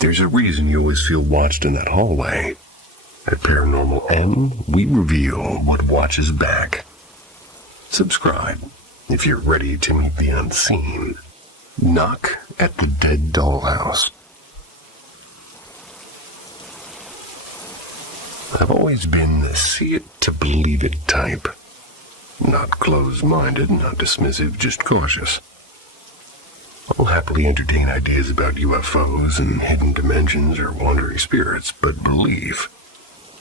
There's a reason you always feel watched in that hallway. At Paranormal M, we reveal what watches back. Subscribe if you're ready to meet the unseen. Knock at the dead dollhouse. I've always been the see it to believe it type. Not closed-minded, not dismissive, just cautious. I'll happily entertain ideas about UFOs and hidden dimensions or wandering spirits, but believe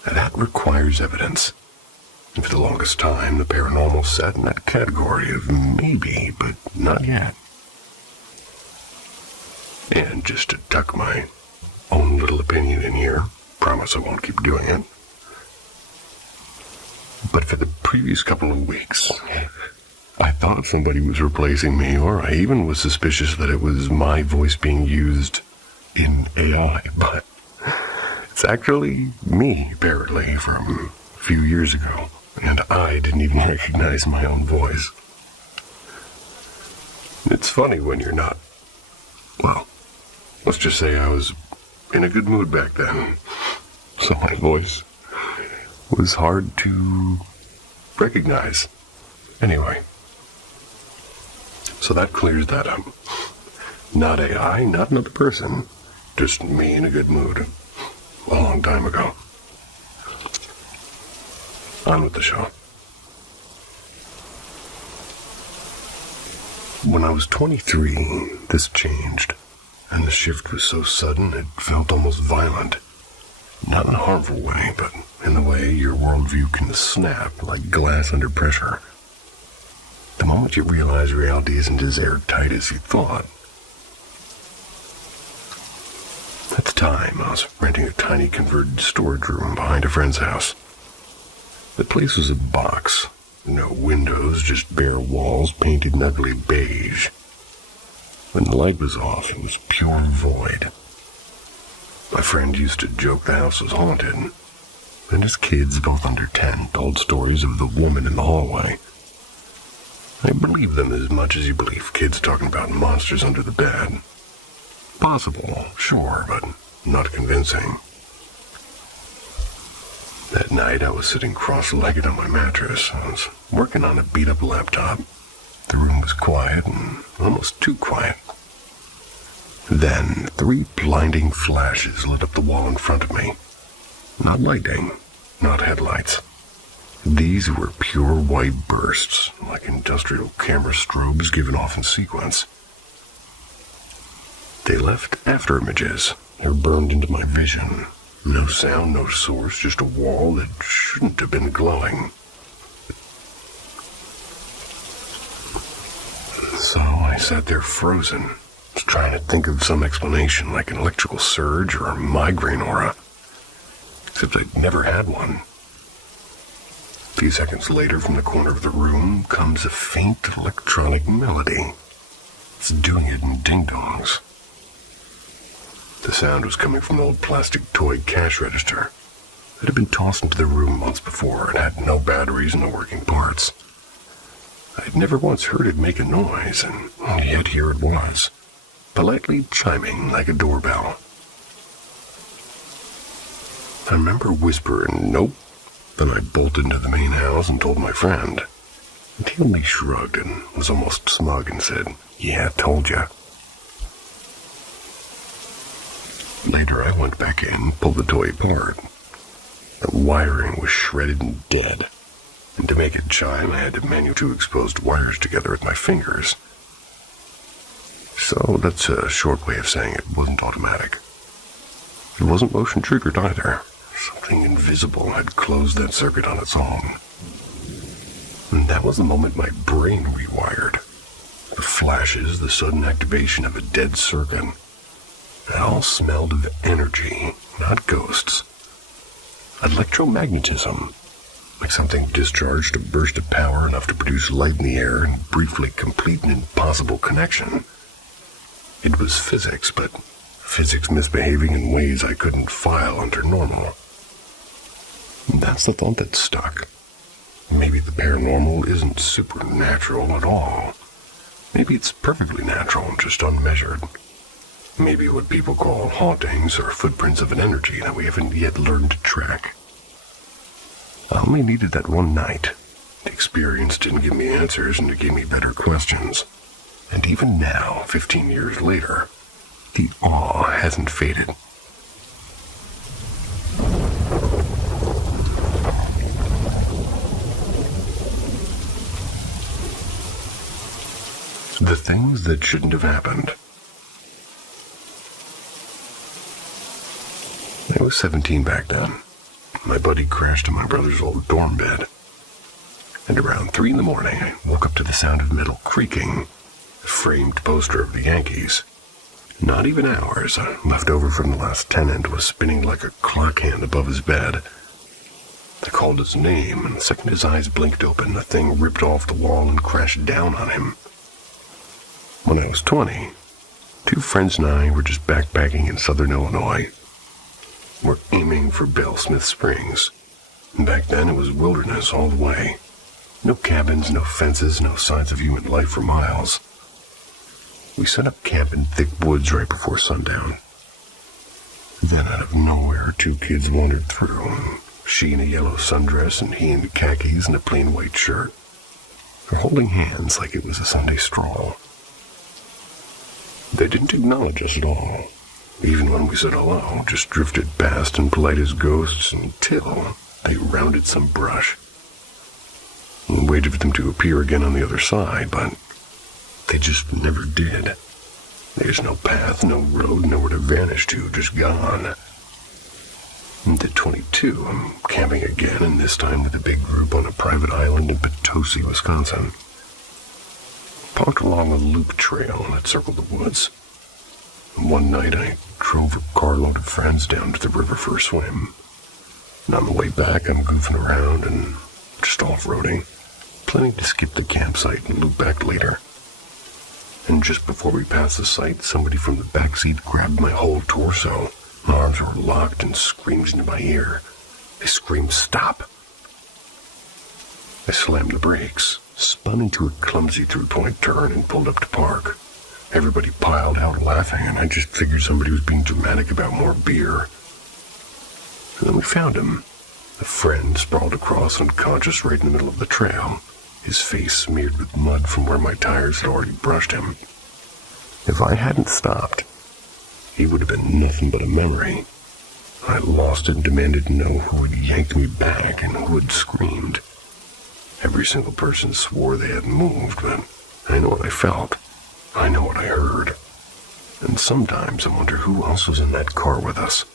that requires evidence. And for the longest time, the paranormal sat in that category of maybe, but not yet. And just to tuck my own little opinion in here, promise I won't keep doing it. But for the previous couple of weeks, I thought somebody was replacing me, or I even was suspicious that it was my voice being used in AI, but it's actually me, apparently, from a few years ago, and I didn't even recognize my own voice. It's funny when you're not. Well, let's just say I was in a good mood back then, so my voice was hard to recognize. Anyway. So that clears that up. Not AI, not another person. Just me in a good mood. A long time ago. On with the show. When I was 23, this changed. And the shift was so sudden it felt almost violent. Not in a harmful way, but in the way your worldview can snap like glass under pressure. The moment you realize reality isn't as airtight as you thought. At the time, I was renting a tiny converted storage room behind a friend's house. The place was a box. No windows, just bare walls painted an ugly beige. When the light was off, it was pure void. My friend used to joke the house was haunted, and his kids, both under 10, told stories of the woman in the hallway. I believe them as much as you believe kids talking about monsters under the bed. Possible, sure, but not convincing. That night, I was sitting cross-legged on my mattress. I was working on a beat-up laptop. The room was quiet, and almost too quiet. Then, 3 blinding flashes lit up the wall in front of me. Not lightning, not headlights. These were pure white bursts, like industrial camera strobes given off in sequence. They left after images. They were burned into my vision. No sound, no source, just a wall that shouldn't have been glowing. So I sat there frozen, trying to think of some explanation, like an electrical surge or a migraine aura. Except I'd never had one. A few seconds later, from the corner of the room, comes a faint electronic melody. It's doing it in ding-dongs. The sound was coming from an old plastic toy cash register that had been tossed into the room months before and had no batteries, no working parts. I'd never once heard it make a noise, and yet here it was, politely chiming like a doorbell. I remember whispering, "Nope." Then I bolted into the main house and told my friend. And he only shrugged and was almost smug and said, "Yeah, told ya." Later, I went back in, pulled the toy apart. The wiring was shredded and dead. And to make it chime, I had to manual 2 exposed wires together with my fingers. So that's a short way of saying it wasn't automatic. It wasn't motion triggered either. Something invisible had closed that circuit on its own. And that was the moment my brain rewired. The flashes, the sudden activation of a dead circuit. It all smelled of energy, not ghosts. Electromagnetism. Like something discharged a burst of power enough to produce light in the air and briefly complete an impossible connection. It was physics, but physics misbehaving in ways I couldn't file under normal. That's the thought that stuck. Maybe the paranormal isn't supernatural at all. Maybe it's perfectly natural, just unmeasured. Maybe what people call hauntings are footprints of an energy that we haven't yet learned to track. I only needed that one night. The experience didn't give me answers, and it gave me better questions. And even now, 15 years later, the awe hasn't faded. The things that shouldn't have happened. I was 17 back then. My buddy crashed in my brother's old dorm bed. And around 3 in the morning, I woke up to the sound of metal creaking. A framed poster of the Yankees. Not even ours, left over from the last tenant, was spinning like a clock hand above his bed. I called his name, and the second his eyes blinked open, the thing ripped off the wall and crashed down on him. When I was 20, 2 friends and I were just backpacking in southern Illinois. We're aiming for Bell Smith Springs. Back then it was wilderness all the way. No cabins, no fences, no signs of human life for miles. We set up camp in thick woods right before sundown. Then out of nowhere, 2 kids wandered through. She in a yellow sundress and he in khakis and a plain white shirt. They're holding hands like it was a Sunday stroll. They didn't acknowledge us at all. Even when we said hello, just drifted past and polite as ghosts until they rounded some brush. We waited for them to appear again on the other side, but they just never did. There's no path, no road, nowhere to vanish to, just gone. And at 22, I'm camping again, and this time with a big group on a private island in Potosi, Wisconsin. Parked along a loop trail that circled the woods. One night I drove a carload of friends down to the river for a swim. And on the way back I'm goofing around and just off-roading, planning to skip the campsite and loop back later. And just before we passed the site, somebody from the backseat grabbed my whole torso. My arms were locked and screamed into my ear. They screamed, "Stop!" I slammed the brakes, spun into a clumsy three-point turn and pulled up to park. Everybody piled out laughing, and I just figured somebody was being dramatic about more beer. And then we found him. A friend sprawled across unconscious right in the middle of the trail, his face smeared with mud from where my tires had already brushed him. If I hadn't stopped, he would have been nothing but a memory. I lost it and demanded to know who had yanked me back and who had screamed. Every single person swore they hadn't moved, but I know what I felt. I know what I heard. And sometimes I wonder who else was in that car with us.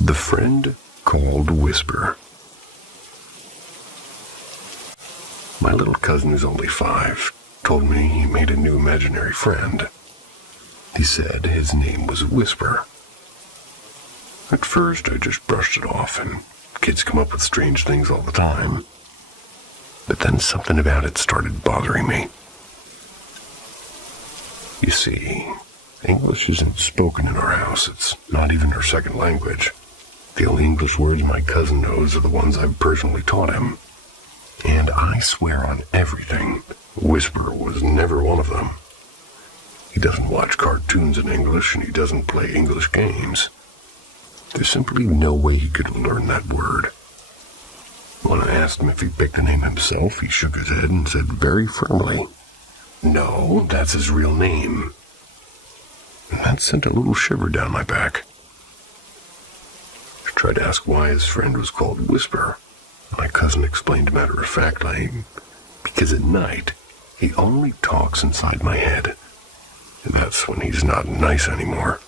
The friend called Whisper. My little cousin, who's only 5, told me he made a new imaginary friend. He said his name was Whisper. At first, I just brushed it off, and kids come up with strange things all the time. But then something about it started bothering me. You see, English isn't spoken in our house. It's not even our second language. The only English words my cousin knows are the ones I've personally taught him. And I swear on everything, Whisper was never one of them. He doesn't watch cartoons in English, and he doesn't play English games. There's simply no way he could learn that word. When I asked him if he picked the name himself, he shook his head and said very firmly, "No, that's his real name." And that sent a little shiver down my back. I tried to ask why his friend was called Whisper. My cousin explained matter-of-factly, because at night, he only talks inside my head. And that's when he's not nice anymore.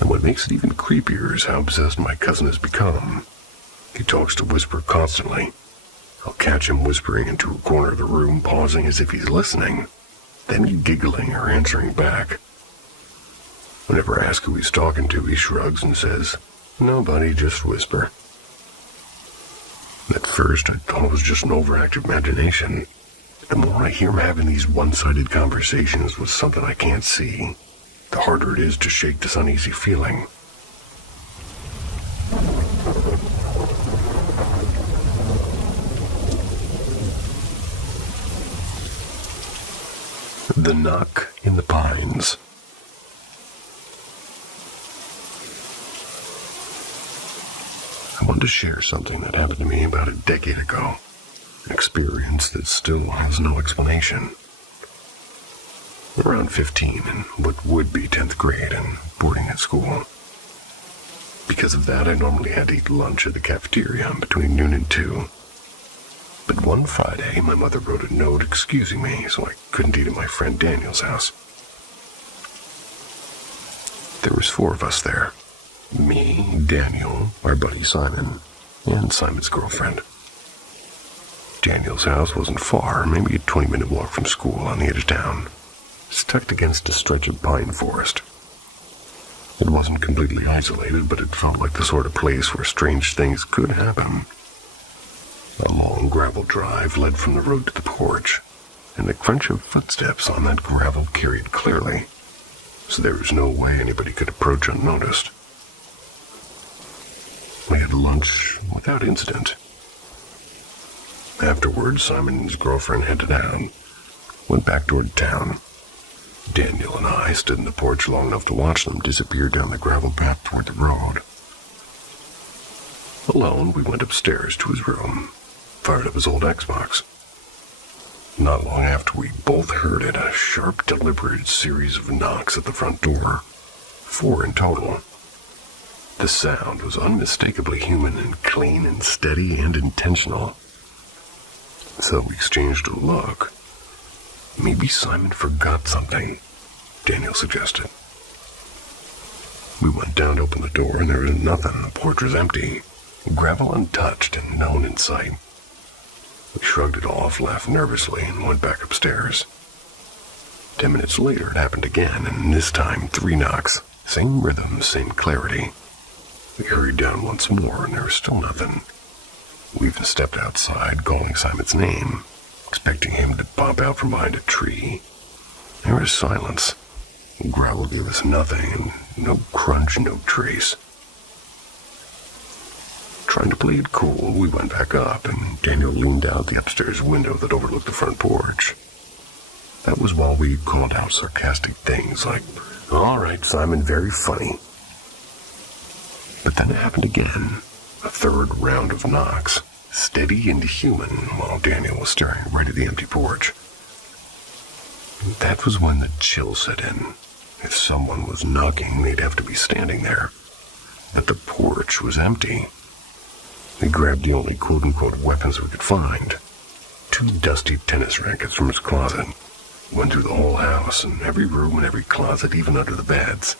And what makes it even creepier is how obsessed my cousin has become. He talks to Whisper constantly. I'll catch him whispering into a corner of the room, pausing as if he's listening, then giggling or answering back. Whenever I ask who he's talking to, he shrugs and says, "Nobody, just Whisper." At first, I thought it was just an overactive imagination. The more I hear him having these one-sided conversations with something I can't see, the harder it is to shake this uneasy feeling. The knock in the pines. I wanted to share something that happened to me about a decade ago. An experience that still has no explanation. Around 15 in what would be 10th grade and boarding at school. Because of that, I normally had to eat lunch at the cafeteria between noon and 2. But one Friday, my mother wrote a note excusing me, so I couldn't eat at my friend Daniel's house. There was 4 of us there. Me, Daniel, our buddy Simon, and Simon's girlfriend. Daniel's house wasn't far, maybe a 20-minute walk from school on the edge of town. It's tucked against a stretch of pine forest. It wasn't completely isolated, but it felt like the sort of place where strange things could happen. A long gravel drive led from the road to the porch, and the crunch of footsteps on that gravel carried clearly, so there was no way anybody could approach unnoticed. We had lunch without incident. Afterwards, Simon and his girlfriend headed out, went back toward town. Daniel and I stood in the porch long enough to watch them disappear down the gravel path toward the road. Alone, we went upstairs to his room, fired up his old Xbox. Not long after, we both heard it, a sharp, deliberate series of knocks at the front door. 4 in total. The sound was unmistakably human and clean and steady and intentional. So we exchanged a look. Maybe Simon forgot something, Daniel suggested. We went down to open the door and there was nothing. The porch was empty, gravel untouched and no one in sight. We shrugged it off, laughed nervously, and went back upstairs. 10 minutes later, it happened again, and this time 3 knocks. Same rhythm, same clarity. We hurried down once more, and there was still nothing. We even stepped outside, calling Simon's name, expecting him to pop out from behind a tree. There was silence. Gravel gave us nothing, and no crunch, no trace. Trying to play it cool, we went back up, and Daniel leaned out the upstairs window that overlooked the front porch. That was while we called out sarcastic things like, "All right, Simon, very funny." But then it happened again, a 3rd round of knocks, steady and human, while Daniel was staring right at the empty porch. That was when the chill set in. If someone was knocking, they'd have to be standing there. But the porch was empty. We grabbed the only quote-unquote weapons we could find. 2 dusty tennis rackets from his closet. Went through the whole house, and every room and every closet, even under the beds.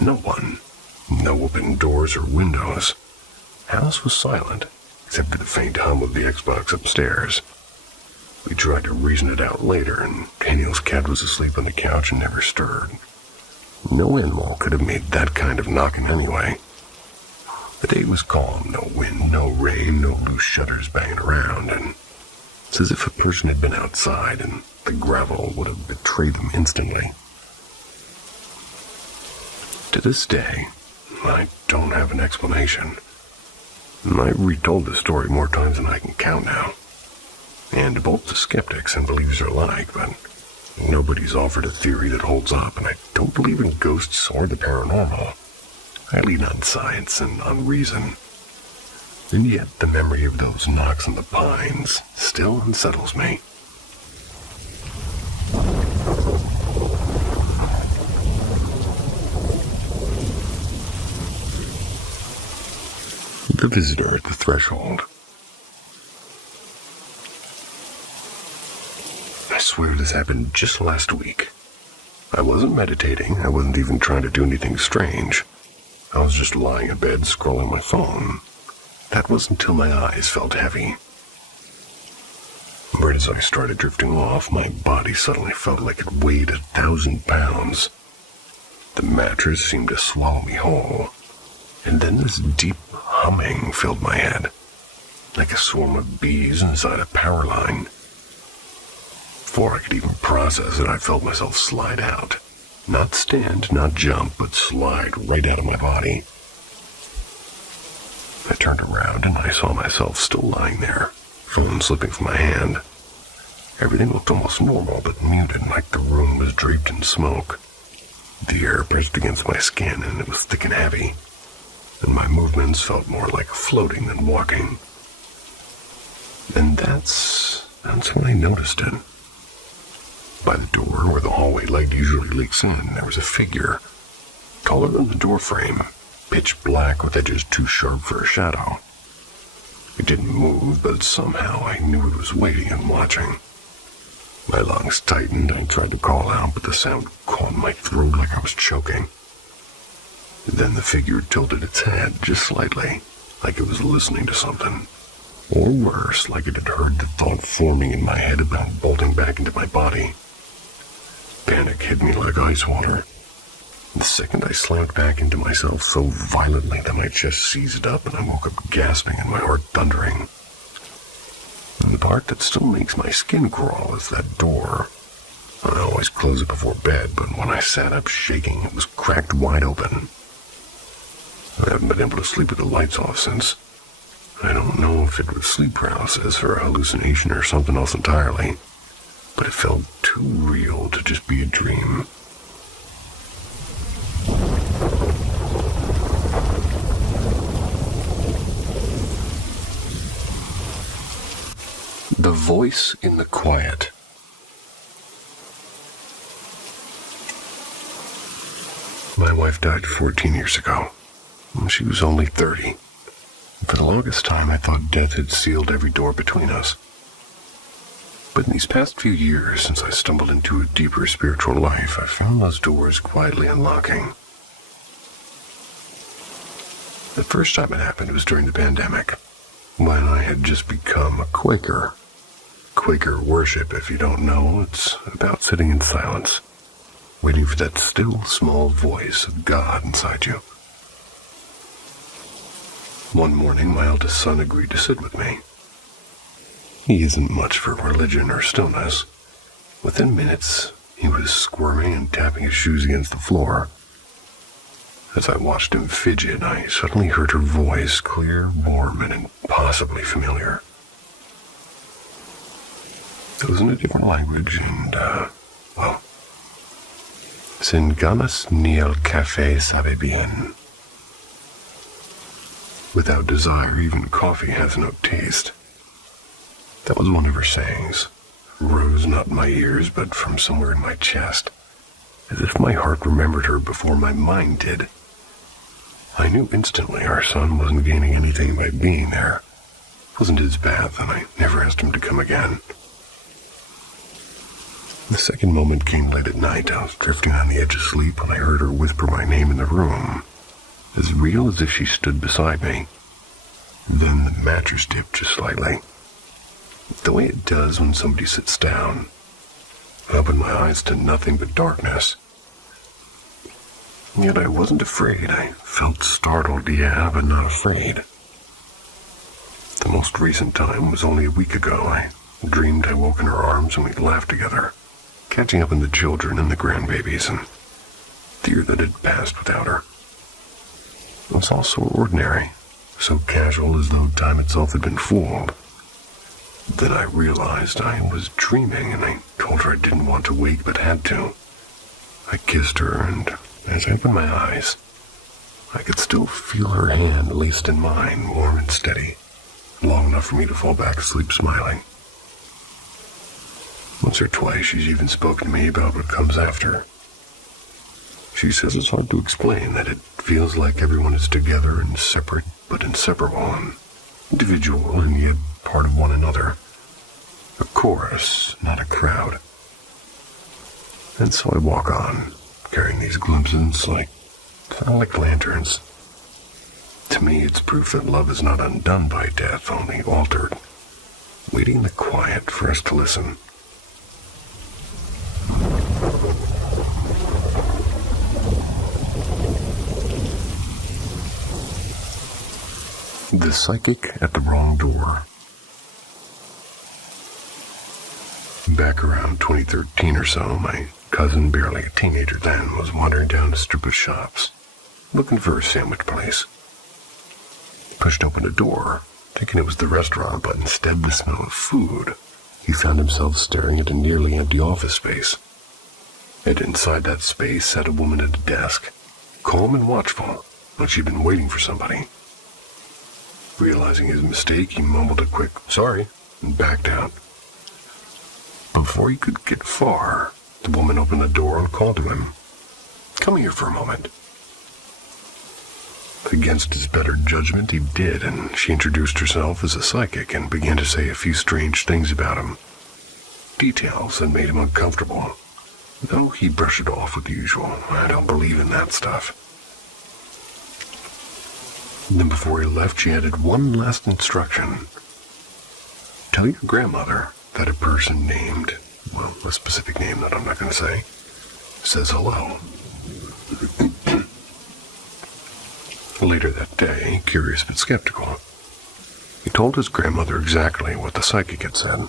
No one. No open doors or windows. House was silent, except for the faint hum of the Xbox upstairs. We tried to reason it out later, and Daniel's cat was asleep on the couch and never stirred. No animal could have made that kind of knocking anyway. The day was calm, no wind, no rain, no loose shutters banging around, and it's as if a person had been outside and the gravel would have betrayed them instantly. To this day, I don't have an explanation. I retold this story more times than I can count now. And both the skeptics and believers are alike, but nobody's offered a theory that holds up, and I don't believe in ghosts or the paranormal. I lean on science and on reason. And yet the memory of those knocks in the pines still unsettles me. The visitor at the threshold. I swear this happened just last week. I wasn't meditating. I wasn't even trying to do anything strange. I was just lying in bed scrolling my phone. That was until my eyes felt heavy. Right as I started drifting off, my body suddenly felt like it weighed 1,000 pounds. The mattress seemed to swallow me whole. And then this deep humming filled my head, like a swarm of bees inside a power line. Before I could even process it, I felt myself slide out. Not stand, not jump, but slide right out of my body. I turned around and I saw myself still lying there, phone slipping from my hand. Everything looked almost normal, but muted, like the room was draped in smoke. The air pressed against my skin, and it was thick and heavy, and my movements felt more like floating than walking. And that's when I noticed it. By the door, where the hallway light usually leaks in, there was a figure, taller than the doorframe, pitch black with edges too sharp for a shadow. It didn't move, but somehow I knew it was waiting and watching. My lungs tightened. I tried to call out, but the sound caught in my throat like I was choking. Then the figure tilted its head just slightly, like it was listening to something. Or worse, like it had heard the thought forming in my head about bolting back into my body. Panic hit me like ice water. The second I slammed back into myself so violently that my chest seized up and I woke up gasping and my heart thundering. And the part that still makes my skin crawl is that door. I always close it before bed, but when I sat up shaking, it was cracked wide open. I haven't been able to sleep with the lights off since. I don't know if it was sleep paralysis or a hallucination or something else entirely, but it felt too real to just be a dream. The voice in the quiet. My wife died 14 years ago. She was only 30. For the longest time, I thought death had sealed every door between us. But in these past few years, since I stumbled into a deeper spiritual life, I found those doors quietly unlocking. The first time it happened was during the pandemic, when I had just become a Quaker. Quaker worship, if you don't know, it's about sitting in silence, waiting for that still, small voice of God inside you. One morning, my eldest son agreed to sit with me. He isn't much for religion or stillness. Within minutes, he was squirming and tapping his shoes against the floor. As I watched him fidget, I suddenly heard her voice, clear, warm, and impossibly familiar. It was in a different language, and, Sin ganas ni el café sabe bien. Without desire, even coffee has no taste. That was one of her sayings. It rose not in my ears, but from somewhere in my chest, as if my heart remembered her before my mind did. I knew instantly our son wasn't gaining anything by being there. It wasn't his path, and I never asked him to come again. The second moment came late at night. I was drifting on the edge of sleep when I heard her whisper my name in the room, as real as if she stood beside me. Then the mattress dipped just slightly, the way it does when somebody sits down. I opened my eyes to nothing but darkness. Yet I wasn't afraid. I felt startled, yeah, but not afraid. The most recent time was only a week ago. I dreamed I woke in her arms and we laughed together, catching up on the children and the grandbabies, and the year that had passed without her. It was all so ordinary, so casual as though time itself had been fooled. Then I realized I was dreaming, and I told her I didn't want to wake but had to. I kissed her, and as I opened my eyes, I could still feel her hand laced in mine, warm and steady, long enough for me to fall back asleep smiling. Once or twice she's even spoken to me about what comes after. She says it's hard to explain, that it feels like everyone is together and separate but inseparable, and individual and yet part of one another. A chorus, not a crowd. And so I walk on, carrying these glimpses like lanterns. To me, it's proof that love is not undone by death, only altered, waiting in the quiet for us to listen. The Psychic at the Wrong Door. Back around 2013 or so, my cousin, barely a teenager then, was wandering down a strip of shops, looking for a sandwich place. He pushed open a door, thinking it was the restaurant, but instead of the smell of food, he found himself staring at a nearly empty office space. And inside that space sat a woman at a desk, calm and watchful, like she'd been waiting for somebody. Realizing his mistake, he mumbled a quick, "Sorry," and backed out. Before he could get far, the woman opened the door and called to him, "Come here for a moment." Against his better judgment, he did, and she introduced herself as a psychic and began to say a few strange things about him. Details that made him uncomfortable, though he brushed it off with the usual, "I don't believe in that stuff." And then before he left, she added one last instruction. "Tell your grandmother that a person named, well, a specific name that I'm not going to say, says hello." Later that day, curious but skeptical, he told his grandmother exactly what the psychic had said,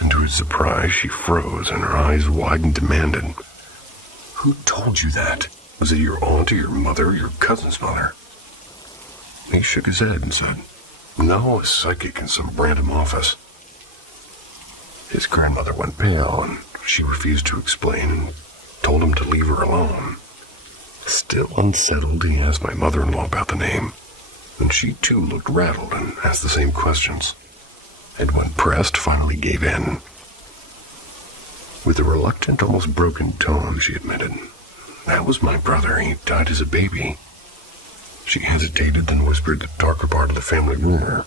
and to his surprise, she froze and her eyes wide and demanded, "Who told you that? Was it your aunt or your mother or your cousin's mother?" He shook his head and said, "No, a psychic in some random office." His grandmother went pale, and she refused to explain and told him to leave her alone. Still unsettled, he asked my mother-in-law about the name, and she too looked rattled and asked the same questions, and when pressed, finally gave in. With a reluctant, almost broken tone, she admitted, "That was my brother. He died as a baby." She hesitated, then whispered the darker part of the family rumor,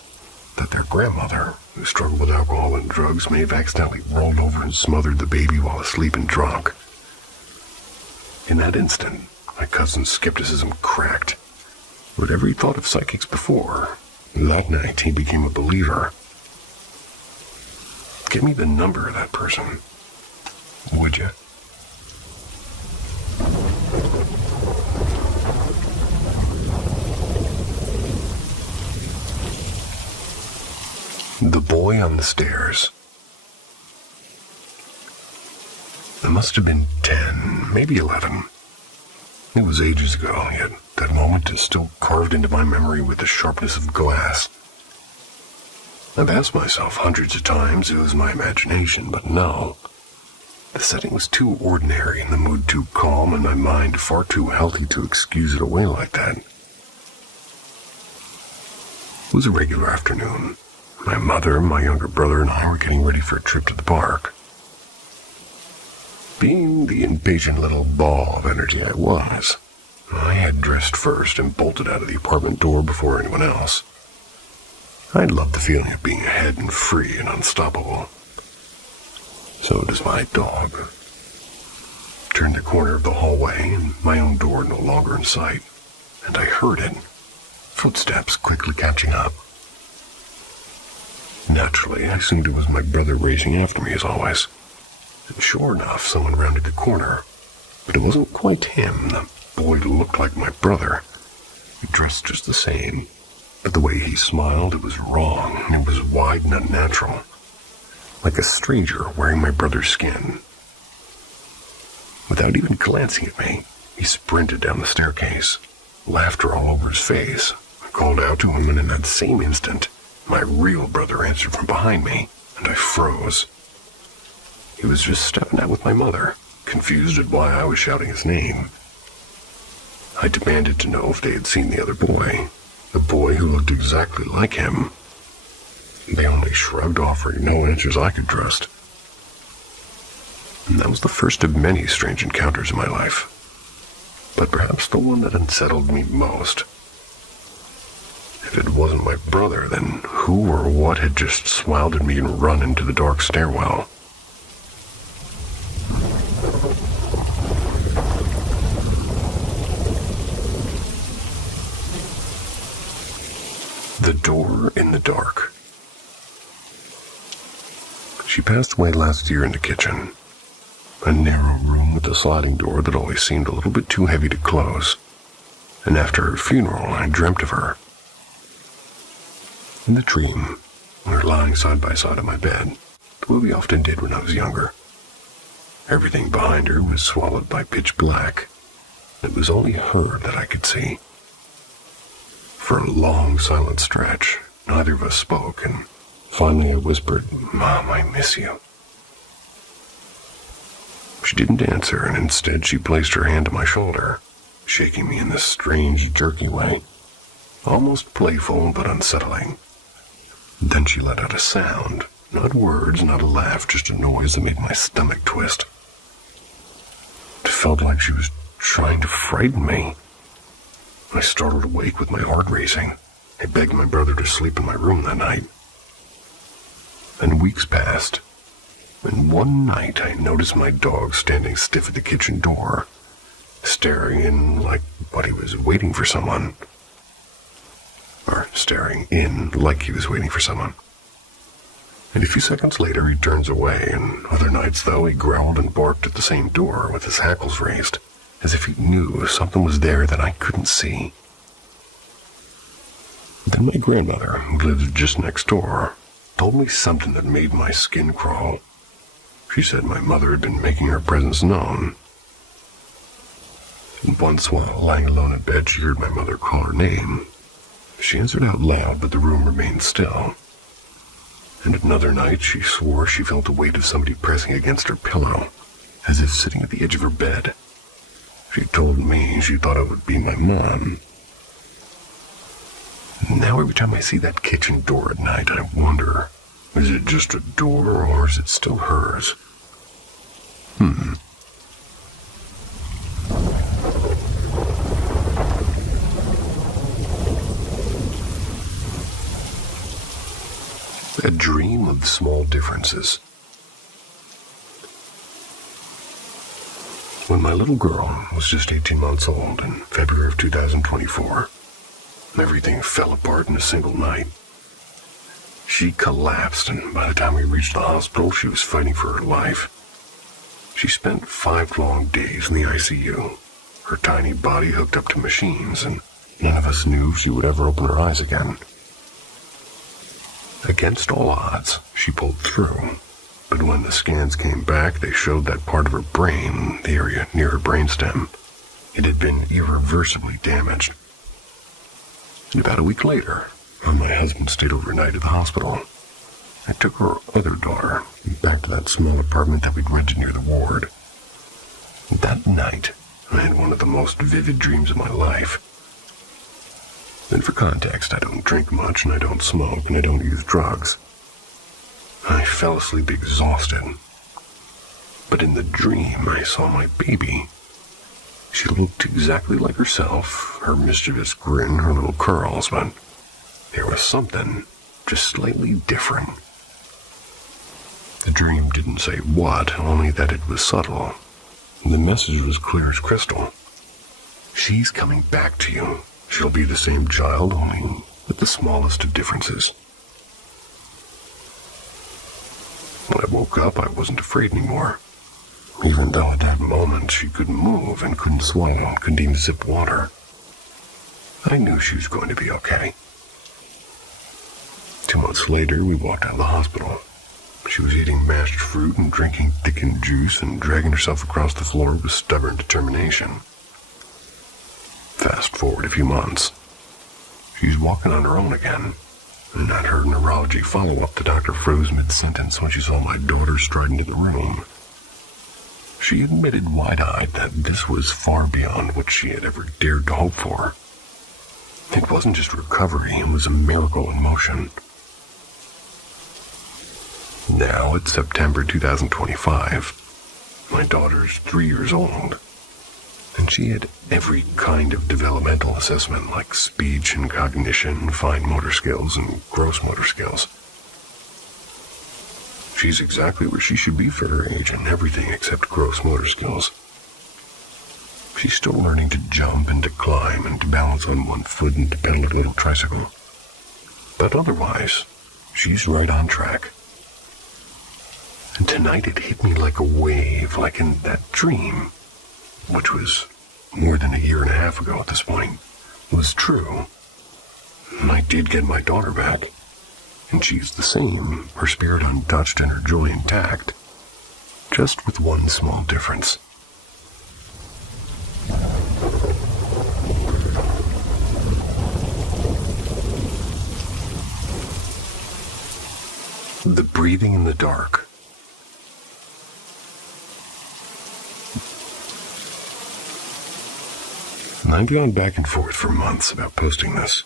that their grandmother, who struggled with alcohol and drugs, may have accidentally rolled over and smothered the baby while asleep and drunk. In that instant, my cousin's skepticism cracked. Whatever he thought of psychics before, that night he became a believer. "Give me the number of that person, would you?" The boy on the stairs. I must have been 10, maybe 11. It was ages ago, yet that moment is still carved into my memory with the sharpness of glass. I've asked myself hundreds of times if it was my imagination, but no. The setting was too ordinary and the mood too calm and my mind far too healthy to excuse it away like that. It was a regular afternoon. My mother, my younger brother, and I were getting ready for a trip to the park. Being the impatient little ball of energy I was, I had dressed first and bolted out of the apartment door before anyone else. I loved the feeling of being ahead and free and unstoppable. So does my dog. Turned the corner of the hallway and my own door no longer in sight, and I heard it. Footsteps quickly catching up. Naturally, I assumed it was my brother racing after me as always. And sure enough, someone rounded the corner. But it wasn't quite him. The boy looked like my brother. He dressed just the same. But the way he smiled, it was wrong. It was wide and unnatural. Like a stranger wearing my brother's skin. Without even glancing at me, he sprinted down the staircase, laughter all over his face. I called out to him, and in that same instant, my real brother answered from behind me, and I froze. He was just stepping out with my mother, confused at why I was shouting his name. I demanded to know if they had seen the other boy, the boy who looked exactly like him. They only shrugged, offering no answers I could trust. And that was the first of many strange encounters in my life, but perhaps the one that unsettled me most. If it wasn't my brother, then who or what had just smiled at me and run into the dark stairwell? The door in the dark. She passed away last year in the kitchen. A narrow room with a sliding door that always seemed a little bit too heavy to close. And after her funeral, I dreamt of her. In the dream, we were lying side by side on my bed. what we often did when I was younger. Everything behind her was swallowed by pitch black. It was only her that I could see. For a long, silent stretch, neither of us spoke, and finally I whispered, "Mom, I miss you." She didn't answer, and instead she placed her hand on my shoulder, shaking me in this strange, jerky way, almost playful but unsettling. Then she let out a sound, not words, not a laugh, just a noise that made my stomach twist. It felt like she was trying to frighten me. I startled awake with my heart racing. I begged my brother to sleep in my room that night. Then weeks passed, and one night I noticed my dog standing stiff at the kitchen door, staring in like he was waiting for someone. And a few seconds later he turns away, and other nights, though, he growled and barked at the same door with his hackles raised, as if he knew something was there that I couldn't see. Then my grandmother, who lived just next door, told me something that made my skin crawl. She said my mother had been making her presence known. And once, while lying alone in bed, she heard my mother call her name. She answered out loud, but the room remained still. And another night, she swore she felt the weight of somebody pressing against her pillow, as if sitting at the edge of her bed. She told me she thought it would be my mom. Now every time I see that kitchen door at night, I wonder, is it just a door or is it still hers? A dream of small differences. When my little girl was just 18 months old in February of 2024, everything fell apart in a single night. She collapsed, and by the time we reached the hospital, she was fighting for her life. She spent 5 long days in the ICU, her tiny body hooked up to machines, and none of us knew if she would ever open her eyes again. Against all odds, she pulled through, but when the scans came back, they showed that part of her brain, the area near her brainstem, it had been irreversibly damaged. And about a week later, when my husband stayed overnight at the hospital, I took our other daughter back to that small apartment that we'd rented near the ward. That night, I had one of the most vivid dreams of my life. And for context, I don't drink much, and I don't smoke, and I don't use drugs. I fell asleep exhausted. But in the dream, I saw my baby. She looked exactly like herself, her mischievous grin, her little curls, but there was something just slightly different. The dream didn't say what, only that it was subtle. The message was clear as crystal. She's coming back to you. She'll be the same child, only with the smallest of differences. When I woke up, I wasn't afraid anymore. Even though at that moment she couldn't move and couldn't swallow and couldn't even sip water. I knew she was going to be okay. 2 months later, we walked out of the hospital. She was eating mashed fruit and drinking thickened juice and dragging herself across the floor with stubborn determination. Fast forward a few months. She's walking on her own again. And at her neurology follow-up, the doctor froze mid-sentence when she saw my daughter stride into the room. She admitted wide-eyed that this was far beyond what she had ever dared to hope for. It wasn't just recovery, it was a miracle in motion. Now it's September 2025. My daughter's 3 years old. And she had every kind of developmental assessment like speech and cognition, fine motor skills, and gross motor skills. She's exactly where she should be for her age in everything except gross motor skills. She's still learning to jump and to climb and to balance on one foot and to pedal a little tricycle. But otherwise, she's right on track. And tonight it hit me like a wave, like in that dream, which was more than 1.5 years ago at this point, was true. I did get my daughter back. and she's the same, her spirit untouched and her joy intact, just with one small difference. The breathing in the dark. I've gone back and forth for months about posting this.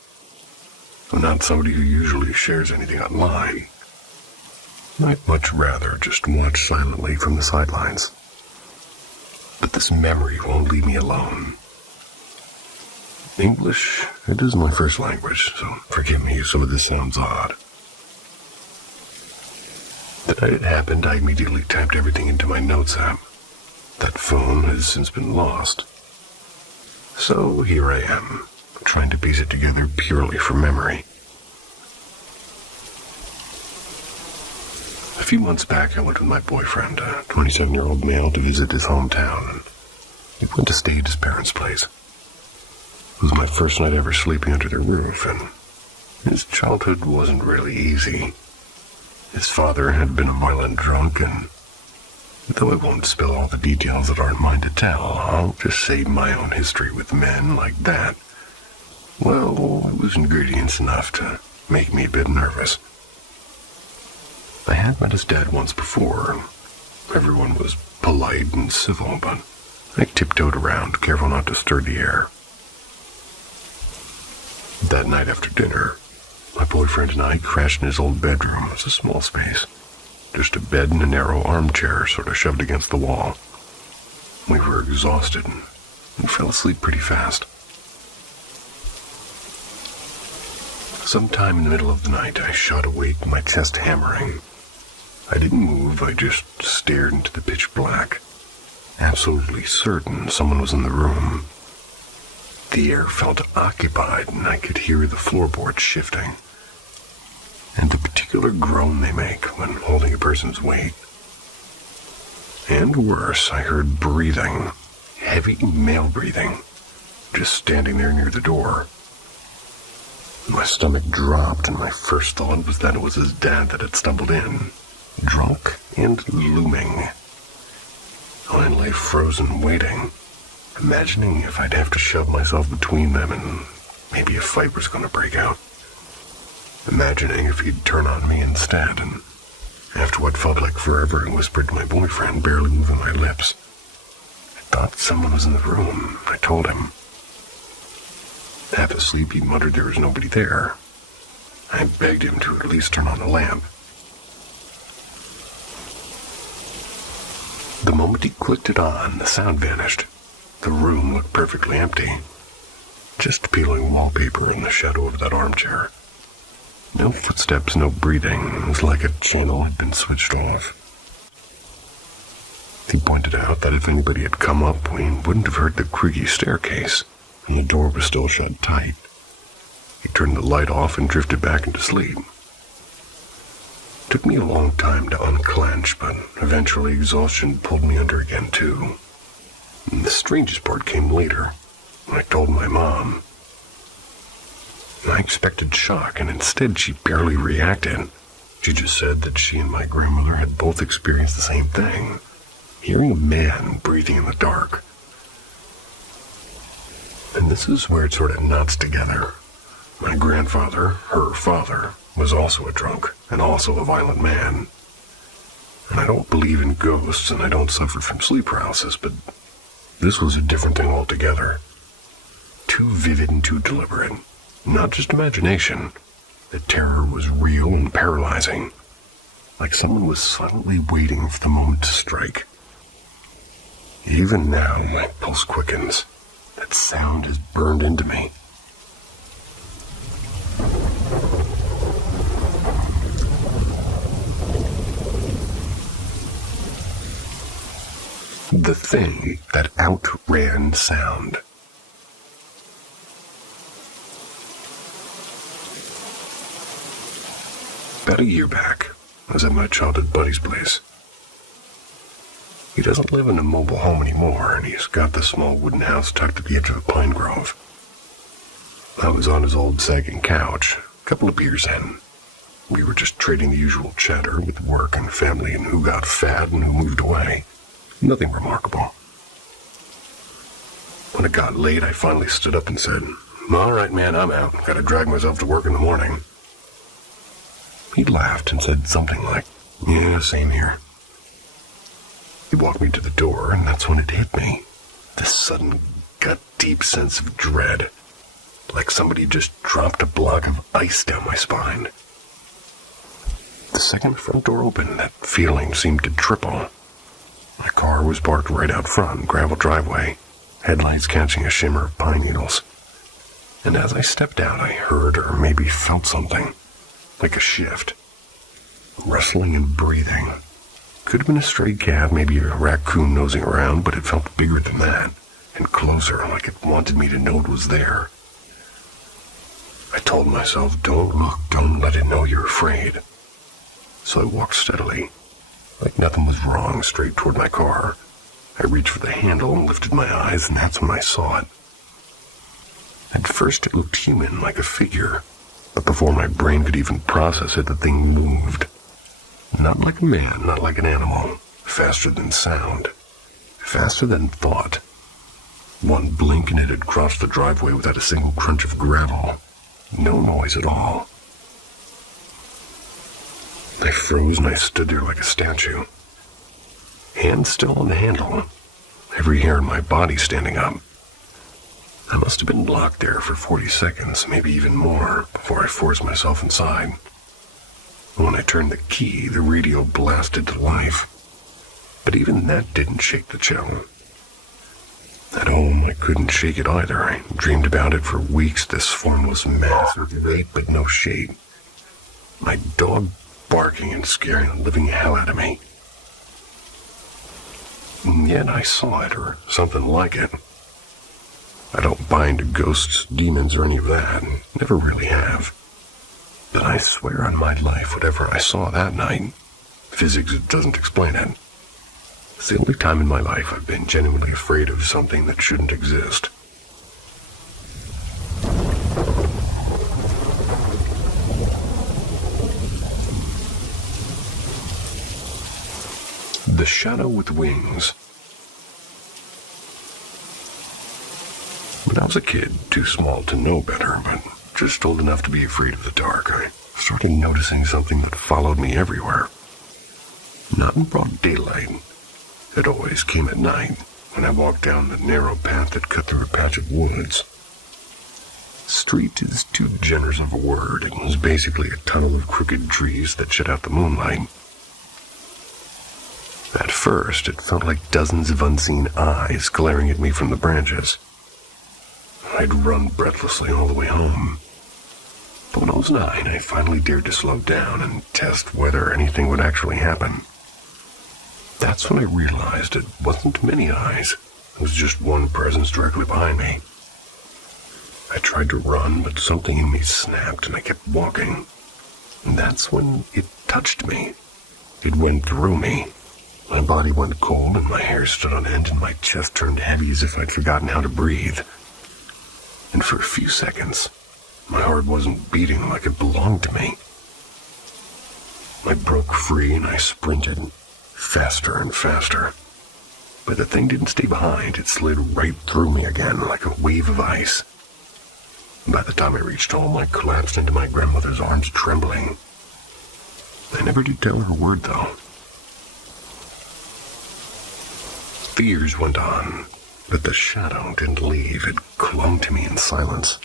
I'm not somebody who usually shares anything online. I'd much rather just watch silently from the sidelines. But this memory won't leave me alone. English, it is my first language, so forgive me if some of this sounds odd. The night it happened, I immediately typed everything into my notes app. That phone has since been lost. So here I am, trying to piece it together purely from memory. A few months back, I went with my boyfriend, a 27-year-old male, to visit his hometown, and we went to stay at his parents' place. It was my first night ever sleeping under their roof, and his childhood wasn't really easy. His father had been a violent drunk, and though I won't spill all the details that aren't mine to tell, I'll just say my own history with men like that, well, it was ingredients enough to make me a bit nervous. I had met his dad once before. Everyone was polite and civil, but I tiptoed around, careful not to stir the air. That night after dinner, my boyfriend and I crashed in his old bedroom. It was a small space. Just a bed and a narrow armchair sort of shoved against the wall. We were exhausted and fell asleep pretty fast. Sometime in the middle of the night, I shot awake, my chest hammering. I didn't move, I just stared into the pitch black, absolutely certain someone was in the room. The air felt occupied, and I could hear the floorboards shifting, and the particular groan they make when holding a person's weight. And worse, I heard breathing, heavy male breathing, just standing there near the door. My stomach dropped, and my first thought was that it was his dad that had stumbled in, drunk and looming. I lay frozen, waiting, imagining if I'd have to shove myself between them and maybe a fight was going to break out. Imagining if he'd turn on me instead, and after what felt like forever, I whispered to my boyfriend, barely moving my lips. I thought someone was in the room. I told him. Half asleep, he muttered there was nobody there. I begged him to at least turn on the lamp. The moment he clicked it on, the sound vanished. The room looked perfectly empty. Just peeling wallpaper in the shadow of that armchair. No footsteps, no breathing. It was like a channel had been switched off. He pointed out that if anybody had come up, we wouldn't have heard the creaky staircase, and the door was still shut tight. He turned the light off and drifted back into sleep. It took me a long time to unclench, but eventually exhaustion pulled me under again, too. And the strangest part came later, when I told my mom. I expected shock, and instead she barely reacted. She just said that she and my grandmother had both experienced the same thing, hearing a man breathing in the dark. And this is where it sort of knots together. My grandfather, her father, was also a drunk, and also a violent man. And I don't believe in ghosts, and I don't suffer from sleep paralysis, but this was a different thing altogether. Too vivid and too deliberate. Not just imagination. The terror was real and paralyzing. Like someone was silently waiting for the moment to strike. Even now, my pulse quickens. That sound is burned into me. The thing that outran sound. About a year back, I was at my childhood buddy's place. He doesn't live in a mobile home anymore, and he's got the small wooden house tucked at the edge of a pine grove. I was on his old sagging couch, a couple of beers in. We were just trading the usual chatter with work and family and who got fat and who moved away. Nothing remarkable. When it got late, I finally stood up and said, "All right, man, I'm out. Gotta drag myself to work in the morning." He laughed and said something like, "Yeah, same here." He walked me to the door, and that's when it hit me. This sudden, gut-deep sense of dread. Like somebody just dropped a block of ice down my spine. The second the front door opened, that feeling seemed to triple. My car was parked right out front, gravel driveway, headlights catching a shimmer of pine needles. And as I stepped out, I heard or maybe felt something, like a shift. Rustling and breathing. Could have been a stray cat, maybe a raccoon nosing around, but it felt bigger than that, and closer, like it wanted me to know it was there. I told myself, don't look, don't let it know you're afraid. So I walked steadily, like nothing was wrong, straight toward my car. I reached for the handle and lifted my eyes, and that's when I saw it. At first it looked human, like a figure, but before my brain could even process it, the thing moved. Not like a man, not like an animal, faster than sound, faster than thought. One blink and it had crossed the driveway without a single crunch of gravel. No noise at all. I froze and I stood there like a statue. Hand still on the handle, every hair in my body standing up. I must have been locked there for 40 seconds, maybe even more, before I forced myself inside. When I turned the key, the radio blasted to life. But even that didn't shake the chill. At home, I couldn't shake it either. I dreamed about it for weeks, this formless mass of weight but no shape. My dog barking and scaring the living hell out of me. And yet I saw it, or something like it. I don't buy into ghosts, demons, or any of that. Never really have. But I swear on my life, whatever I saw that night, physics doesn't explain it. It's the only time in my life I've been genuinely afraid of something that shouldn't exist. The Shadow with Wings. When I was a kid, too small to know better, but just old enough to be afraid of the dark, I started noticing something that followed me everywhere. Not in broad daylight. It always came at night, when I walked down the narrow path that cut through a patch of woods. Street is too generous of a word. It was basically a tunnel of crooked trees that shut out the moonlight. At first, it felt like dozens of unseen eyes glaring at me from the branches. I'd run breathlessly all the way home. But when I was 9, I finally dared to slow down and test whether anything would actually happen. That's when I realized it wasn't many eyes. It was just one presence directly behind me. I tried to run, but something in me snapped and I kept walking. And that's when it touched me. It went through me. My body went cold and my hair stood on end and my chest turned heavy as if I'd forgotten how to breathe. And for a few seconds, my heart wasn't beating like it belonged to me. I broke free and I sprinted, faster and faster. But the thing didn't stay behind. It slid right through me again like a wave of ice. By the time I reached home, I collapsed into my grandmother's arms, trembling. I never did tell her a word, though. The years went on, but the shadow didn't leave. It clung to me in silence.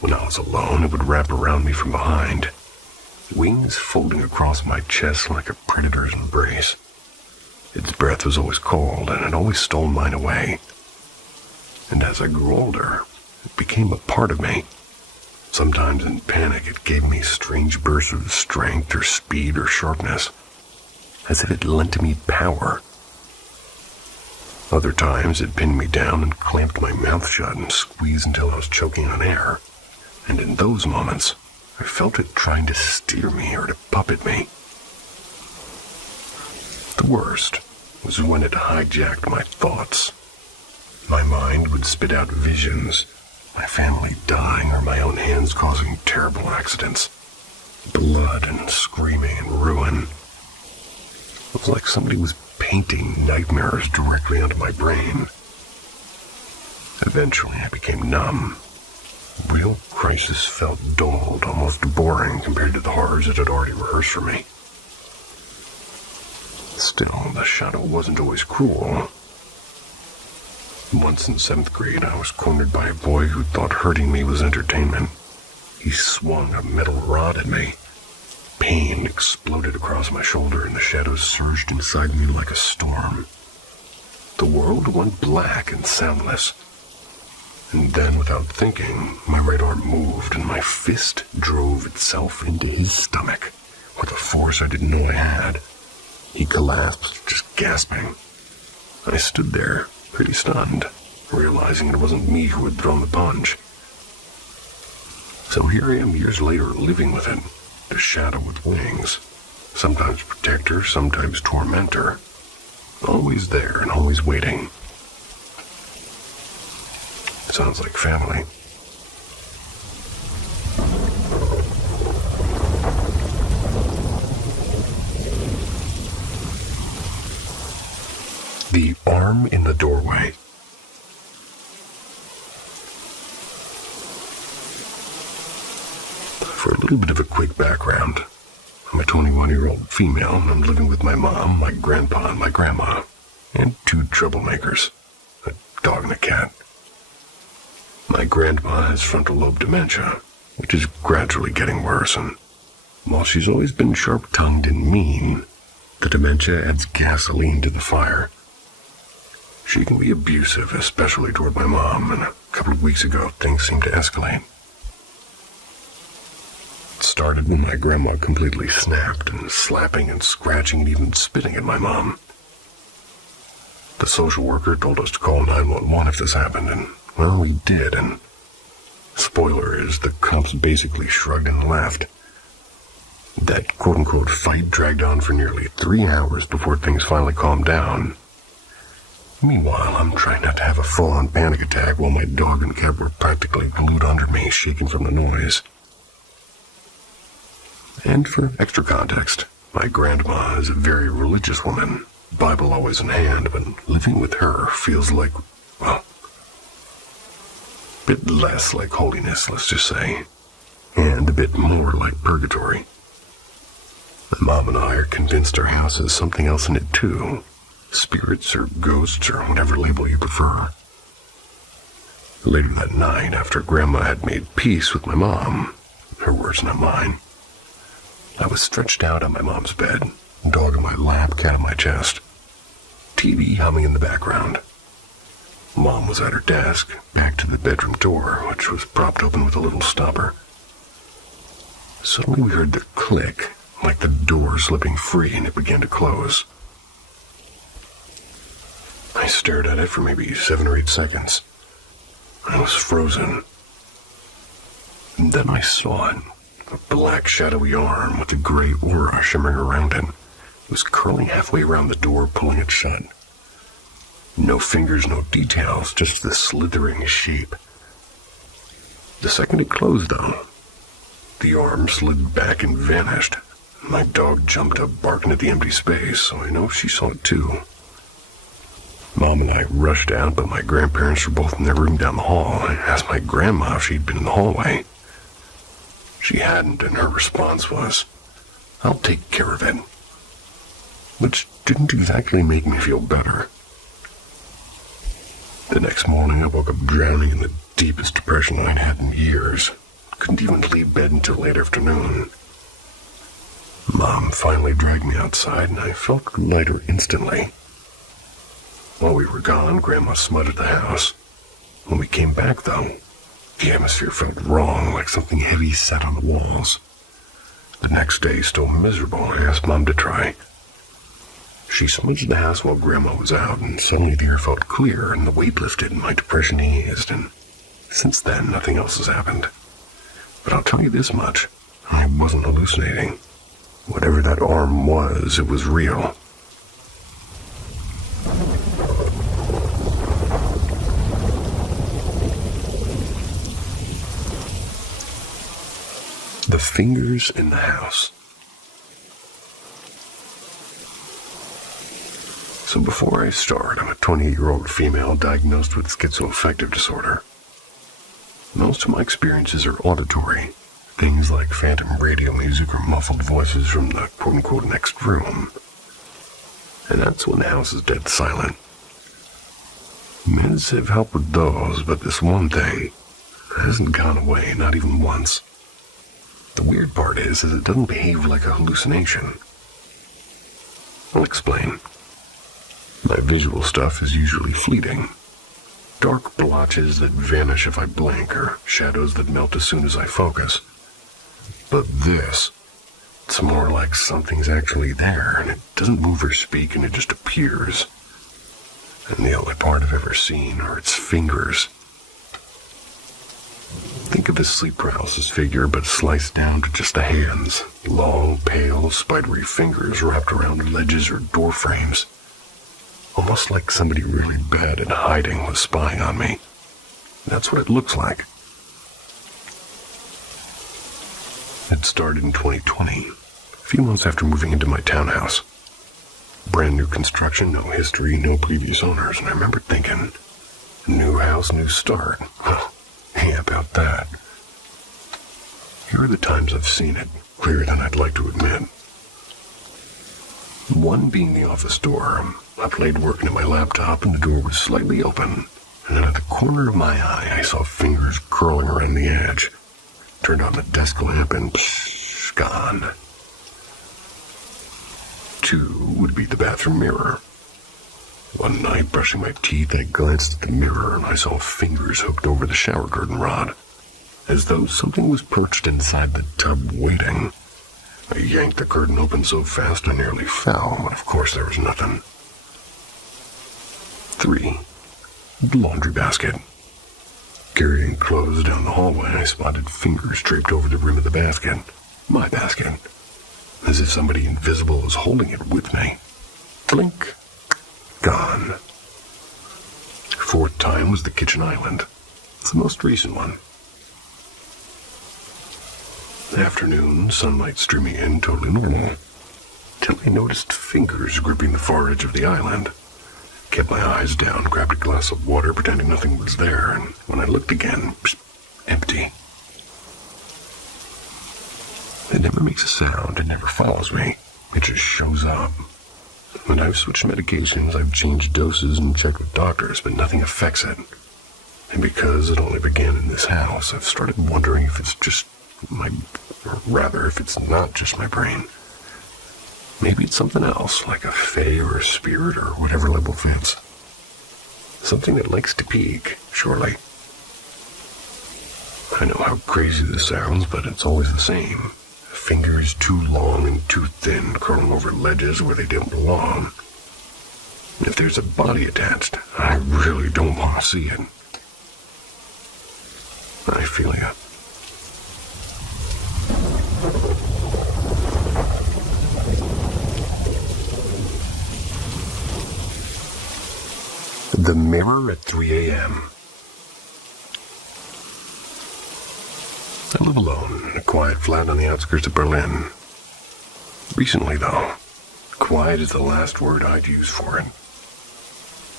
When I was alone, it would wrap around me from behind, wings folding across my chest like a predator's embrace. Its breath was always cold, and it always stole mine away. And as I grew older, it became a part of me. Sometimes in panic, it gave me strange bursts of strength or speed or sharpness, as if it lent me power. Other times, it pinned me down and clamped my mouth shut and squeezed until I was choking on air. And in those moments, I felt it trying to steer me or to puppet me. The worst was when it hijacked my thoughts. My mind would spit out visions, my family dying or my own hands causing terrible accidents. blood and screaming and ruin. It was like somebody was painting nightmares directly onto my brain. Eventually, I became numb. Real crisis felt dulled, almost boring compared to the horrors it had already rehearsed for me. Still, the shadow wasn't always cruel. Once in 7th grade, I was cornered by a boy who thought hurting me was entertainment. He swung a metal rod at me. Pain exploded across my shoulder, and the shadows surged inside me like a storm. The world went black and soundless. And then, without thinking, my right arm moved, and my fist drove itself into his stomach with a force I didn't know I had. He collapsed, just gasping. I stood there, pretty stunned, realizing it wasn't me who had thrown the punch. So here I am years later, living with it, the shadow with wings. Sometimes protector, sometimes tormentor. Always there and always waiting. Sounds like family. The arm in the doorway. For a little bit of a quick background, I'm a 21-year-old female, and I'm living with my mom, my grandpa, and my grandma, and 2 troublemakers, a dog and a cat. My grandma has frontal lobe dementia, which is gradually getting worse, and while she's always been sharp-tongued and mean, the dementia adds gasoline to the fire. She can be abusive, especially toward my mom, and a couple of weeks ago, things seemed to escalate. It started when my grandma completely snapped and slapping and scratching and even spitting at my mom. The social worker told us to call 911 if this happened, and well, we did, and spoiler is the cops basically shrugged and left. That quote-unquote fight dragged on for nearly 3 hours before things finally calmed down. Meanwhile, I'm trying not to have a full-on panic attack while my dog and cat were practically glued under me, shaking from the noise. And for extra context, my grandma is a very religious woman, Bible always in hand, but living with her feels like, well, a bit less like holiness, let's just say, and a bit more like purgatory. My mom and I are convinced our house has something else in it too. Spirits or ghosts or whatever label you prefer. Later that night, after Grandma had made peace with my mom, her words not mine, I was stretched out on my mom's bed, dog in my lap, cat on my chest, TV humming in the background. Mom was at her desk, back to the bedroom door, which was propped open with a little stopper. Suddenly we heard the click, like the door slipping free, and it began to close. I stared at it for maybe 7 or 8 seconds. I was frozen. And then I saw it. A black shadowy arm with a gray aura shimmering around it. It was curling halfway around the door, pulling it shut. No fingers, no details, just the slithering shape. The second it closed, though, the arm slid back and vanished. My dog jumped up, barking at the empty space, so I know she saw it too. Mom and I rushed out, but my grandparents were both in their room down the hall. I asked my grandma if she'd been in the hallway. She hadn't, and her response was, "I'll take care of it." Which didn't exactly make me feel better. The next morning, I woke up drowning in the deepest depression I'd had in years. Couldn't even leave bed until late afternoon. Mom finally dragged me outside, and I felt lighter instantly. While we were gone, Grandma smutted the house. When we came back, though, the atmosphere felt wrong, like something heavy sat on the walls. The next day, still miserable, I asked Mom to try. She smudged the house while Grandma was out, and suddenly the air felt clear, and the weight lifted, and my depression eased, and since then, nothing else has happened. But I'll tell you this much, I wasn't hallucinating. Whatever that arm was, it was real. The fingers in the house. So before I start, I'm a 28-year-old female diagnosed with schizoaffective disorder. Most of my experiences are auditory. Things like phantom radio music or muffled voices from the quote-unquote next room. And that's when the house is dead silent. Meds have helped with those, but this one thing hasn't gone away, not even once. The weird part is it doesn't behave like a hallucination. I'll explain. My visual stuff is usually fleeting. Dark blotches that vanish if I blink, or shadows that melt as soon as I focus. But this, it's more like something's actually there, and it doesn't move or speak, and it just appears. And the only part I've ever seen are its fingers. Think of a sleep paralysis figure, but sliced down to just the hands. Long, pale, spidery fingers wrapped around ledges or door frames. Almost like somebody really bad at hiding was spying on me. That's what it looks like. It started in 2020, a few months after moving into my townhouse. Brand new construction, no history, no previous owners, and I remember thinking, new house, new start. Yeah, about that. Here are the times I've seen it, clearer than I'd like to admit. One being the office door. I played working at my laptop and the door was slightly open, and then at the corner of my eye I saw fingers curling around the edge. Turned on the desk lamp and psh, gone. 2 would be the bathroom mirror. One night, brushing my teeth, I glanced at the mirror and I saw fingers hooked over the shower curtain rod, as though something was perched inside the tub waiting. I yanked the curtain open so fast I nearly fell, but of course there was nothing. 3. The laundry basket. Carrying clothes down the hallway, I spotted fingers draped over the rim of the basket. My basket. As if somebody invisible was holding it with me. Blink. Gone. 4th time was the kitchen island. It's the most recent one. Afternoon, sunlight streaming in, totally normal. Till I noticed fingers gripping the far edge of the island. Kept my eyes down, grabbed a glass of water, pretending nothing was there, and when I looked again, psh, empty. It never makes a sound, it never follows me. It just shows up. When I've switched medications, I've changed doses and checked with doctors, but nothing affects it. And because it only began in this house, I've started wondering if it's just or rather, if it's not just my brain. Maybe it's something else, like a fae or a spirit or whatever label fits. Something that likes to peek, surely. I know how crazy this sounds, but it's always the same. Fingers too long and too thin, curling over ledges where they don't belong. And if there's a body attached, I really don't want to see it. I feel ya. The mirror at 3 a.m. I live alone in a quiet flat on the outskirts of Berlin. Recently, though, quiet is the last word I'd use for it.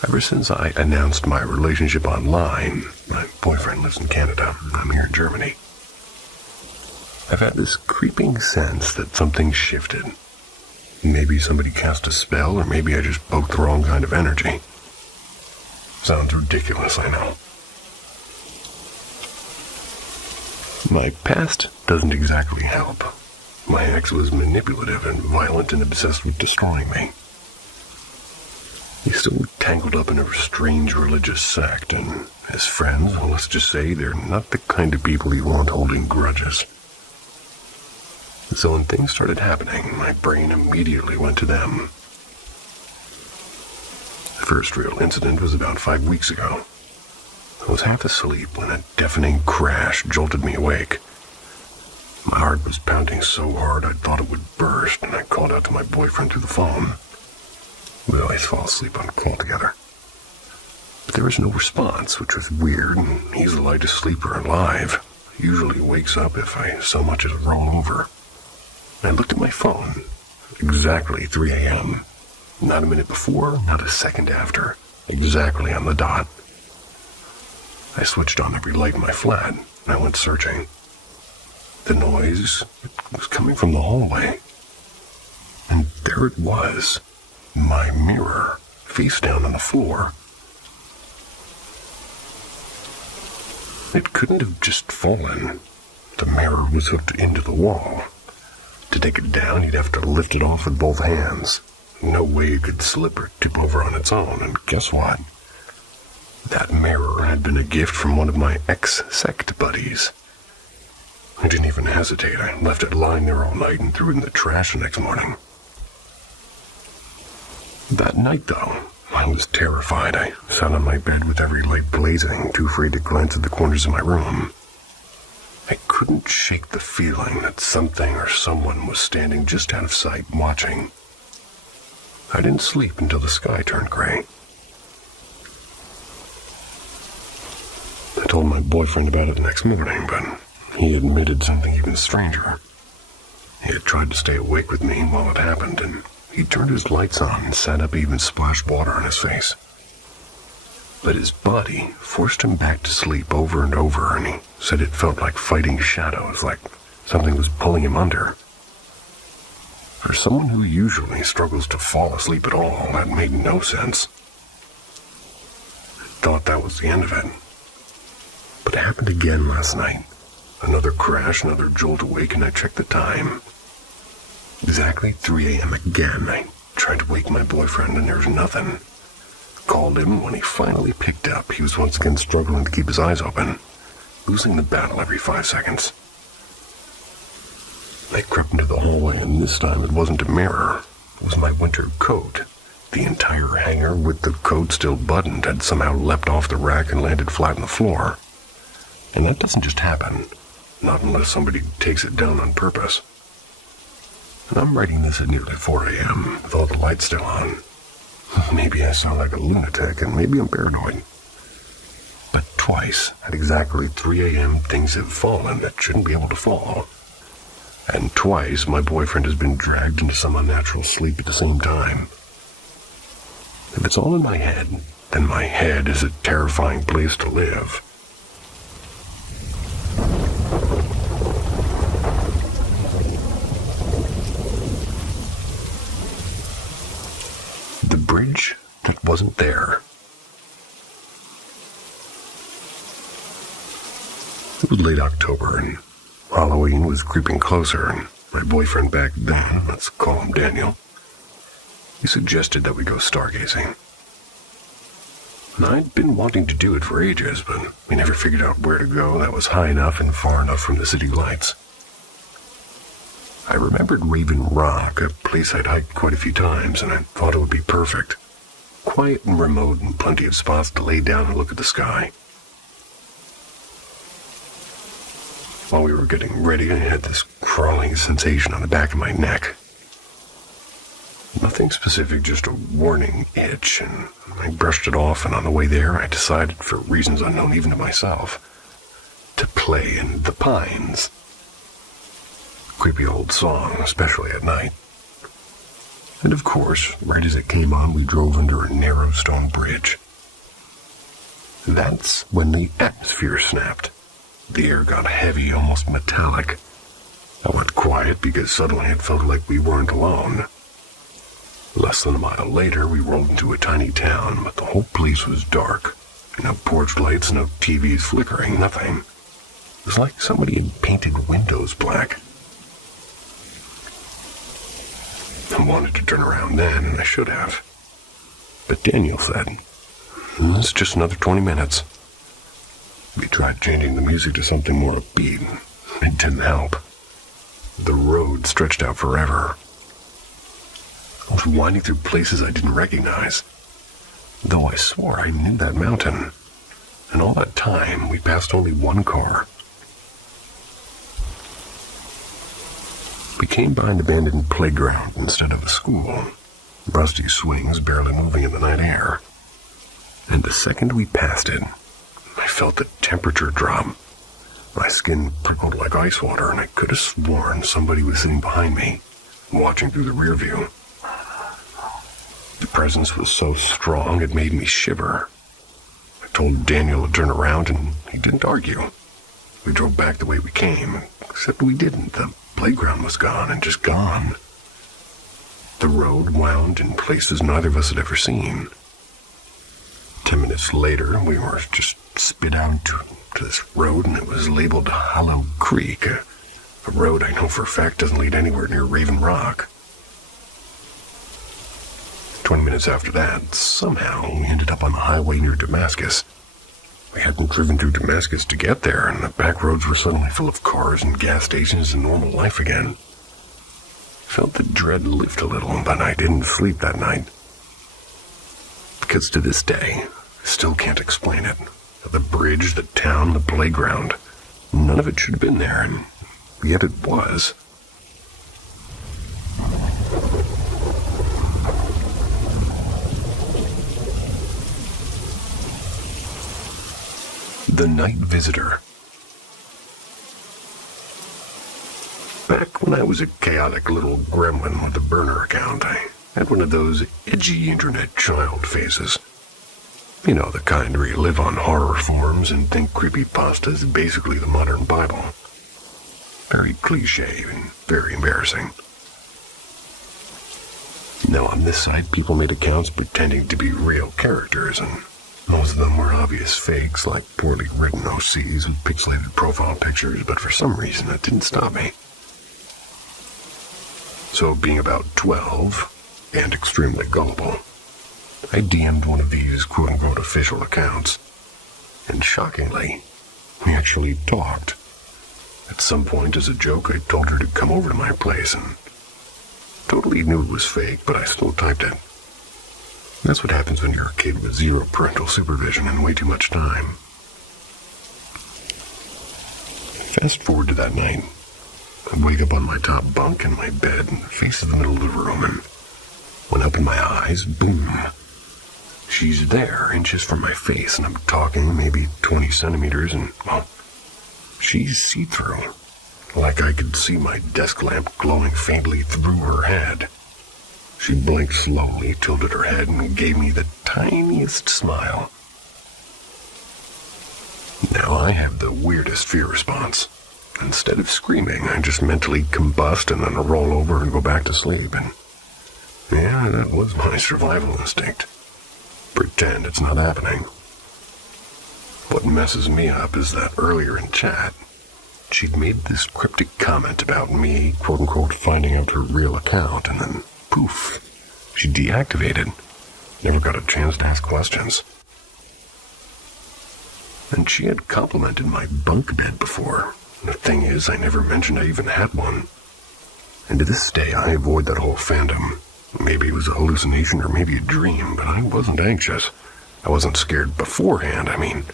Ever since I announced my relationship online, my boyfriend lives in Canada, and I'm here in Germany, I've had this creeping sense that something shifted. Maybe somebody cast a spell, or maybe I just booked the wrong kind of energy. Sounds ridiculous, I know. My past doesn't exactly help. My ex was manipulative and violent and obsessed with destroying me. He's still tangled up in a strange religious sect, and as friends, well, let's just say they're not the kind of people you want holding grudges. So when things started happening, my brain immediately went to them. The first real incident was about 5 weeks ago. I was half asleep when a deafening crash jolted me awake. My heart was pounding so hard I thought it would burst, and I called out to my boyfriend through the phone. We always fall asleep on call together. But there was no response, which was weird, and he's the lightest sleeper alive. usually wakes up if I so much as roll over. I looked at my phone. Exactly 3 a.m. Not a minute before, not a second after. Exactly on the dot. I switched on every light in my flat, and I went searching. The noise was coming from the hallway. And there it was, my mirror, face down on the floor. It couldn't have just fallen. The mirror was hooked into the wall. To take it down, you'd have to lift it off with both hands. No way it could slip or tip over on its own, and guess what? That mirror had been a gift from one of my ex-sect buddies. I didn't even hesitate. I left it lying there all night and threw it in the trash the next morning. That night, though, I was terrified. I sat on my bed with every light blazing, too afraid to glance at the corners of my room. I couldn't shake the feeling that something or someone was standing just out of sight, watching. I didn't sleep until the sky turned gray. I told my boyfriend about it the next morning, but he admitted something even stranger. He had tried to stay awake with me while it happened, and he turned his lights on and sat up, even splashed water on his face. But his body forced him back to sleep over and over, and he said it felt like fighting shadows, like something was pulling him under. For someone who usually struggles to fall asleep at all, that made no sense. I thought that was the end of it. But it happened again last night. Another crash, another jolt awake, and I checked the time. Exactly 3 a.m. again. I tried to wake my boyfriend, and there was nothing. Called him. When he finally picked up, he was once again struggling to keep his eyes open, losing the battle every 5 seconds. I crept into the hallway, and this time it wasn't a mirror. It was my winter coat. The entire hanger with the coat still buttoned had somehow leapt off the rack and landed flat on the floor. And that doesn't just happen, not unless somebody takes it down on purpose. And I'm writing this at nearly 4 a.m. with all the lights still on. Maybe I sound like a lunatic, and maybe I'm paranoid. But twice, at exactly 3 a.m., things have fallen that shouldn't be able to fall. And twice, my boyfriend has been dragged into some unnatural sleep at the same time. If it's all in my head, then my head is a terrifying place to live. The bridge that wasn't there. It was late October, and Halloween was creeping closer, and my boyfriend back then, let's call him Daniel, he suggested that we go stargazing. And I'd been wanting to do it for ages, but we never figured out where to go that was high enough and far enough from the city lights. I remembered Raven Rock, a place I'd hiked quite a few times, and I thought it would be perfect. Quiet and remote, and plenty of spots to lay down and look at the sky. While we were getting ready, I had this crawling sensation on the back of my neck. Nothing specific, just a warning itch, and I brushed it off, and on the way there, I decided, for reasons unknown even to myself, to play in the pines. Creepy old song, especially at night. And of course, right as it came on, we drove under a narrow stone bridge. That's when the atmosphere snapped. The air got heavy, almost metallic. I went quiet because suddenly it felt like we weren't alone. Less than a mile later, we rolled into a tiny town, but the whole place was dark. No porch lights, no TVs flickering, nothing. It was like somebody had painted windows black. I wanted to turn around then, and I should have. But Daniel said, "It's just another 20 minutes." We tried changing the music to something more upbeat. It didn't help. The road stretched out forever. I was winding through places I didn't recognize, though I swore I knew that mountain. And all that time, we passed only one car. We came by an abandoned playground instead of a school. Rusty swings barely moving in the night air. And the second we passed it, I felt the temperature drop. My skin prickled like ice water, and I could have sworn somebody was sitting behind me, watching through the rear view. The presence was so strong it made me shiver. I told Daniel to turn around, and he didn't argue. We drove back the way we came, except we didn't. The playground was gone, and just gone. The road wound in places neither of us had ever seen. 10 minutes later, we were just spit out to this road, and it was labeled Hollow Creek, a road I know for a fact doesn't lead anywhere near Raven Rock. 20 minutes after that, somehow we ended up on the highway near Damascus. We hadn't driven through Damascus to get there, and the back roads were suddenly full of cars and gas stations and normal life again. Felt the dread lift a little, but I didn't sleep that night. Because to this day, I still can't explain it. The bridge, the town, the playground, none of it should have been there, and yet it was. The Night Visitor. Back when I was a chaotic little gremlin with a burner account, I had one of those edgy internet child phases. You know, the kind where you live on horror forums and think creepypasta is basically the modern Bible. Very cliche and very embarrassing. Now on this side, people made accounts pretending to be real characters, and most of them were obvious fakes, like poorly written OCs and pixelated profile pictures, but for some reason that didn't stop me. So, being about 12, and extremely gullible, I DM'd one of these quote-unquote official accounts, and shockingly, we actually talked. At some point, as a joke, I told her to come over to my place, and totally knew it was fake, but I still typed it. That's what happens when you're a kid with zero parental supervision and way too much time. Fast forward to that night. I wake up on my top bunk in my bed and face the middle of the room, and when I open my eyes, boom. She's there, inches from my face, and I'm talking maybe 20 centimeters, and, well, she's see-through. Like I could see my desk lamp glowing faintly through her head. She blinked slowly, tilted her head, and gave me the tiniest smile. Now I have the weirdest fear response. Instead of screaming, I just mentally combust and then roll over and go back to sleep, and yeah, that was my survival instinct. Pretend it's not happening. What messes me up is that earlier in chat, she'd made this cryptic comment about me, quote-unquote, finding out her real account, and then poof, she deactivated. Never got a chance to ask questions. And she had complimented my bunk bed before. The thing is, I never mentioned I even had one. And to this day, I avoid that whole fandom. Maybe it was a hallucination or maybe a dream, but I wasn't anxious. I wasn't scared beforehand, I mean.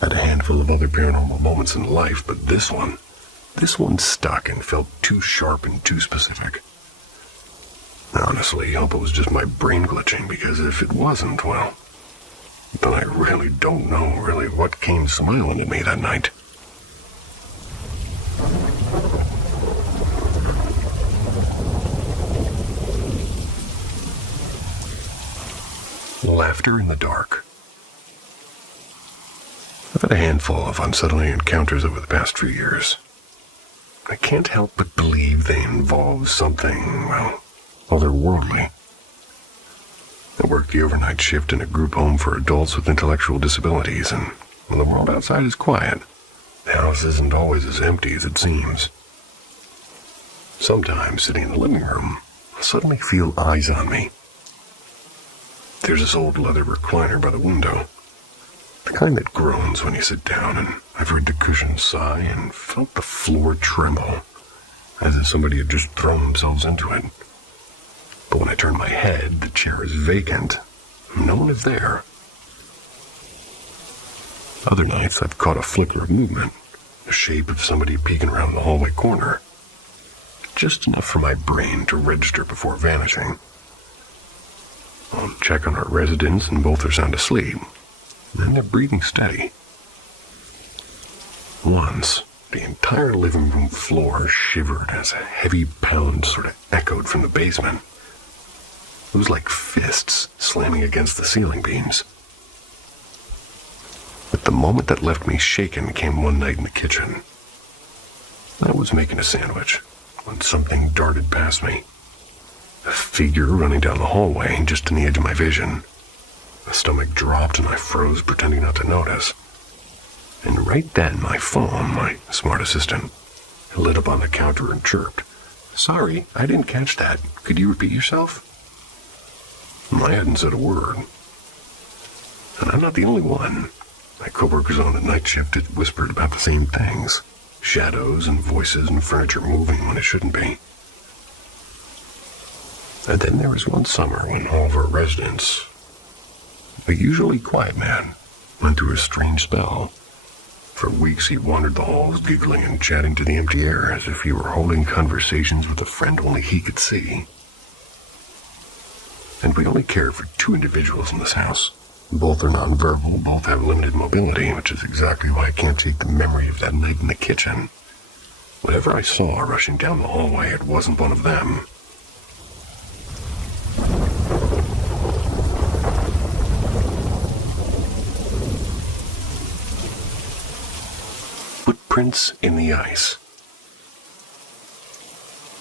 I had a handful of other paranormal moments in life, but this one stuck and felt too sharp and too specific. Honestly, I hope it was just my brain glitching, because if it wasn't, well, then I really don't know what came smiling at me that night. Laughter in the dark. I've had a handful of unsettling encounters over the past few years. I can't help but believe they involve something, well, otherworldly. I work the overnight shift in a group home for adults with intellectual disabilities, and when the world outside is quiet, the house isn't always as empty as it seems. Sometimes, sitting in the living room, I suddenly feel eyes on me. There's this old leather recliner by the window, the kind that groans when you sit down, and I've heard the cushions sigh and felt the floor tremble, as if somebody had just thrown themselves into it. But when I turn my head, the chair is vacant. No one is there. Other nights, I've caught a flicker of movement, the shape of somebody peeking around the hallway corner. Just enough for my brain to register before vanishing. I'll check on our residents, and both are sound asleep, and they're breathing steady. Once, The entire living room floor shivered as a heavy pound sort of echoed from the basement. It was like fists slamming against the ceiling beams. But the moment that left me shaken came one night in the kitchen. I was making a sandwich when something darted past me. A figure running down the hallway just on the edge of my vision. My stomach dropped and I froze, pretending not to notice. And right then, my phone, my smart assistant, lit up on the counter and chirped. "Sorry, I didn't catch that. Could you repeat yourself?" I hadn't said a word. And I'm not the only one. My coworkers on the night shift had whispered about the same things. Shadows and voices and furniture moving when it shouldn't be. And then there was one summer when all of our residents, a usually quiet man, went through a strange spell. For weeks he wandered the halls, giggling and chatting to the empty air as if he were holding conversations with a friend only he could see. And we only cared for 2 individuals in this house. Both are nonverbal, both have limited mobility, which is exactly why I can't take the memory of that night in the kitchen. Whatever I saw rushing down the hallway, it wasn't one of them. Footprints in the ice.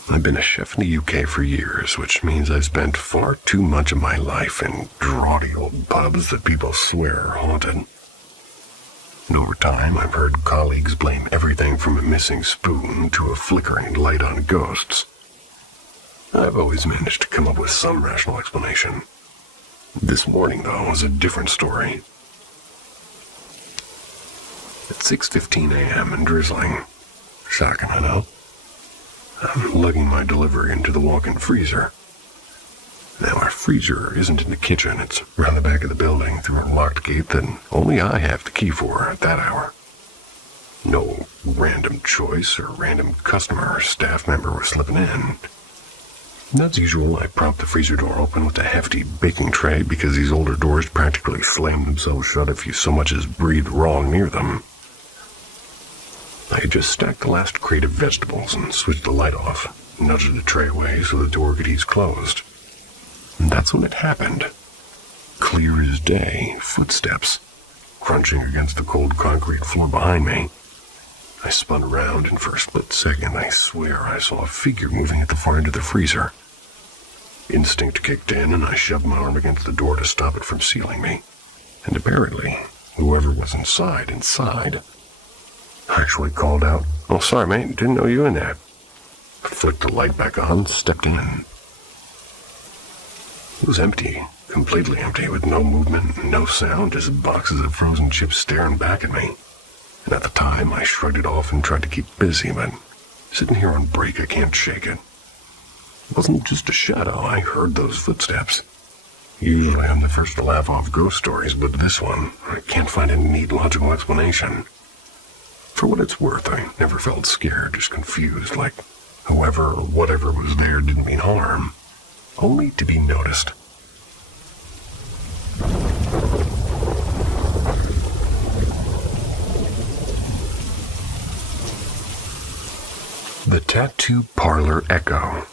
I've been a chef in the UK for years, which means I've spent far too much of my life in draughty old pubs that people swear are haunted. And over time, I've heard colleagues blame everything from a missing spoon to a flickering light on ghosts. I've always managed to come up with some rational explanation. This morning, though, was a different story. At 6:15 a.m. and drizzling. Shocking, I know. I'm lugging my delivery into the walk-in freezer. Now, our freezer isn't in the kitchen. It's around the back of the building through a locked gate that only I have the key for at that hour. No random choice or random customer or staff member was slipping in. As usual, I prop the freezer door open with a hefty baking tray because these older doors practically slam themselves shut if you so much as breathe wrong near them. I had just stacked the last crate of vegetables and switched the light off, nudged the tray away so the door could ease closed. And that's when it happened. Clear as day, footsteps, crunching against the cold concrete floor behind me. I spun around and for a split second, I swear I saw a figure moving at the far end of the freezer. Instinct kicked in and I shoved my arm against the door to stop it from sealing me. And apparently, whoever was inside, I actually called out, "Oh, sorry, mate, didn't know you in there." I flicked the light back on, stepped in. It was empty, completely empty, with no movement, no sound, just boxes of frozen chips staring back at me. And at the time, I shrugged it off and tried to keep busy, but sitting here on break, I can't shake it. It wasn't just a shadow, I heard those footsteps. Usually I'm the first to laugh off ghost stories, but this one, I can't find a neat, logical explanation. For what it's worth, I never felt scared, just confused, like whoever or whatever was there didn't mean harm, only to be noticed. The Tattoo Parlor Echo.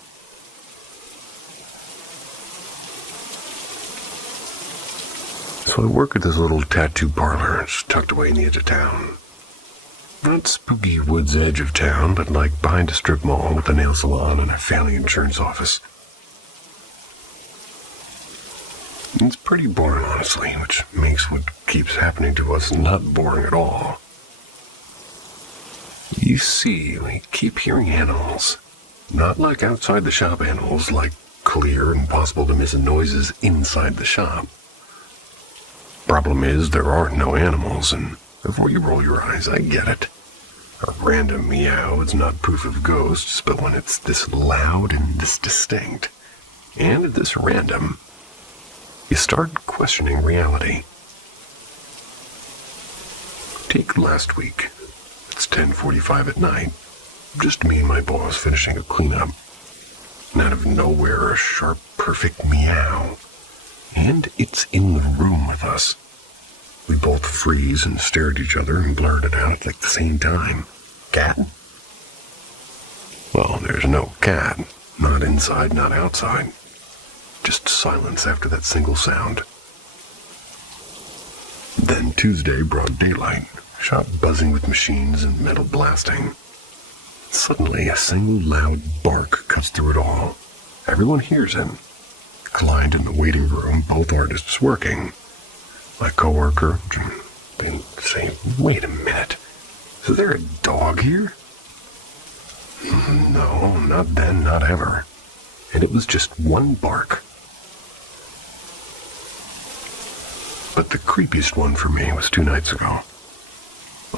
So I work at this little tattoo parlor. It's tucked away in the edge of town. Not spooky woods edge of town, but like behind a strip mall with a nail salon and a family insurance office. It's pretty boring, honestly, which makes what keeps happening to us not boring at all. You see, we keep hearing animals. Not like outside the shop animals, like clear and impossible to miss noises inside the shop. Problem is, there are no animals, and before you roll your eyes, I get it. A random meow is not proof of ghosts, but when it's this loud and this distinct, and this random, you start questioning reality. Take last week. It's 10:45 at night. Just me and my boss finishing a cleanup. And out of nowhere, a sharp, perfect meow. And it's in the room with us. We both freeze and stare at each other and blurt it out at the same time. Cat? Well, there's no cat. Not inside, not outside. Just silence after that single sound. Then Tuesday, broad daylight. Shop buzzing with machines and metal blasting. Suddenly, a single loud bark cuts through it all. Everyone hears him. Client in the waiting room, both artists working. My coworker, then say, wait a minute. Is there a dog here? No, not then, not ever. And it was just one bark. But the creepiest one for me was 2 nights ago.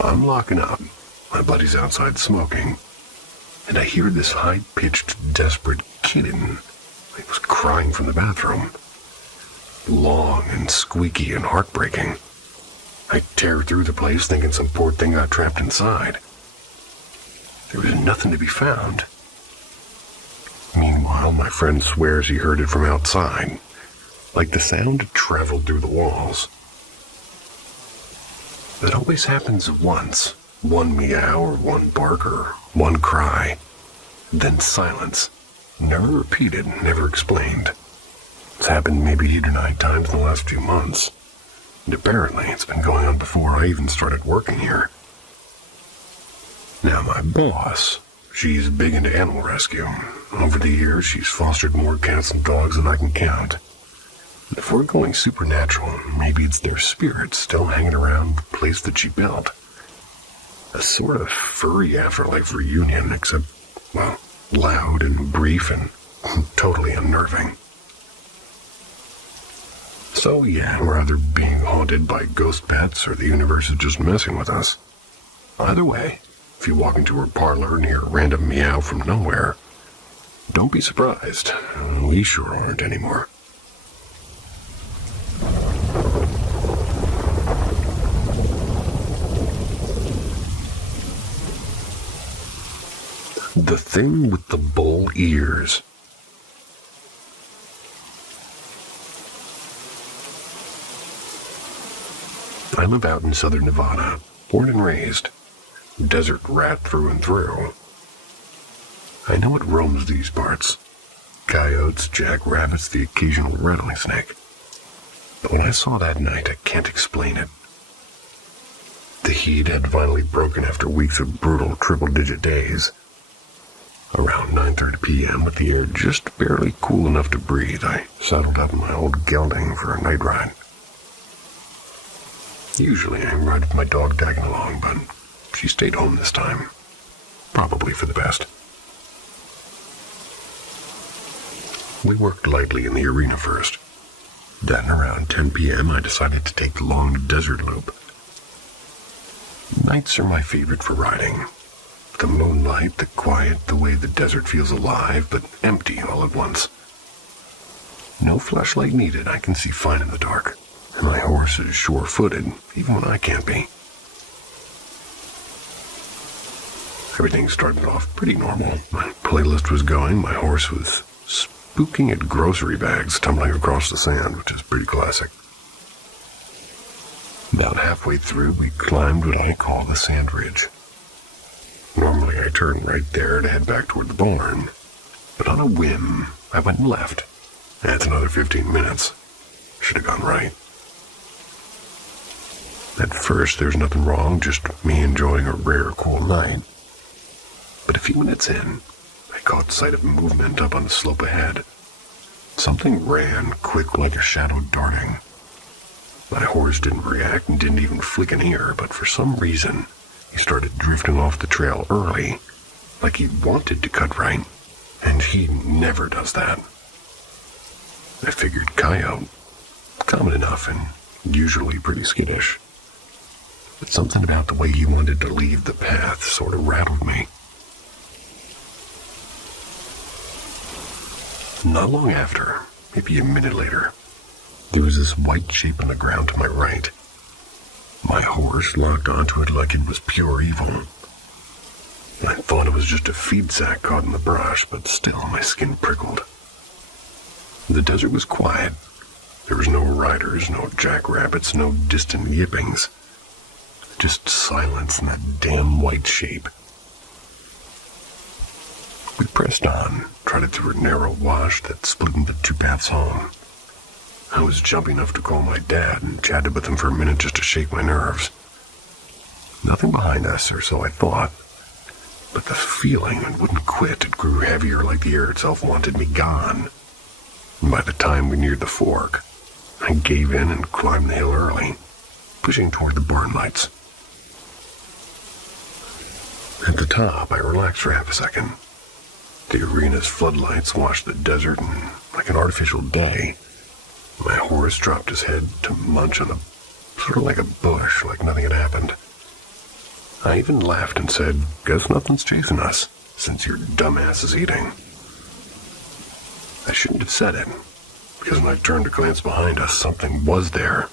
I'm locking up. My buddy's outside smoking. And I hear this high-pitched, desperate kitten. It was crying from the bathroom. Long and squeaky and heartbreaking. I tear through the place thinking some poor thing got trapped inside. There was nothing to be found. Meanwhile, my friend swears he heard it from outside. Like the sound traveled through the walls. It always happens once. One meow or one bark or one cry. Then silence. Never repeated, never explained. It's happened maybe 8 or 9 times in the last few months. And apparently it's been going on before I even started working here. Now my boss, she's big into animal rescue. Over the years, she's fostered more cats and dogs than I can count. If we're going supernatural, maybe it's their spirits still hanging around the place that she built. A sort of furry afterlife reunion, except, well, loud and brief and totally unnerving. So yeah, we're either being haunted by ghost pets or the universe is just messing with us. Either way, if you walk into her parlor and hear a random meow from nowhere, don't be surprised. We sure aren't anymore. The thing with the bull ears. I live out in southern Nevada, born and raised. Desert rat through and through. I know it roams these parts. Coyotes, jackrabbits, the occasional rattlesnake. But when I saw that night, I can't explain it. The heat had finally broken after weeks of brutal triple-digit days. Around 9:30 p.m., with the air just barely cool enough to breathe, I saddled up in my old gelding for a night ride. Usually I ride with my dog tagging along, but she stayed home this time. Probably for the best. We worked lightly in the arena first. Then around 10 p.m. I decided to take the long desert loop. Nights are my favorite for riding. The moonlight, the quiet, the way the desert feels alive but empty all at once. No flashlight needed, I can see fine in the dark. And my horse is sure-footed, even when I can't be. Everything started off pretty normal. My playlist was going, my horse was spooking at grocery bags tumbling across the sand, which is pretty classic. About halfway through, we climbed what I call the sand ridge. Normally I turn right there to head back toward the barn, but on a whim, I went left. That's another 15 minutes. Should have gone right. At first, there's nothing wrong, just me enjoying a rare, cool night. But a few minutes in, I caught sight of movement up on the slope ahead. Something ran quick like a shadow darting. My horse didn't react and didn't even flick an ear, but for some reason, he started drifting off the trail early, like he wanted to cut right, and he never does that. I figured coyote, common enough and usually pretty skittish. But something about the way he wanted to leave the path sort of rattled me. Not long after, maybe a minute later, there was this white shape on the ground to my right. My horse locked onto it like it was pure evil. I thought it was just a feed sack caught in the brush, but still my skin prickled. The desert was quiet. There was no riders, no jackrabbits, no distant yippings. Just silence and that damn white shape. We pressed on, trotted through a narrow wash that split into 2 paths home. I was jumpy enough to call my dad and chatted with him for a minute just to shake my nerves. Nothing behind us, or so I thought. But the feeling it wouldn't quit. It grew heavier, like the air itself wanted me gone. And by the time we neared the fork, I gave in and climbed the hill early, pushing toward the barn lights. At the top, I relaxed for half a second. The arena's floodlights washed the desert, and like an artificial day, my horse dropped his head to munch on sort of like a bush, like nothing had happened. I even laughed and said, "Guess nothing's chasing us, since your dumbass is eating." I shouldn't have said it, because when I turned to glance behind us, something was there.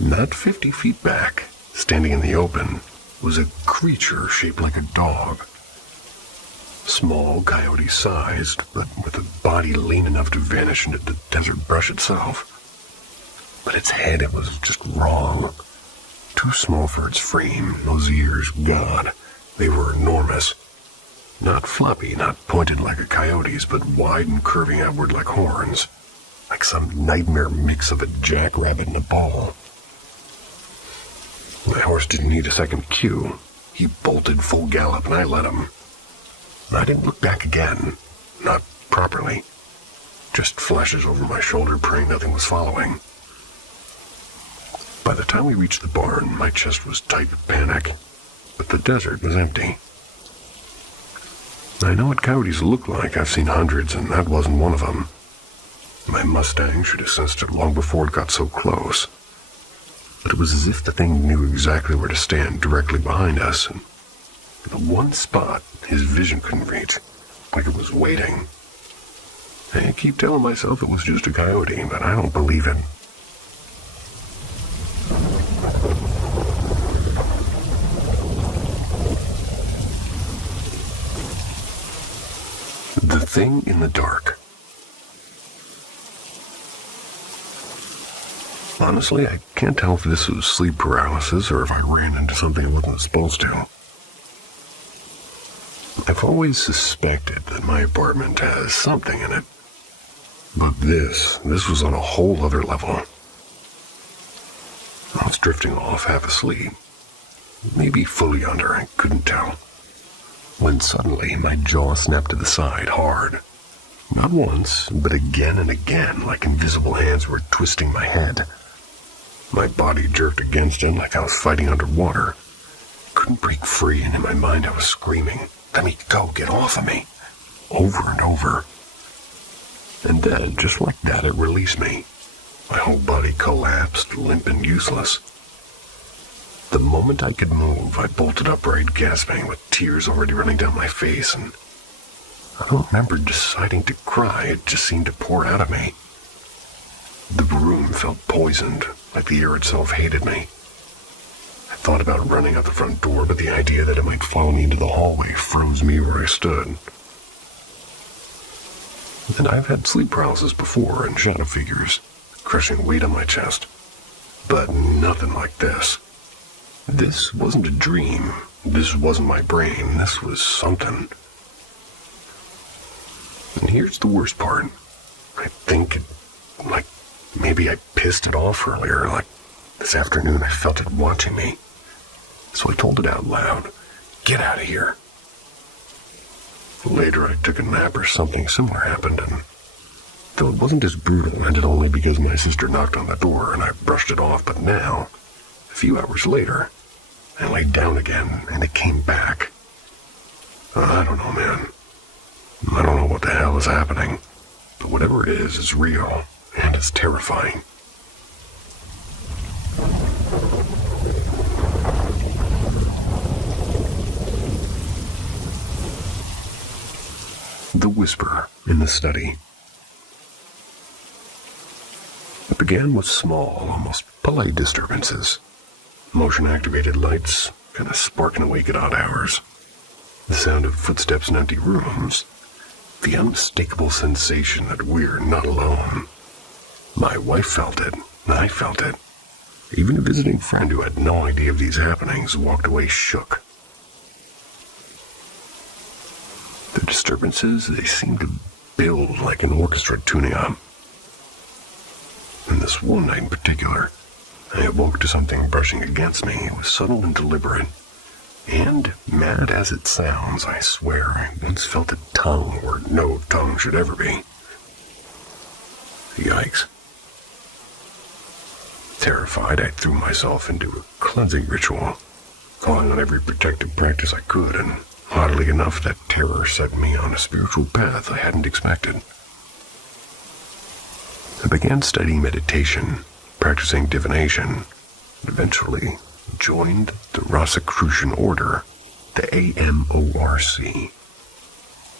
Not 50 feet back, standing in the open, was a creature shaped like a dog. Small, coyote-sized, but with a body lean enough to vanish into the desert brush itself. But its head, it was just wrong. Too small for its frame, those ears, God, they were enormous. Not floppy, not pointed like a coyote's, but wide and curving outward like horns. Like some nightmare mix of a jackrabbit and a bull. My horse didn't need a second cue. He bolted full gallop and I let him. I didn't look back again. Not properly. Just flashes over my shoulder, praying nothing was following. By the time we reached the barn, my chest was tight with panic, but the desert was empty. I know what coyotes look like. I've seen hundreds, and that wasn't one of them. My Mustang should have sensed it long before it got so close. But it was as if the thing knew exactly where to stand directly behind us, and in the one spot his vision couldn't reach, like it was waiting. I keep telling myself it was just a coyote, but I don't believe it. The thing in the dark. Honestly, I can't tell if this was sleep paralysis or if I ran into something I wasn't supposed to. I've always suspected that my apartment has something in it. But this was on a whole other level. I was drifting off, half asleep. Maybe fully under, I couldn't tell. When suddenly my jaw snapped to the side hard. Not once, but again and again, like invisible hands were twisting my head. My body jerked against it like I was fighting underwater. Couldn't break free, and in my mind I was screaming, "Let me go, get off of me," over and over. And then, just like that, it released me. My whole body collapsed, limp and useless. The moment I could move, I bolted upright, gasping, with tears already running down my face, and I don't remember deciding to cry. It just seemed to pour out of me. The room felt poisoned, like the air itself hated me. I thought about running out the front door, but the idea that it might follow me into the hallway froze me where I stood. And I've had sleep paralysis before, and shadow figures, crushing weight on my chest. But nothing like this. This wasn't a dream. This wasn't my brain. This was something. And here's the worst part. I think maybe I pissed it off earlier, like this afternoon I felt it watching me. So I told it out loud, "Get out of here." Later I took a nap or something similar happened, and though it wasn't as brutal, it ended only because my sister knocked on the door and I brushed it off. But now, a few hours later, I laid down again and it came back. I don't know, man. I don't know what the hell is happening, but whatever it is real, and it's terrifying. The whisper in the study. It began with small, almost polite disturbances. Motion-activated lights kind of sparking awake at odd hours. The sound of footsteps in empty rooms. The unmistakable sensation that we're not alone. My wife felt it. I felt it. Even a visiting friend who had no idea of these happenings walked away shook. The disturbances, they seemed to build like an orchestra tuning up. And this one night in particular, I awoke to something brushing against me. It was subtle and deliberate. And, mad as it sounds, I swear I once felt a tongue where no tongue should ever be. Yikes. Terrified, I threw myself into a cleansing ritual, calling on every protective practice I could, and oddly enough, that terror set me on a spiritual path I hadn't expected. I began studying meditation, practicing divination, and eventually joined the Rosicrucian Order, the AMORC.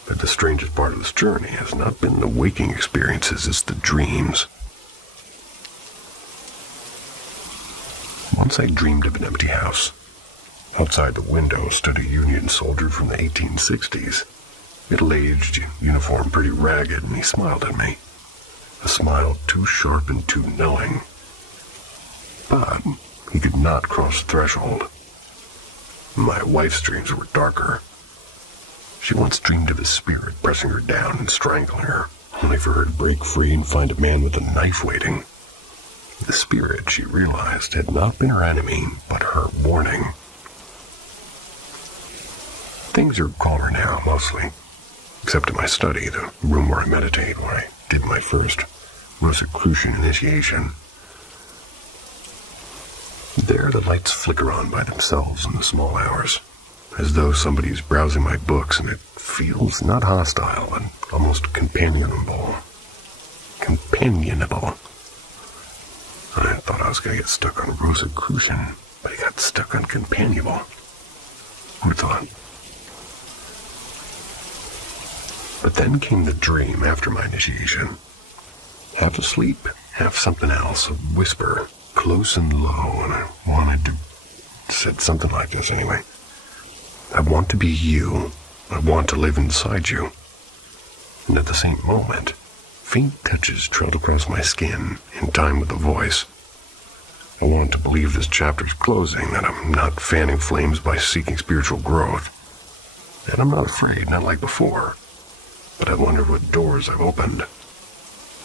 But the strangest part of this journey has not been the waking experiences, it's the dreams. Once I dreamed of an empty house. Outside the window stood a Union soldier from the 1860s, middle-aged, uniform pretty ragged, and he smiled at me. A smile too sharp and too knowing. But he could not cross the threshold. My wife's dreams were darker. She once dreamed of a spirit pressing her down and strangling her, only for her to break free and find a man with a knife waiting. The spirit, she realized, had not been her enemy, but her warning. Things are calmer now, mostly. Except in my study, the room where I meditate, where I did my first Rosicrucian initiation. There, the lights flicker on by themselves in the small hours, as though somebody's browsing my books, and it feels not hostile, but almost companionable. I thought I was going to get stuck on Rosicrucian, but I got stuck on companionable. Who'd thought? But then came the dream after my initiation. Half asleep, half something else, a whisper, close and low, and I wanted to... said something like this anyway. I want to be you. I want to live inside you. And at the same moment, faint touches trailed across my skin, in time with the voice. I wanted to believe this chapter's closing, that I'm not fanning flames by seeking spiritual growth. And I'm not afraid, not like before. But I wondered what doors I've opened,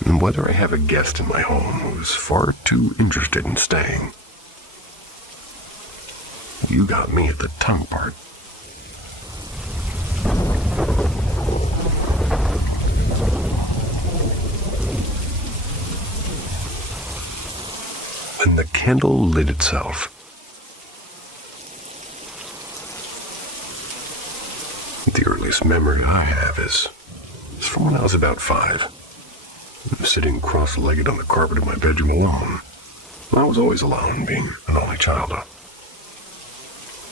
and whether I have a guest in my home who is far too interested in staying. You got me at the tongue part. When the candle lit itself. The earliest memory I have is from when I was about 5. I'm sitting cross-legged on the carpet of my bedroom alone. I was always alone, being an only child.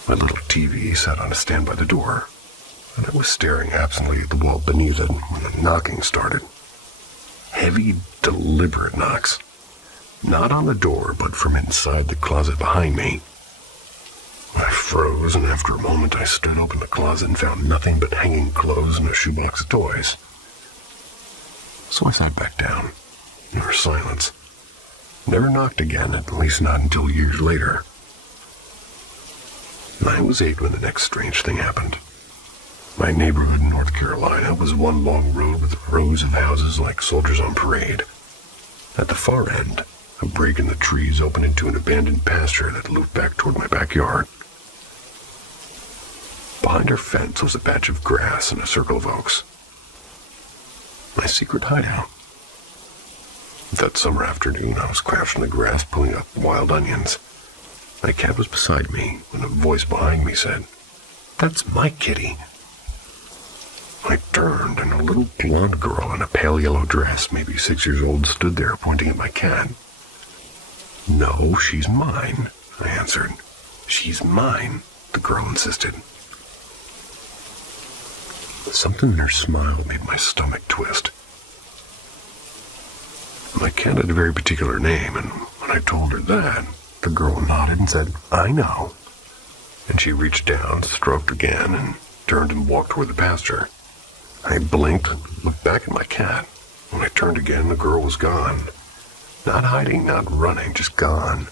My little TV sat on a stand by the door, and I was staring absently at the wall beneath it when the knocking started. Heavy, deliberate knocks. Not on the door, but from inside the closet behind me. I froze, and after a moment I stood open the closet and found nothing but hanging clothes and a shoebox of toys. So I sat back down. There was silence. Never knocked again, at least not until years later. I was 8 when the next strange thing happened. My neighborhood in North Carolina was one long road with rows of houses like soldiers on parade. At the far end, a break in the trees opened into an abandoned pasture that looped back toward my backyard. Behind our fence was a patch of grass and a circle of oaks. My secret hideout. That summer afternoon, I was crouched in the grass pulling up wild onions. My cat was beside me when a voice behind me said, "That's my kitty." I turned, and a little blonde girl in a pale yellow dress, maybe 6 years old, stood there pointing at my cat. "No, she's mine," I answered. "She's mine," the girl insisted. Something in her smile made my stomach twist. My cat had a very particular name, and when I told her that, the girl nodded and said, "I know." And she reached down, stroked again, and turned and walked toward the pasture. I blinked and looked back at my cat. When I turned again, the girl was gone. Not hiding, not running, just gone.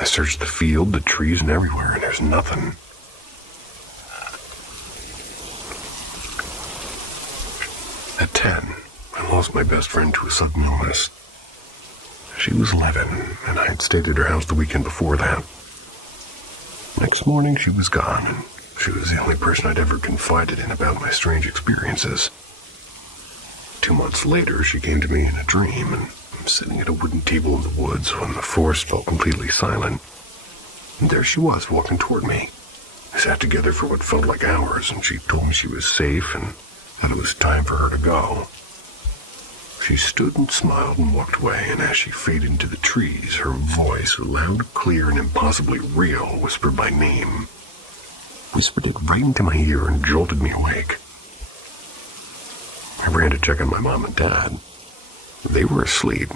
I searched the field, the trees, and everywhere, and there's nothing. At 10, I lost my best friend to a sudden illness. She was 11, and I had stayed at her house the weekend before that. Next morning, she was gone, and she was the only person I'd ever confided in about my strange experiences. 2 months later, she came to me in a dream, and I'm sitting at a wooden table in the woods when the forest fell completely silent. And there she was, walking toward me. We sat together for what felt like hours, and she told me she was safe and that it was time for her to go. She stood and smiled and walked away, and as she faded into the trees, her voice, loud, clear, and impossibly real, whispered my name. Whispered it right into my ear and jolted me awake. I ran to check on my mom and dad. They were asleep.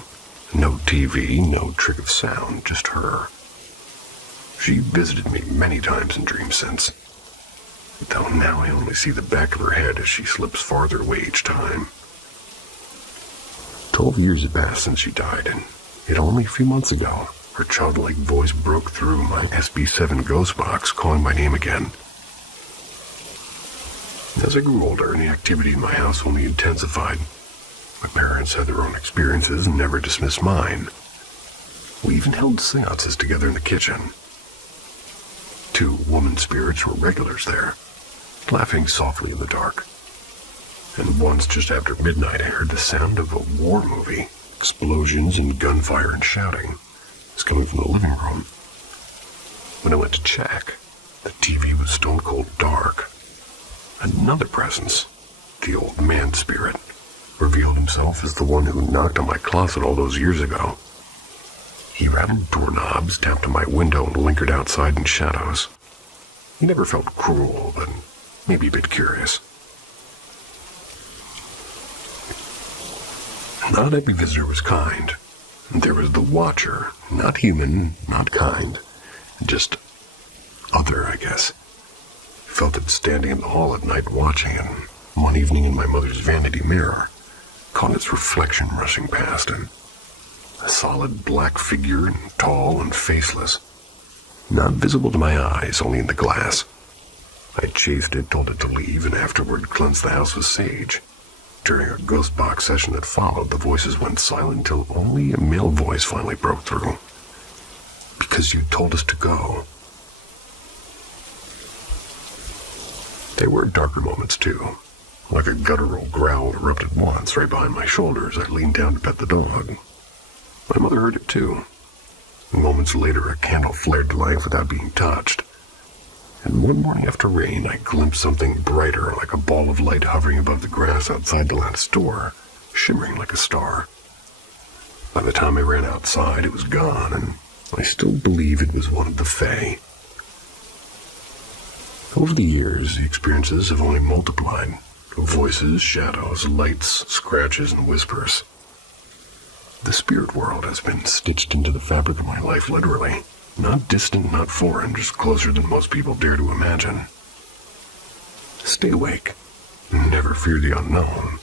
No TV, no trick of sound, just her. She visited me many times in dreams since, though now I only see the back of her head as she slips farther away each time. 12 years had passed since she died, and yet only a few months ago, her childlike voice broke through my SB7 ghost box, calling my name again. As I grew older, and the activity in my house only intensified, my parents had their own experiences and never dismissed mine. We even held seances together in the kitchen. 2 woman spirits were regulars there, laughing softly in the dark. And once, just after midnight, I heard the sound of a war movie. Explosions and gunfire and shouting. It was coming from the living room. When I went to check, the TV was stone cold dark. Another presence, the old man spirit, revealed himself as the one who knocked on my closet all those years ago. He rattled doorknobs, tapped on my window, and lingered outside in shadows. He never felt cruel, but maybe a bit curious. Not every visitor was kind. There was the watcher, not human, not kind, just other, I guess. I felt it standing in the hall at night watching, and one evening in my mother's vanity mirror, caught its reflection rushing past him. A solid black figure, and tall and faceless. Not visible to my eyes, only in the glass. I chased it, told it to leave, and afterward cleansed the house with sage. During a ghost box session that followed, the voices went silent until only a male voice finally broke through. Because you told us to go. There were darker moments, too. Like a guttural growl erupted once, right behind my shoulders. I leaned down to pet the dog. My mother heard it, too. Moments later, a candle flared to life without being touched. And one morning after rain, I glimpsed something brighter, like a ball of light hovering above the grass outside the last door, shimmering like a star. By the time I ran outside, it was gone, and I still believe it was one of the Fae. Over the years, the experiences have only multiplied. Voices, shadows, lights, scratches, and whispers. The spirit world has been stitched into the fabric of my life, literally. Not distant, not foreign, just closer than most people dare to imagine. Stay awake. Never fear the unknown.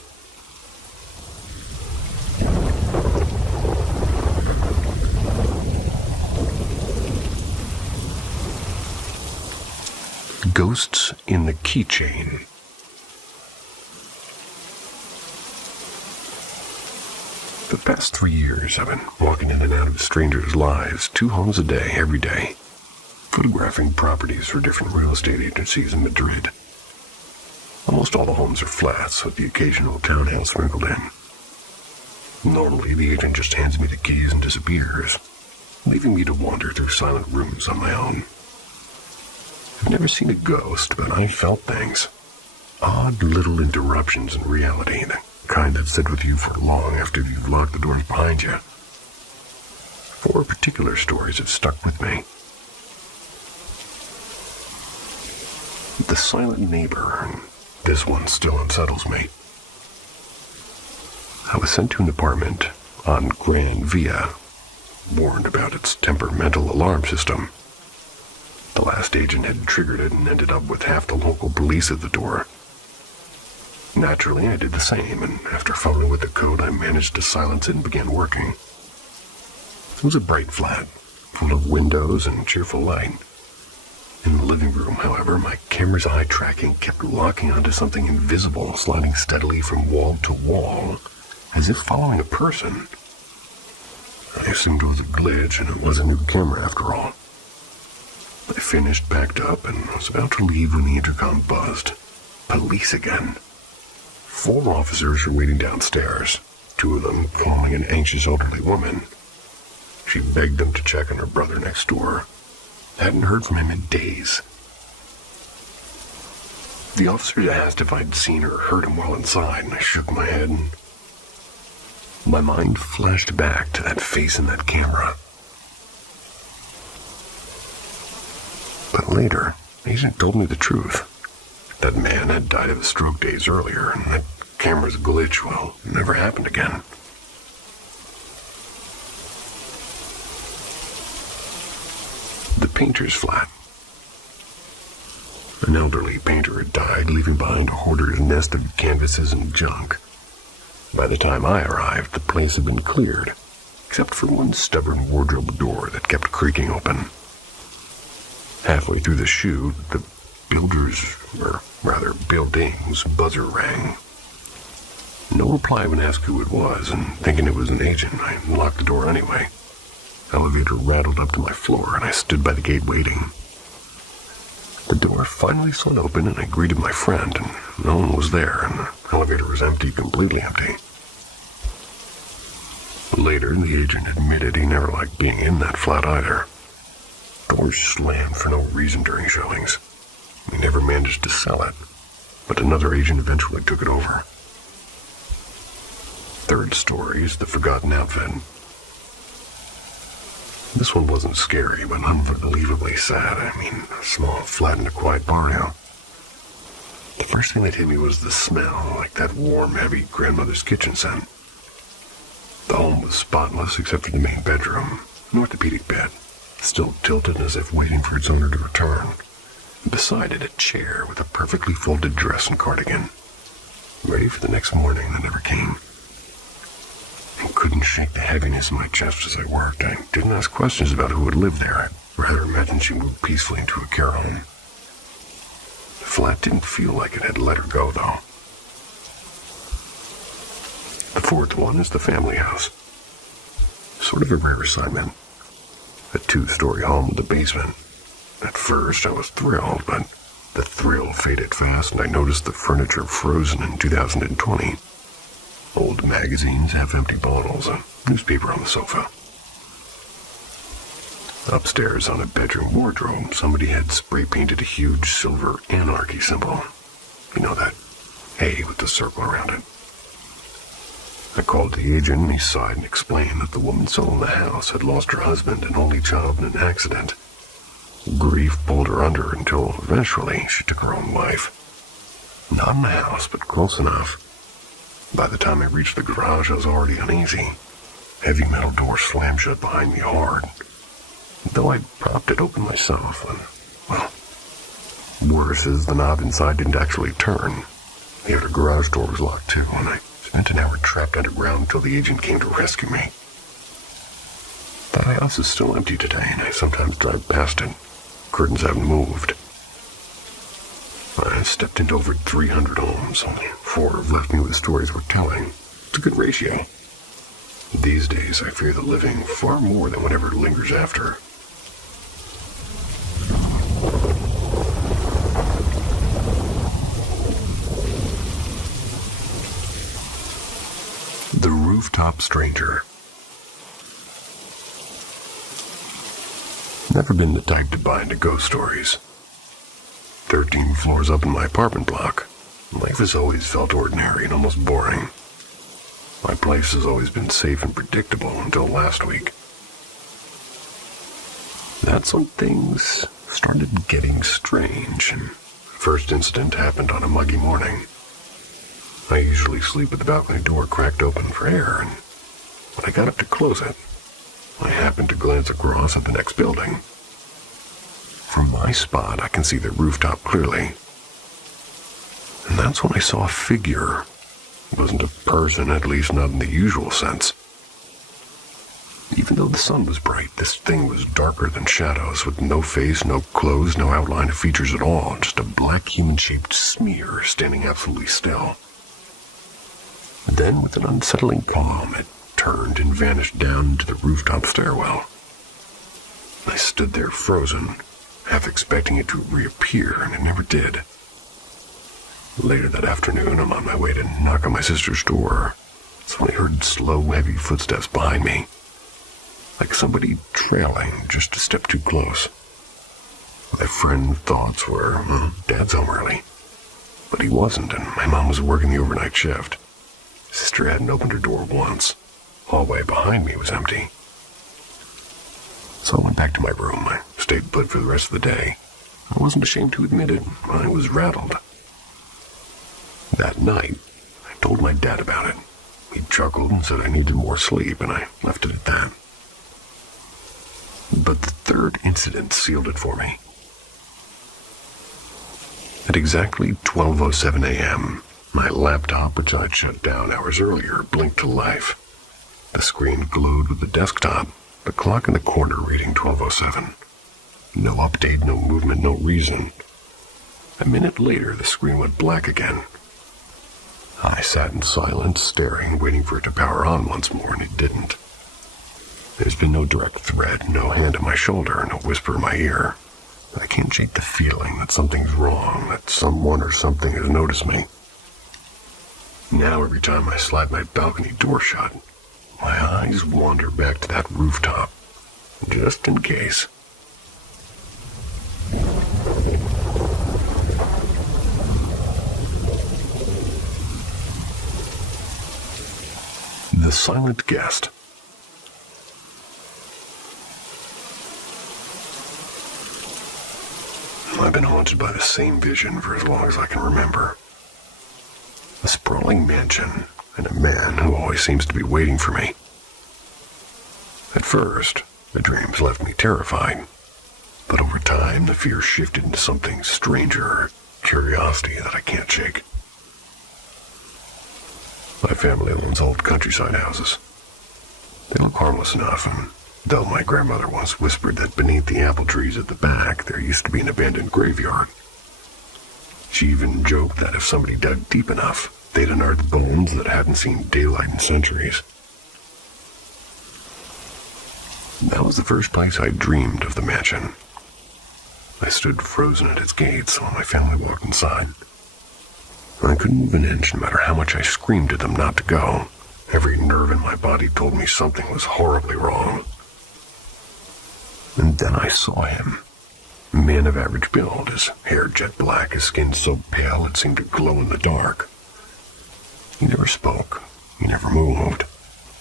Ghosts in the Keychain. For the past 3 years, I've been walking in and out of strangers' lives, 2 homes a day, every day, photographing properties for different real estate agencies in Madrid. Almost all the homes are flats, with the occasional townhouse sprinkled in. Normally, the agent just hands me the keys and disappears, leaving me to wander through silent rooms on my own. I've never seen a ghost, but I've felt things. Odd little interruptions in reality, the kind that sit with you for long after you've locked the doors behind you. 4 particular stories have stuck with me. The silent neighbor, and this one still unsettles me. I was sent to an apartment on Gran Via, warned about its temperamental alarm system. The last agent had triggered it and ended up with half the local police at the door. Naturally, I did the same, and after fumbling with the code, I managed to silence it and began working. It was a bright flat, full of windows and cheerful light. In the living room, however, my camera's eye tracking kept locking onto something invisible, sliding steadily from wall to wall, as if following a person. I assumed it was a glitch, and it was a new camera after all. I finished, packed up, and was about to leave when the intercom buzzed. Police again. 4 officers were waiting downstairs, 2 of them calling an anxious elderly woman. She begged them to check on her brother next door. Hadn't heard from him in days. The officers asked if I'd seen or heard him while inside, and I shook my head. And my mind flashed back to that face in that camera. But later, the agent told me the truth. That man had died of a stroke days earlier, and that camera's glitch, well, never happened again. The painter's flat. An elderly painter had died, leaving behind a hoarder's nest of canvases and junk. By the time I arrived, the place had been cleared, except for one stubborn wardrobe door that kept creaking open. Halfway through the shoot, the building's buzzer rang. No reply when asked who it was, and thinking it was an agent, I locked the door anyway. Elevator rattled up to my floor, and I stood by the gate waiting. The door finally swung open, and I greeted my friend, and no one was there, and the elevator was empty, completely empty. Later, the agent admitted he never liked being in that flat either. Doors slammed for no reason during showings. He never managed to sell it, but another agent eventually took it over. Third story is the forgotten outfit. This one wasn't scary, but unbelievably sad. I mean, a small, flattened, quiet barrio. The first thing that hit me was the smell, like that warm, heavy grandmother's kitchen scent. The home was spotless except for the main bedroom, an orthopedic bed, still tilted as if waiting for its owner to return. Beside it, a chair with a perfectly folded dress and cardigan, ready for the next morning that never came. I couldn't shake the heaviness in my chest as I worked. I didn't ask questions about who would live there. I'd rather imagine she moved peacefully into a care home. The flat didn't feel like it had let her go, though. The fourth one is the family house. Sort of a rare assignment. A 2-story home with a basement. At first, I was thrilled, but the thrill faded fast, and I noticed the furniture frozen in 2020. Old magazines, half-empty bottles, a newspaper on the sofa. Upstairs on a bedroom wardrobe, somebody had spray-painted a huge silver anarchy symbol. You know, that A with the circle around it. I called the agent, and he sighed and explained that the woman still in the house had lost her husband and only child in an accident. Grief pulled her under until eventually she took her own life. Not in the house, but close enough. By the time I reached the garage, I was already uneasy. Heavy metal door slammed shut behind me hard. Though I'd propped it open myself, and, well, worse is the knob inside didn't actually turn. The outer garage door was locked too, and I spent an hour trapped underground until the agent came to rescue me. That house is still empty today, and I sometimes drive past it. Curtains haven't moved. I stepped into over 300 homes. Only 4 have left me with stories worth telling. It's a good ratio. These days, I fear the living far more than whatever lingers after. The Rooftop Stranger. Never been the type to buy into ghost stories. 13 floors up in my apartment block, life has always felt ordinary and almost boring. My place has always been safe and predictable until last week. That's when things started getting strange. The first incident happened on a muggy morning. I usually sleep with the balcony door cracked open for air, and when I got up to close it, I happened to glance across at the next building. From my spot, I can see the rooftop clearly. And that's when I saw a figure. It wasn't a person, at least not in the usual sense. Even though the sun was bright, this thing was darker than shadows, with no face, no clothes, no outline of features at all, just a black human-shaped smear standing absolutely still. Then, with an unsettling calm, it turned and vanished down into the rooftop stairwell. I stood there frozen, half expecting it to reappear, and it never did. Later that afternoon, I'm on my way to knock on my sister's door. Suddenly heard slow, heavy footsteps behind me, like somebody trailing just a step too close. My friend's thoughts were, Dad's home early. But he wasn't, and my mom was working the overnight shift. Sister hadn't opened her door once. Hallway behind me was empty. So I went back to my room. I stayed put for the rest of the day. I wasn't ashamed to admit it. I was rattled. That night, I told my dad about it. He chuckled and said I needed more sleep, and I left it at that. But the third incident sealed it for me. At exactly 12:07 a.m., my laptop, which I'd shut down hours earlier, blinked to life. The screen glowed with the desktop, the clock in the corner reading 12:07. No update, no movement, no reason. A minute later, the screen went black again. I sat in silence, staring, waiting for it to power on once more, and it didn't. There's been no direct threat, no hand at my shoulder, no whisper in my ear. But I can't shake the feeling that something's wrong, that someone or something has noticed me. Now every time I slide my balcony door shut, my eyes wander back to that rooftop, just in case. The Silent Guest. I've been haunted by the same vision for as long as I can remember. A sprawling mansion and a man who always seems to be waiting for me. At first, the dreams left me terrified, but over time the fear shifted into something stranger, curiosity that I can't shake. My family owns old countryside houses. They look harmless enough, and though my grandmother once whispered that beneath the apple trees at the back there used to be an abandoned graveyard. She even joked that if somebody dug deep enough, they'd unearth bones that hadn't seen daylight in centuries. That was the first place I dreamed of the mansion. I stood frozen at its gates while my family walked inside. I couldn't move an inch no matter how much I screamed at them not to go. Every nerve in my body told me something was horribly wrong. And then I saw him. A man of average build, his hair jet black, his skin so pale it seemed to glow in the dark. He never spoke. He never moved.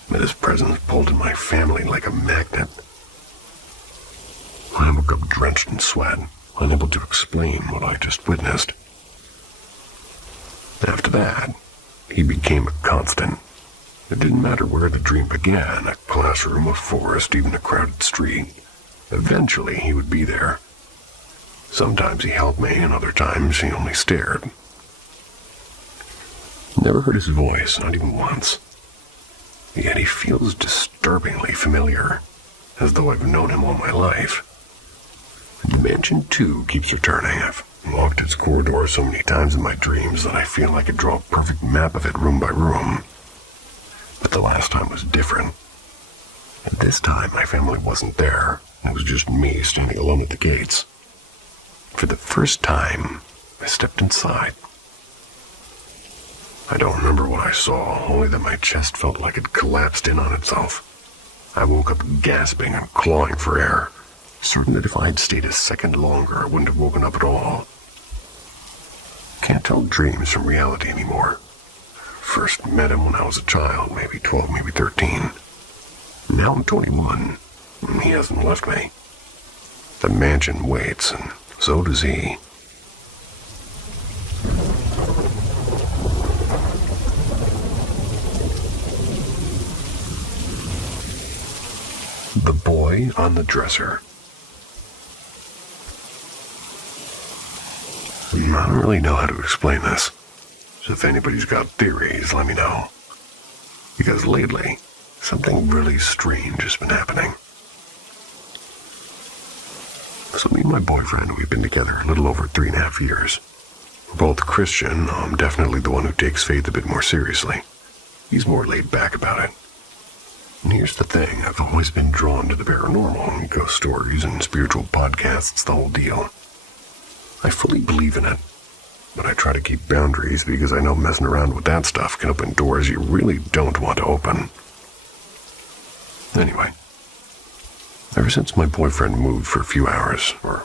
But his presence pulled in my family like a magnet. I woke up drenched in sweat, unable to explain what I just witnessed. After that, he became a constant. It didn't matter where the dream began, a classroom, a forest, even a crowded street. Eventually, he would be there. Sometimes he helped me, and other times he only stared. Never heard his voice, not even once. Yet he feels disturbingly familiar, as though I've known him all my life. The mansion, too, keeps returning. I've walked its corridors so many times in my dreams that I feel I could draw a perfect map of it room by room. But the last time was different. And this time, my family wasn't there. It was just me standing alone at the gates. For the first time, I stepped inside. I don't remember what I saw, only that my chest felt like it collapsed in on itself. I woke up gasping and clawing for air, certain that if I had stayed a second longer, I wouldn't have woken up at all. Can't tell dreams from reality anymore. First met him when I was a child, maybe 12, maybe 13. Now I'm 21, and he hasn't left me. The mansion waits, and so does he. The Boy on the Dresser. I don't really know how to explain this, so if anybody's got theories, let me know. Because lately, something really strange has been happening. So me and my boyfriend, we've been together a little over 3.5 years. We're both Christian. I'm definitely the one who takes faith a bit more seriously. He's more laid back about it. And here's the thing, I've always been drawn to the paranormal, and ghost stories and spiritual podcasts, the whole deal. I fully believe in it, but I try to keep boundaries because I know messing around with that stuff can open doors you really don't want to open. Anyway, ever since my boyfriend moved for a few hours, or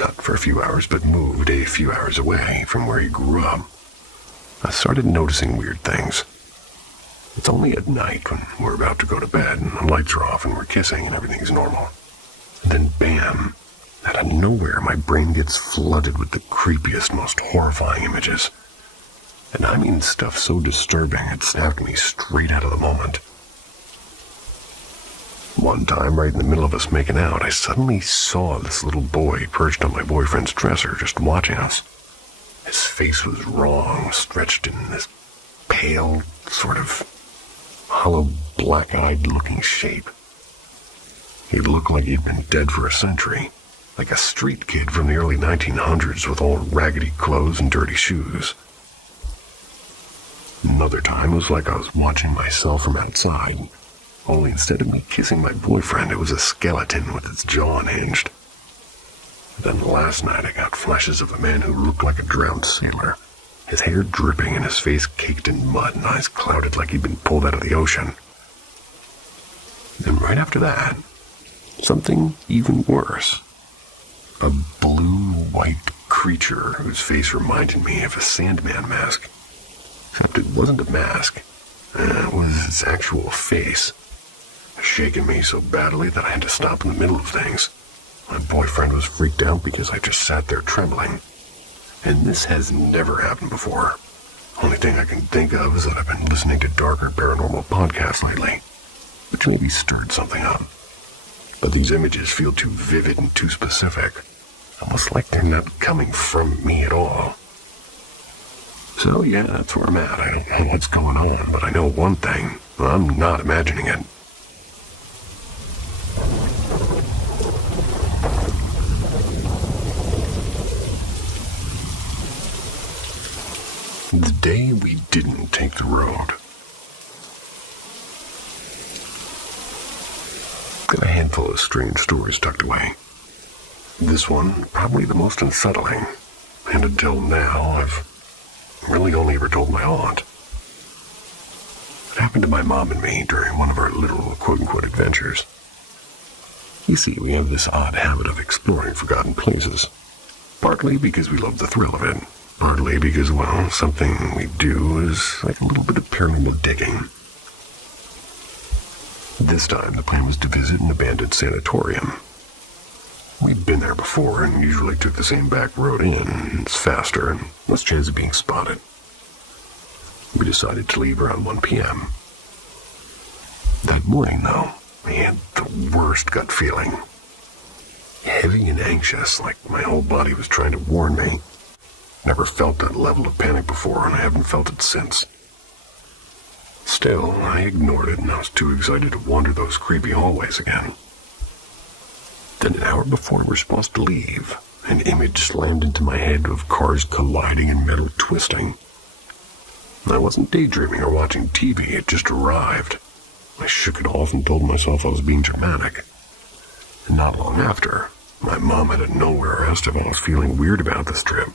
not for a few hours, but moved a few hours away from where he grew up, I started noticing weird things. It's only at night when we're about to go to bed and the lights are off and we're kissing and everything's normal. And then bam, out of nowhere my brain gets flooded with the creepiest, most horrifying images. And I mean stuff so disturbing it snapped me straight out of the moment. One time, right in the middle of us making out, I suddenly saw this little boy perched on my boyfriend's dresser just watching us. His face was wrong, stretched in this pale, sort of hollow, black-eyed looking shape. He looked like he'd been dead for a century, like a street kid from the early 1900s with all raggedy clothes and dirty shoes. Another time, it was like I was watching myself from outside, only instead of me kissing my boyfriend, it was a skeleton with its jaw unhinged. Then last night, I got flashes of a man who looked like a drowned sailor, his hair dripping and his face caked in mud and eyes clouded like he'd been pulled out of the ocean. Then right after that, something even worse. A blue-white creature whose face reminded me of a Sandman mask. Except it wasn't a mask. It was its actual face. Shaking me so badly that I had to stop in the middle of things. My boyfriend was freaked out because I just sat there trembling. And this has never happened before. Only thing I can think of is that I've been listening to darker paranormal podcasts lately, which maybe stirred something up. But these images feel too vivid and too specific, almost like they're not coming from me at all. So yeah, that's where I'm at. I don't know what's going on, but I know one thing. I'm not imagining it. The day we didn't take the road. Got a handful of strange stories tucked away. This one, probably the most unsettling, and until now, I've really only ever told my aunt. It happened to my mom and me during one of our little quote-unquote adventures. You see, we have this odd habit of exploring forgotten places, partly because we love the thrill of it, partly because, well, something we do is like a little bit of paranormal digging. This time, the plan was to visit an abandoned sanatorium. We'd been there before and usually took the same back road in. It's faster and less chance of being spotted. We decided to leave around 1 p.m. That morning, though, I had the worst gut feeling. Heavy and anxious, like my whole body was trying to warn me. Never felt that level of panic before, and I haven't felt it since. Still, I ignored it, and I was too excited to wander those creepy hallways again. Then an hour before we're supposed to leave, an image slammed into my head of cars colliding and metal twisting. I wasn't daydreaming or watching TV, it just arrived. I shook it off and told myself I was being dramatic. And not long after, my mom out of nowhere asked if I was feeling weird about this trip.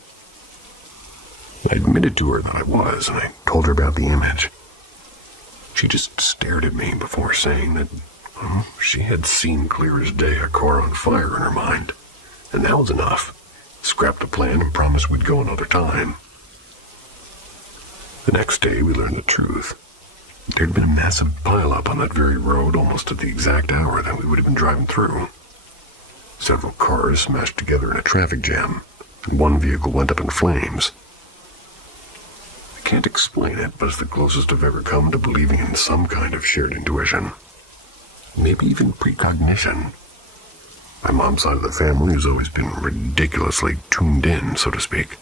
I admitted to her that I was, and I told her about the image. She just stared at me before saying that she had seen clear as day a car on fire in her mind, and that was enough. Scrapped the plan and promised we'd go another time. The next day, we learned the truth. There'd been a massive pileup on that very road almost at the exact hour that we would have been driving through. Several cars smashed together in a traffic jam, and one vehicle went up in flames. I can't explain it, but it's the closest I've ever come to believing in some kind of shared intuition. Maybe even precognition. My mom's side of the family has always been ridiculously tuned in, so to speak.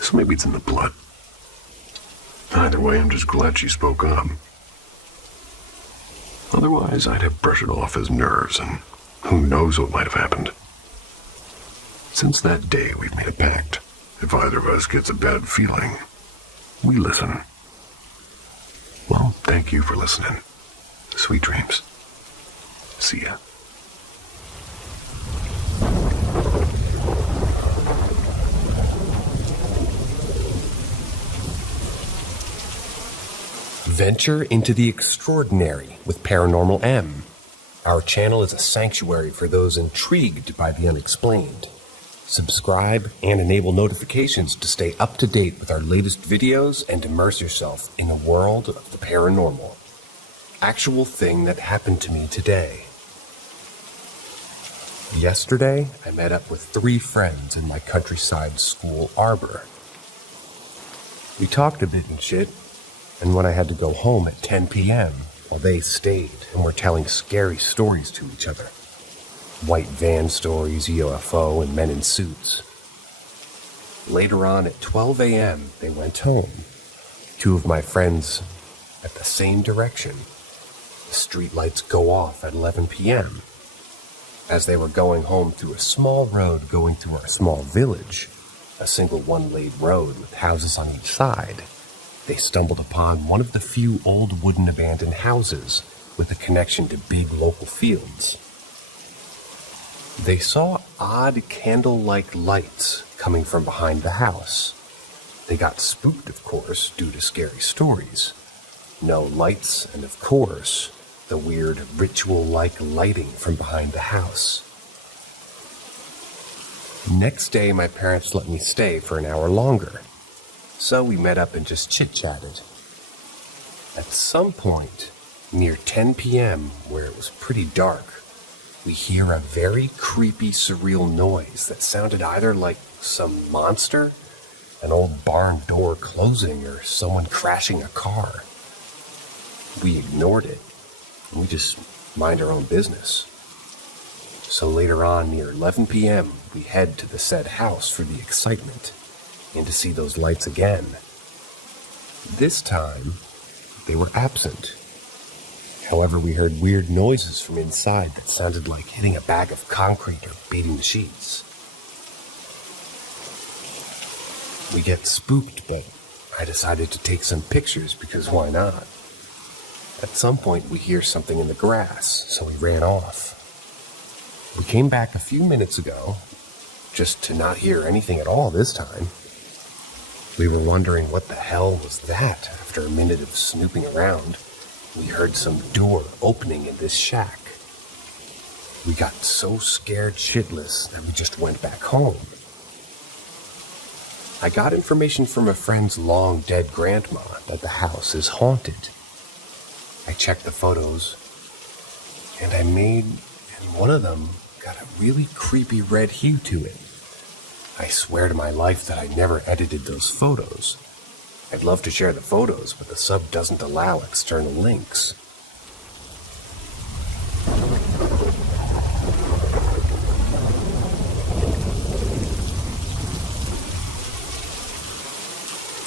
So maybe it's in the blood. Either way, I'm just glad she spoke up. Otherwise, I'd have brushed it off as nerves, and who knows what might have happened. Since that day, we've made a pact. If either of us gets a bad feeling, we listen. Well, thank you for listening. Sweet dreams. See ya. Venture into the extraordinary with Paranormal M. Our channel is a sanctuary for those intrigued by the unexplained. Subscribe and enable notifications to stay up to date with our latest videos and immerse yourself in the world of the paranormal. Actual thing that happened to me today. Yesterday, I met up with 3 friends in my countryside school arbor. We talked a bit and shit, and when I had to go home at 10 p.m., while they stayed and were telling scary stories to each other. White van stories, UFO, and men in suits. Later on at 12 a.m., they went home. 2 of my friends at the same direction. The streetlights go off at 11 p.m. As they were going home through a small road going through our small village, a single one-lane road with houses on each side, they stumbled upon one of the few old wooden abandoned houses with a connection to big local fields. They saw odd candle-like lights coming from behind the house. They got spooked, of course, due to scary stories. No lights, and of course, the weird ritual-like lighting from behind the house. Next day, my parents let me stay for an hour longer. So we met up and just chit-chatted. At some point, near 10 p.m., where it was pretty dark, we hear a very creepy, surreal noise that sounded either like some monster, an old barn door closing, or someone crashing a car. We ignored it, and we just mind our own business. So later on, near 11 p.m., we head to the said house for the excitement, and to see those lights again. This time, they were absent. However, we heard weird noises from inside that sounded like hitting a bag of concrete or beating the sheets. We get spooked, but I decided to take some pictures because why not? At some point, we hear something in the grass, so we ran off. We came back a few minutes ago, just to not hear anything at all this time. We were wondering what the hell was that. After a minute of snooping around, we heard some door opening in this shack. We got so scared shitless that we just went back home. I got information from a friend's long-dead grandma that the house is haunted. I checked the photos, and one of them got a really creepy red hue to it. I swear to my life that I never edited those photos. I'd love to share the photos, but the sub doesn't allow external links.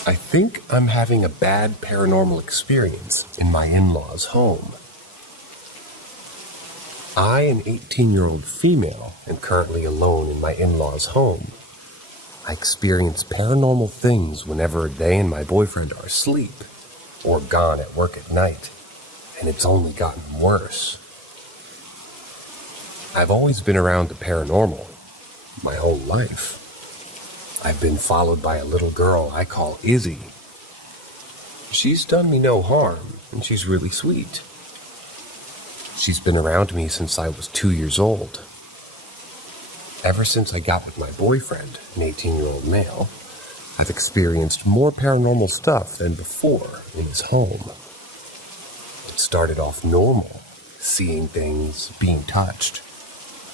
I think I'm having a bad paranormal experience in my in-laws' home. I, an 18-year-old female, am currently alone in my in-laws' home. I experience paranormal things whenever they and my boyfriend are asleep or gone at work at night, and it's only gotten worse. I've always been around the paranormal my whole life. I've been followed by a little girl I call Izzy. She's done me no harm, and she's really sweet. She's been around me since I was 2 years old. Ever since I got with my boyfriend, an 18-year-old male, I've experienced more paranormal stuff than before in his home. It started off normal, seeing things, being touched,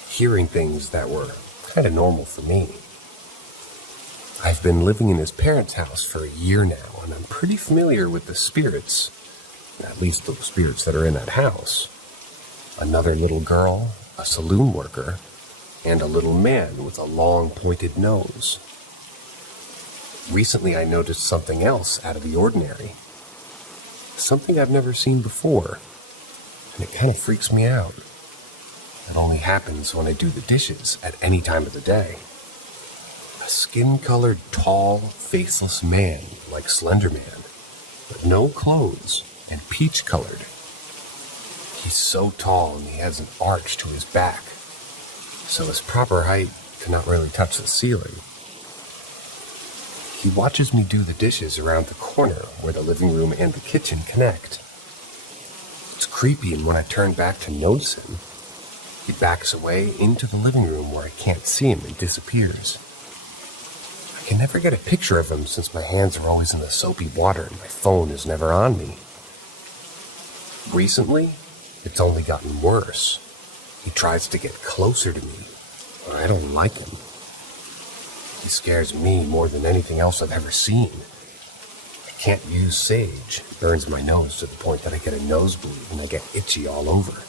hearing things that were kind of normal for me. I've been living in his parents' house for a year now, and I'm pretty familiar with the spirits, at least the spirits that are in that house. Another little girl, a saloon worker, and a little man with a long pointed nose. Recently I noticed something else out of the ordinary. Something I've never seen before. and it kind of freaks me out. It only happens when I do the dishes at any time of the day. A skin-colored, tall, faceless man like Slender Man, but no clothes and peach-colored. He's so tall and he has an arch to his back, so his proper height cannot really touch the ceiling. He watches me do the dishes around the corner where the living room and the kitchen connect. It's creepy, and when I turn back to notice him, he backs away into the living room where I can't see him and disappears. I can never get a picture of him since my hands are always in the soapy water and my phone is never on me. Recently, it's only gotten worse. He tries to get closer to me, but I don't like him. He scares me more than anything else I've ever seen. I can't use sage. It burns my nose to the point that I get a nosebleed and I get itchy all over.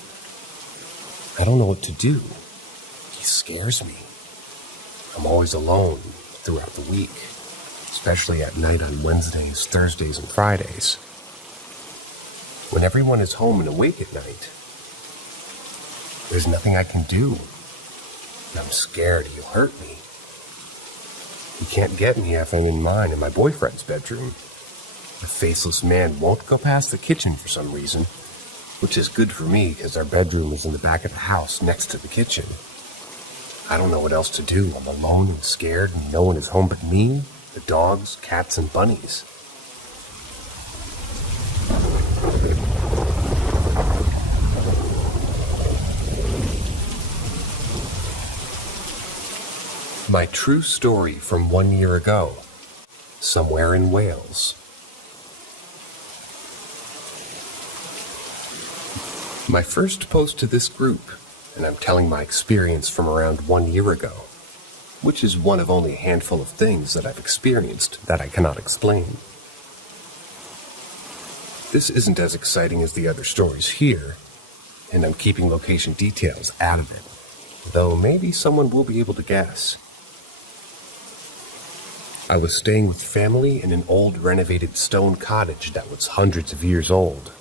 I don't know what to do. He scares me. I'm always alone throughout the week, especially at night on Wednesdays, Thursdays, and Fridays. When everyone is home and awake at night, there's nothing I can do. And I'm scared he'll hurt me. He can't get me if I'm in mine and my boyfriend's bedroom. The faceless man won't go past the kitchen for some reason, which is good for me because our bedroom is in the back of the house next to the kitchen. I don't know what else to do. I'm alone and scared and no one is home but me, the dogs, cats, and bunnies. My true story from 1 year ago, somewhere in Wales. My first post to this group, and I'm telling my experience from around 1 year ago, which is one of only a handful of things that I've experienced that I cannot explain. This isn't as exciting as the other stories here, and I'm keeping location details out of it, though maybe someone will be able to guess. I was staying with family in an old renovated stone cottage that was hundreds of years old,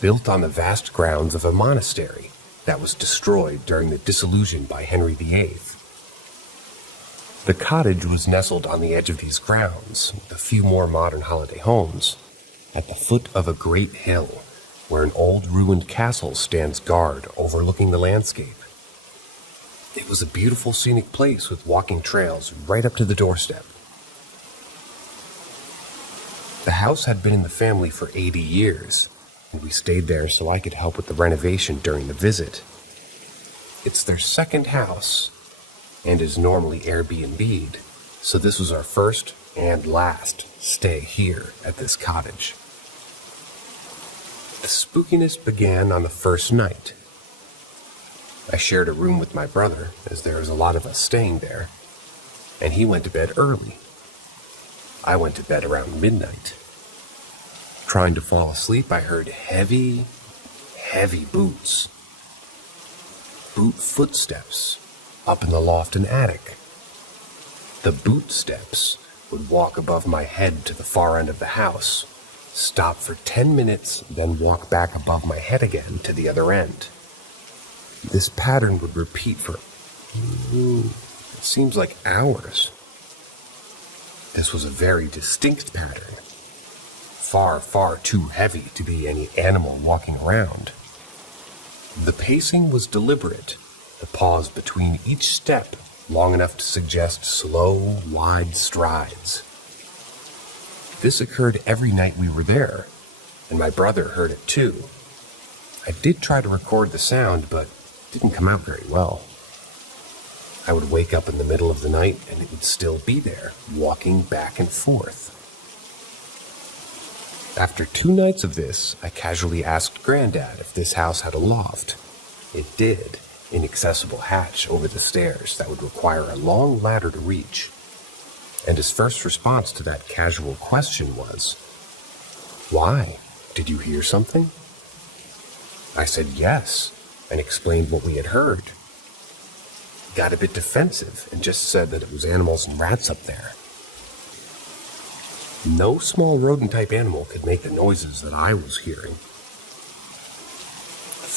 built on the vast grounds of a monastery that was destroyed during the dissolution by Henry VIII. The cottage was nestled on the edge of these grounds, with a few more modern holiday homes, at the foot of a great hill, where an old ruined castle stands guard overlooking the landscape. It was a beautiful scenic place with walking trails right up to the doorstep. The house had been in the family for 80 years, and we stayed there so I could help with the renovation during the visit. It's their second house, and is normally Airbnb'd, so this was our first and last stay here at this cottage. The spookiness began on the first night. I shared a room with my brother, as there was a lot of us staying there, and he went to bed early. I went to bed around midnight. Trying to fall asleep, I heard heavy boots. Boot footsteps up in the loft and attic. The boot steps would walk above my head to the far end of the house, stop for 10 minutes, then walk back above my head again to the other end. This pattern would repeat for, it seems like hours. This was a very distinct pattern. Far too heavy to be any animal walking around. The pacing was deliberate, the pause between each step long enough to suggest slow, wide strides. This occurred every night we were there, and my brother heard it too. I did try to record the sound, but it didn't come out very well. I would wake up in the middle of the night and it would still be there, walking back and forth. After 2 nights of this, I casually asked Granddad if this house had a loft. It did, inaccessible hatch over the stairs that would require a long ladder to reach. And his first response to that casual question was, "Why? Did you hear something?" I said yes, and explained what we had heard. He got a bit defensive and just said that it was animals and rats up there. No small rodent-type animal could make the noises that I was hearing.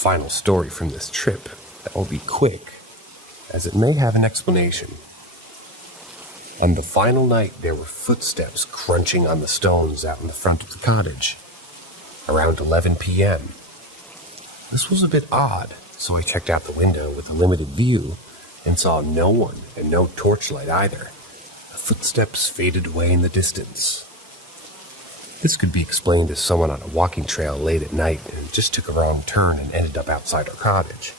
final story from this trip that will be quick, as it may have an explanation. On the final night, there were footsteps crunching on the stones out in the front of the cottage, around 11 p.m. This was a bit odd, so I checked out the window with a limited view and saw no one and no torchlight either. The footsteps faded away in the distance. This could be explained as someone on a walking trail late at night and just took a wrong turn and ended up outside our cottage.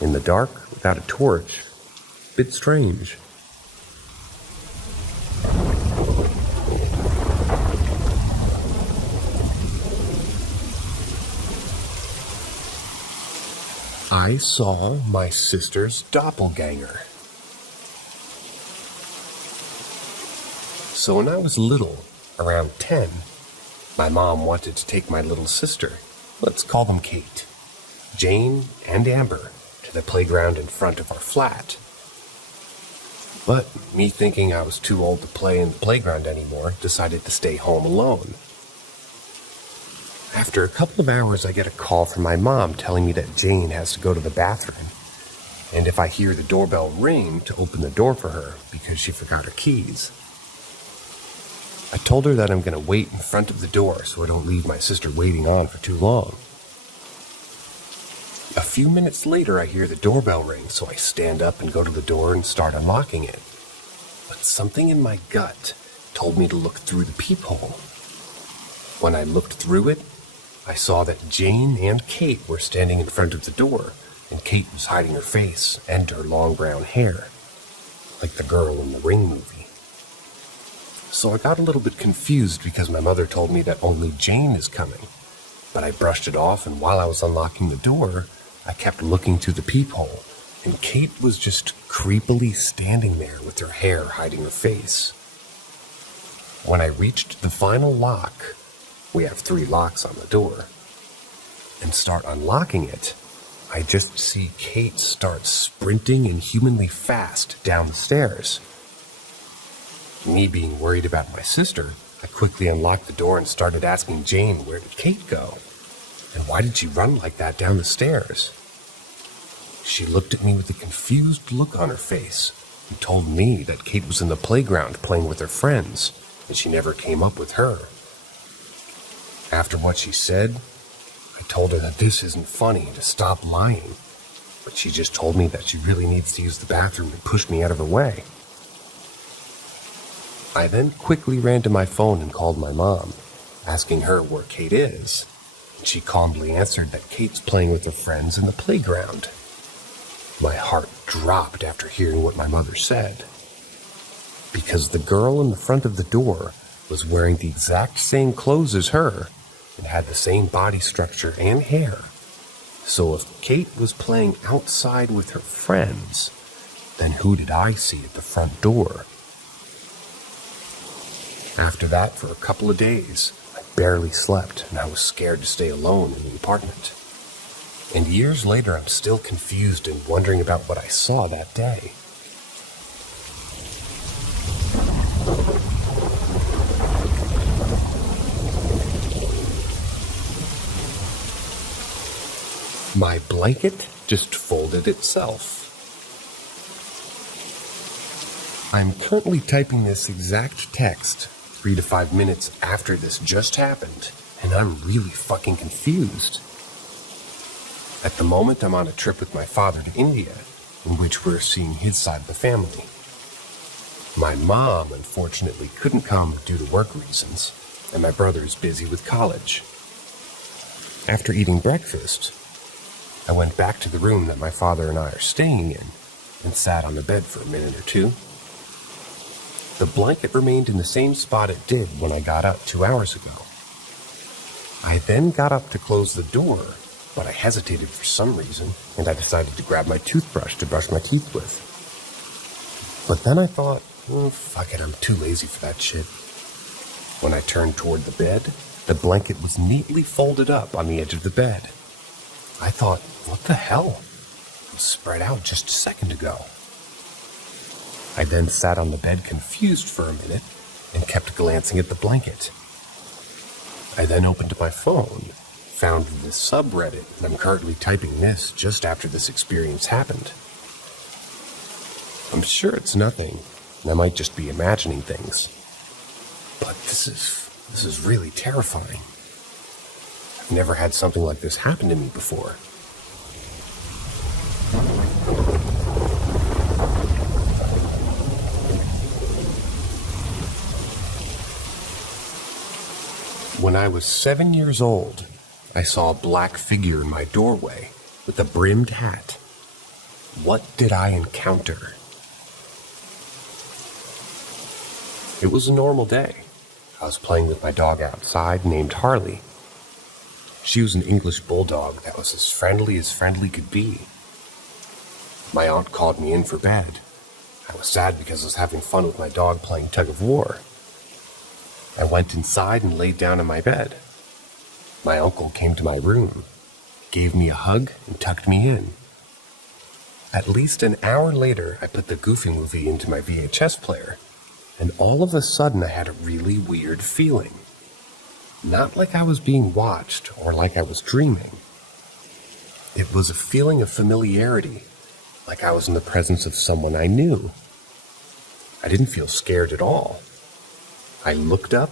In the dark, without a torch, a bit strange. I saw my sister's doppelganger. So when I was little, around 10, my mom wanted to take my little sister, let's call them Kate, Jane, and Amber, to the playground in front of our flat. But me thinking I was too old to play in the playground anymore, decided to stay home alone. After a couple of hours, I get a call from my mom telling me that Jane has to go to the bathroom, and if I hear the doorbell ring, to open the door for her because she forgot her keys. I told her that I'm going to wait in front of the door so I don't leave my sister waiting on for too long. A few minutes later, I hear the doorbell ring, so I stand up and go to the door and start unlocking it. But something in my gut told me to look through the peephole. When I looked through it, I saw that Jane and Kate were standing in front of the door, and Kate was hiding her face and her long brown hair, like the girl in the Ring movie. So I got a little bit confused because my mother told me that only Jane is coming, but I brushed it off, and while I was unlocking the door, I kept looking through the peephole, and Kate was just creepily standing there with her hair hiding her face. When I reached the final lock, we have 3 locks on the door, and start unlocking it, I just see Kate start sprinting inhumanly fast down the stairs. Me being worried about my sister, I quickly unlocked the door and started asking Jane, where did Kate go? And why did she run like that down the stairs? She looked at me with a confused look on her face and told me that Kate was in the playground playing with her friends, and she never came up with her. After what she said, I told her that this isn't funny, to stop lying, but she just told me that she really needs to use the bathroom and pushed me out of her way. I then quickly ran to my phone and called my mom, asking her where Kate is, and she calmly answered that Kate's playing with her friends in the playground. My heart dropped after hearing what my mother said, because the girl in the front of the door was wearing the exact same clothes as her and had the same body structure and hair. So if Kate was playing outside with her friends, then who did I see at the front door? After that, for a couple of days, I barely slept, and I was scared to stay alone in the apartment. And years later, I'm still confused and wondering about what I saw that day. My blanket just folded itself. I'm currently typing this exact text 3 to 5 minutes after this just happened, and I'm really fucking confused. At the moment, I'm on a trip with my father to India, in which we're seeing his side of the family. My mom, unfortunately, couldn't come due to work reasons, and my brother is busy with college. After eating breakfast, I went back to the room that my father and I are staying in and sat on the bed for a minute or two. The blanket remained in the same spot it did when I got up 2 hours ago. I then got up to close the door, but I hesitated for some reason, and I decided to grab my toothbrush to brush my teeth with. But then I thought, fuck it, I'm too lazy for that shit. When I turned toward the bed, the blanket was neatly folded up on the edge of the bed. I thought, what the hell? It was spread out just a second ago. I then sat on the bed confused for a minute and kept glancing at the blanket. I then opened my phone, found this subreddit, and I'm currently typing this just after this experience happened. I'm sure it's nothing, and I might just be imagining things. But this is really terrifying. I've never had something like this happen to me before. When I was 7 years old, I saw a black figure in my doorway with a brimmed hat. What did I encounter? It was a normal day. I was playing with my dog outside named Harley. She was an English bulldog that was as friendly could be. My aunt called me in for bed. I was sad because I was having fun with my dog playing tug of war. I went inside and laid down in my bed. My uncle came to my room, gave me a hug, and tucked me in. At least an hour later, I put the Goofy movie into my VHS player, and all of a sudden I had a really weird feeling. Not like I was being watched or like I was dreaming. It was a feeling of familiarity, like I was in the presence of someone I knew. I didn't feel scared at all. I looked up,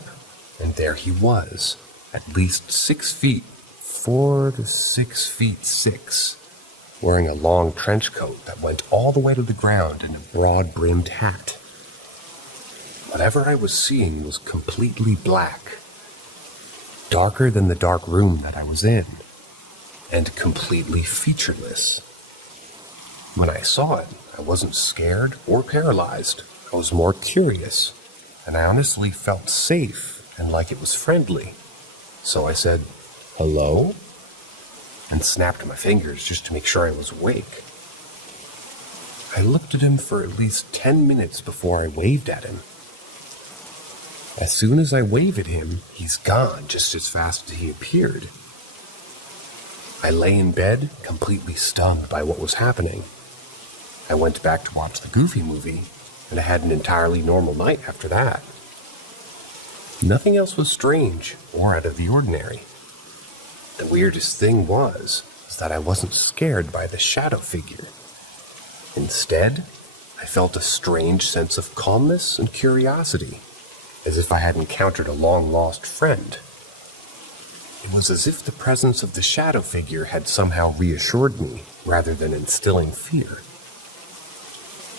and there he was, at least 6 feet, 4 to 6 feet 6, wearing a long trench coat that went all the way to the ground and a broad-brimmed hat. Whatever I was seeing was completely black, darker than the dark room that I was in, and completely featureless. When I saw it, I wasn't scared or paralyzed. I was more curious. And I honestly felt safe and like it was friendly. So I said, "Hello?" and snapped my fingers just to make sure I was awake. I looked at him for at least 10 minutes before I waved at him. As soon as I wave at him, he's gone just as fast as he appeared. I lay in bed, completely stunned by what was happening. I went back to watch the Goofy movie, and I had an entirely normal night after that. Nothing else was strange or out of the ordinary. The weirdest thing was that I wasn't scared by the shadow figure. Instead, I felt a strange sense of calmness and curiosity, as if I had encountered a long-lost friend. It was as if the presence of the shadow figure had somehow reassured me, rather than instilling fear.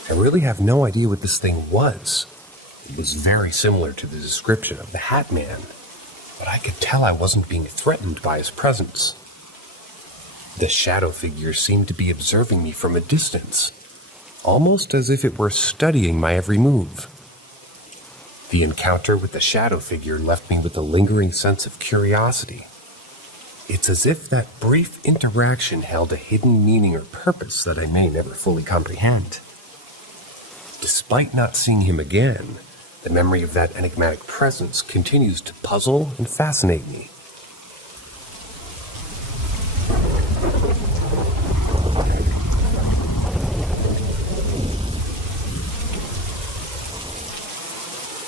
I really have no idea what this thing was. It was very similar to the description of the Hat Man, but I could tell I wasn't being threatened by his presence. The shadow figure seemed to be observing me from a distance, almost as if it were studying my every move. The encounter with the shadow figure left me with a lingering sense of curiosity. It's as if that brief interaction held a hidden meaning or purpose that I may never fully comprehend. Despite not seeing him again, the memory of that enigmatic presence continues to puzzle and fascinate me.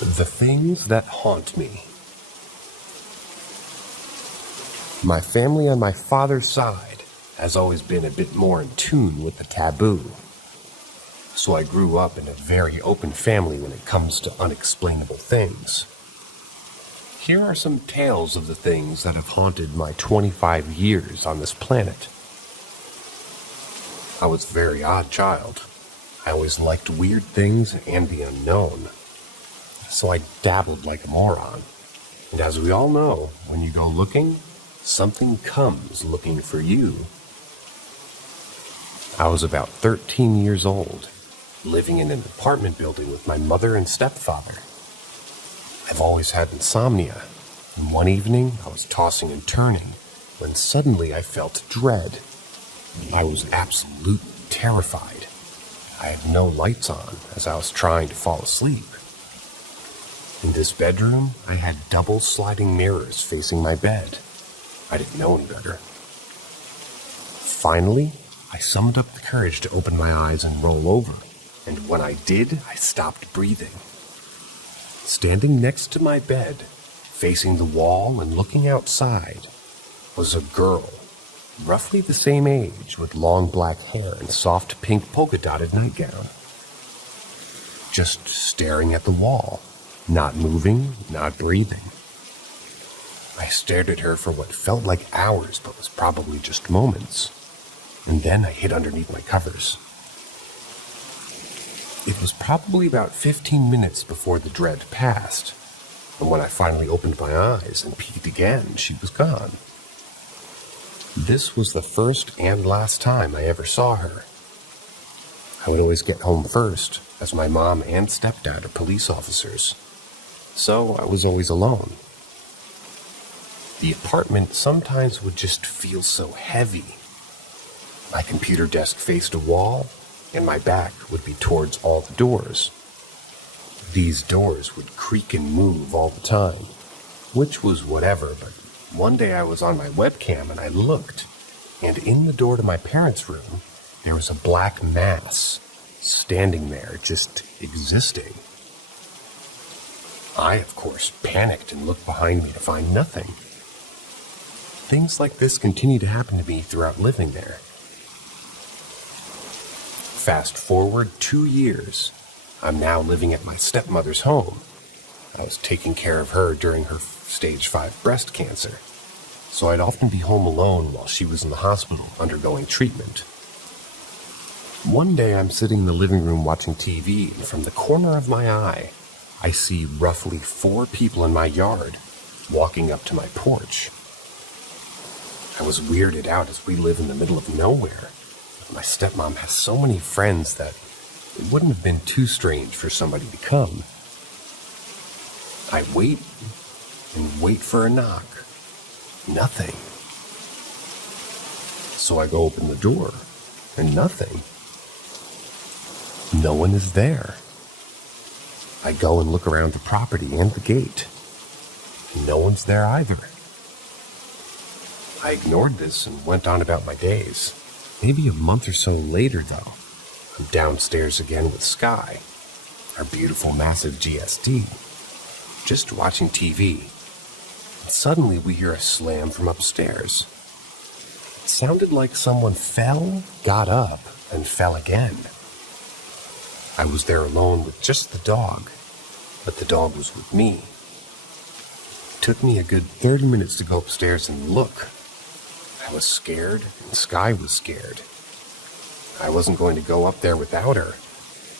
The things that haunt me. My family on my father's side has always been a bit more in tune with the taboo. So I grew up in a very open family when it comes to unexplainable things. Here are some tales of the things that have haunted my 25 years on this planet. I was a very odd child. I always liked weird things and the unknown. So I dabbled like a moron. And as we all know, when you go looking, something comes looking for you. I was about 13 years old, living in an apartment building with my mother and stepfather. I've always had insomnia, and one evening I was tossing and turning when suddenly I felt dread. I was absolutely terrified. I had no lights on as I was trying to fall asleep. In this bedroom, I had double sliding mirrors facing my bed. I didn't know any better. Finally, I summoned up the courage to open my eyes and roll over, and when I did, I stopped breathing. Standing next to my bed, facing the wall and looking outside, was a girl, roughly the same age, with long black hair and soft pink polka-dotted nightgown. Just staring at the wall, not moving, not breathing. I stared at her for what felt like hours, but was probably just moments. And then I hid underneath my covers. It was probably about 15 minutes before the dread passed, and when I finally opened my eyes and peeked again, she was gone. This was the first and last time I ever saw her. I would always get home first, as my mom and stepdad are police officers, so I was always alone. The apartment sometimes would just feel so heavy. My computer desk faced a wall, and my back would be towards all the doors. These doors would creak and move all the time, which was whatever, but one day I was on my webcam and I looked, and in the door to my parents' room, there was a black mass standing there, just existing. I, of course, panicked and looked behind me to find nothing. Things like this continue to happen to me throughout living there. Fast forward 2 years, I'm now living at my stepmother's home. I was taking care of her during her stage 5 breast cancer, so I'd often be home alone while she was in the hospital undergoing treatment. One day I'm sitting in the living room watching TV, and from the corner of my eye, I see roughly 4 people in my yard walking up to my porch. I was weirded out as we live in the middle of nowhere. My stepmom has so many friends that it wouldn't have been too strange for somebody to come. I wait and wait for a knock. Nothing. So I go open the door, and nothing. No one is there. I go and look around the property and the gate. No one's there either. I ignored this and went on about my days. Maybe a month or so later, though, I'm downstairs again with Sky, our beautiful massive GSD, just watching TV. And suddenly we hear a slam from upstairs. It sounded like someone fell, got up, and fell again. I was there alone with just the dog, but the dog was with me. It took me a good 30 minutes to go upstairs and look. I was scared, and Sky was scared. I wasn't going to go up there without her,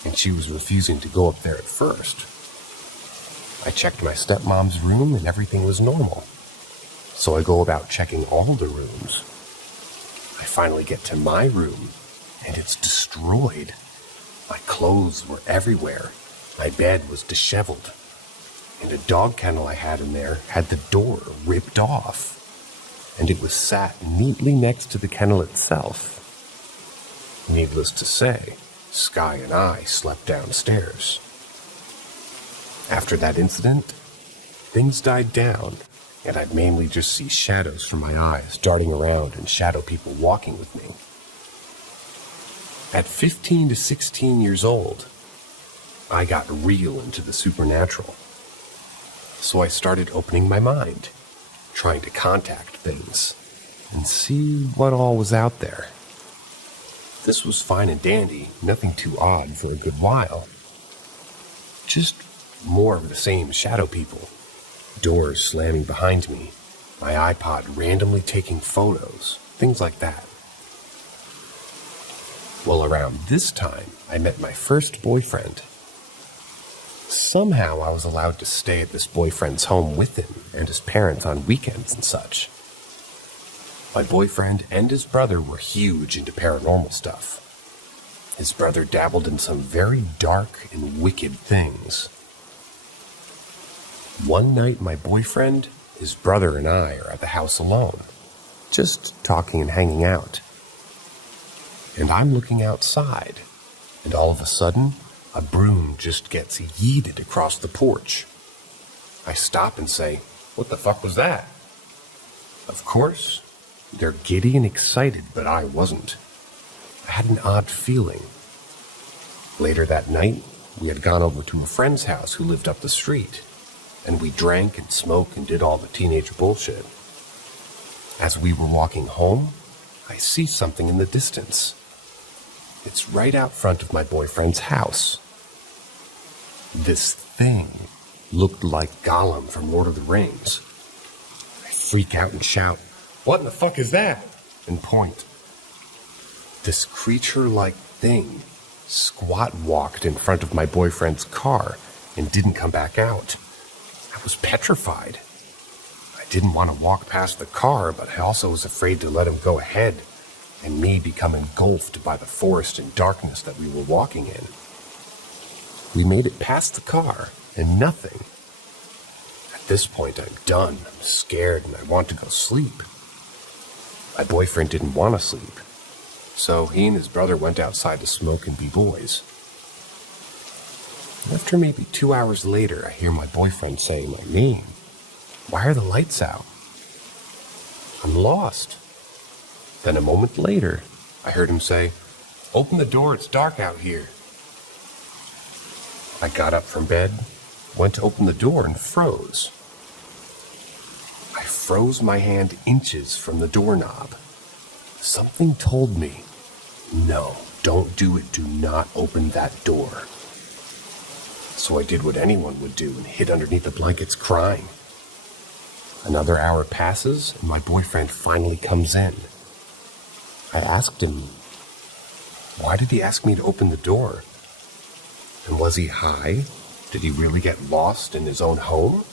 and she was refusing to go up there at first. I checked my stepmom's room, and everything was normal. So I go about checking all the rooms. I finally get to my room, and it's destroyed. My clothes were everywhere. My bed was disheveled. And a dog kennel I had in there had the door ripped off. And it was sat neatly next to the kennel itself. Needless to say, Sky and I slept downstairs. After that incident, things died down, and I'd mainly just see shadows from my eyes darting around and shadow people walking with me. At 15 to 16 years old, I got real into the supernatural. So I started opening my mind, trying to contact things and see what all was out there. This was fine and dandy, nothing too odd for a good while. Just more of the same shadow people. Doors slamming behind me, my iPod randomly taking photos, things like that. Well, around this time, I met my first boyfriend. Somehow I was allowed to stay at this boyfriend's home with him and his parents on weekends and such. My boyfriend and his brother were huge into paranormal stuff. His brother dabbled in some very dark and wicked things. One night my boyfriend, his brother, and I are at the house alone, just talking and hanging out. And I'm looking outside, and all of a sudden, a broom just gets yeeted across the porch. I stop and say, "What the fuck was that?" Of course, they're giddy and excited, but I wasn't. I had an odd feeling. Later that night, we had gone over to a friend's house who lived up the street, and we drank and smoked and did all the teenager bullshit. As we were walking home, I see something in the distance. It's right out front of my boyfriend's house. This thing looked like Gollum from Lord of the Rings. I freak out and shout, "What in the fuck is that?" and point. This creature-like thing squat-walked in front of my boyfriend's car and didn't come back out. I was petrified. I didn't want to walk past the car, but I also was afraid to let him go ahead and me become engulfed by the forest and darkness that we were walking in. We made it past the car, and nothing. At this point, I'm done. I'm scared, and I want to go sleep. My boyfriend didn't want to sleep, so he and his brother went outside to smoke and be boys. After maybe 2 hours later, I hear my boyfriend saying my name. "Why are the lights out?" I'm lost. Then a moment later, I heard him say, "Open the door, it's dark out here." I got up from bed, went to open the door, and froze. I froze my hand inches from the doorknob. Something told me, "No, don't do it. Do not open that door." So I did what anyone would do and hid underneath the blankets crying. Another hour passes, and my boyfriend finally comes in. I asked him, why did he ask me to open the door? And was he high? Did he really get lost in his own home?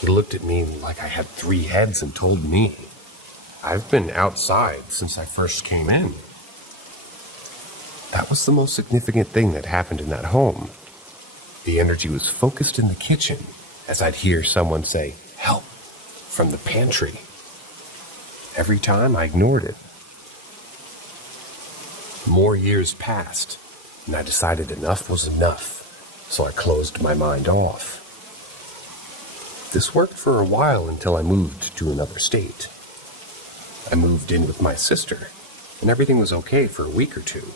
He looked at me like I had 3 heads and told me, "I've been outside since I first came in." That was the most significant thing that happened in that home. The energy was focused in the kitchen, as I'd hear someone say, "Help," from the pantry. Every time I ignored it. More years passed, and I decided enough was enough, so I closed my mind off. This worked for a while until I moved to another state. I moved in with my sister, and everything was okay for a week or 2.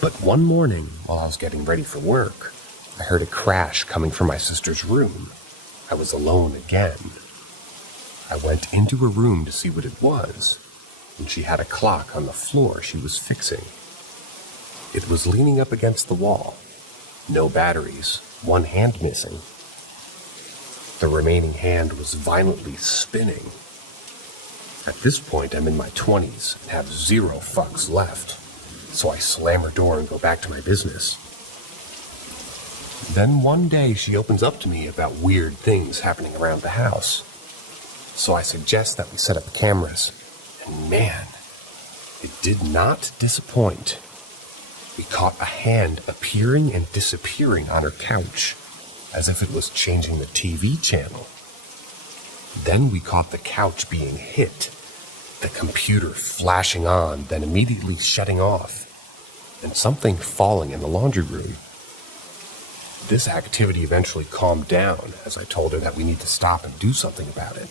But one morning, while I was getting ready for work, I heard a crash coming from my sister's room. I was alone again. I went into her room to see what it was, and she had a clock on the floor she was fixing. It was leaning up against the wall. No batteries, 1 hand missing. The remaining hand was violently spinning. At this point, I'm in my 20s and have 0 fucks left, so I slam her door and go back to my business. Then one day she opens up to me about weird things happening around the house. So I suggest that we set up cameras, and man, it did not disappoint. We caught a hand appearing and disappearing on her couch, as if it was changing the TV channel. Then we caught the couch being hit, the computer flashing on, then immediately shutting off, and something falling in the laundry room. This activity eventually calmed down as I told her that we need to stop and do something about it.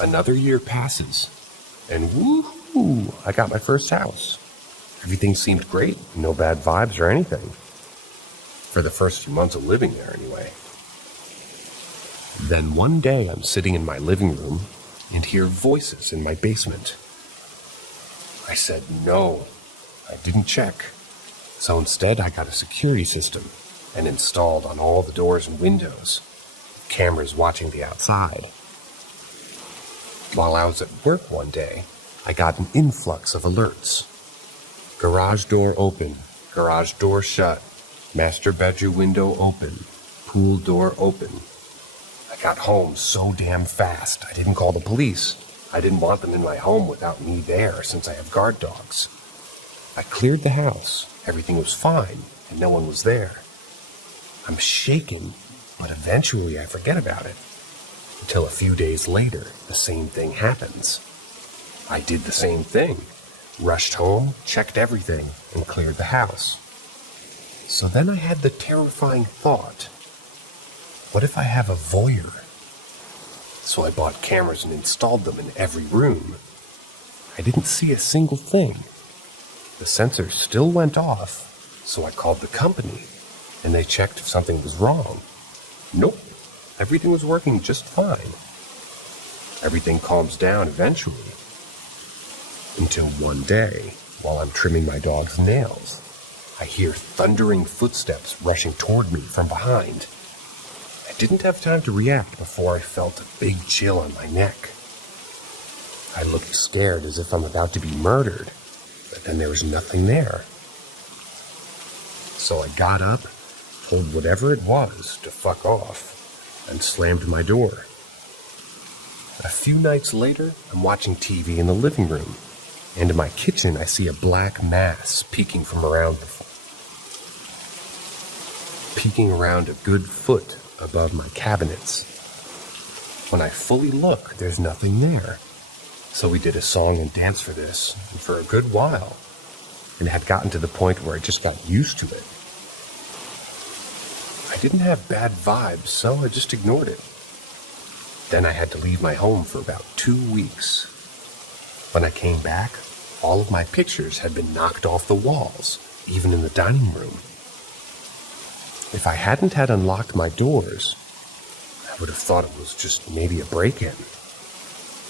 Another year passes, and woohoo, I got my first house. Everything seemed great, no bad vibes or anything. For the first few months of living there, anyway. Then one day I'm sitting in my living room and hear voices in my basement. I said no, I didn't check. So instead I got a security system and installed on all the doors and windows, cameras watching the outside. While I was at work one day, I got an influx of alerts. Garage door open, garage door shut, master bedroom window open, pool door open. I got home so damn fast, I didn't call the police. I didn't want them in my home without me there since I have guard dogs. I cleared the house, everything was fine, and no one was there. I'm shaking, but eventually I forget about it. Until a few days later, the same thing happens. I did the same thing, rushed home, checked everything, and cleared the house. So then I had the terrifying thought, what if I have a voyeur? So I bought cameras and installed them in every room. I didn't see a single thing. The sensors still went off, so I called the company, and they checked if something was wrong. Nope, everything was working just fine. Everything calms down eventually. Until one day, while I'm trimming my dog's nails, I hear thundering footsteps rushing toward me from behind. I didn't have time to react before I felt a big chill on my neck. I looked scared as if I'm about to be murdered, but then there was nothing there. So I got up, told whatever it was to fuck off, and slammed my door. A few nights later, I'm watching TV in the living room, and in my kitchen I see a black mass peeking around a good foot above my cabinets. When I fully look, there's nothing there. So we did a song and dance for this, and for a good while, and had gotten to the point where I just got used to it. I didn't have bad vibes, so I just ignored it. Then I had to leave my home for about 2 weeks. When I came back, all of my pictures had been knocked off the walls, even in the dining room. If I hadn't had unlocked my doors, I would have thought it was just maybe a break-in.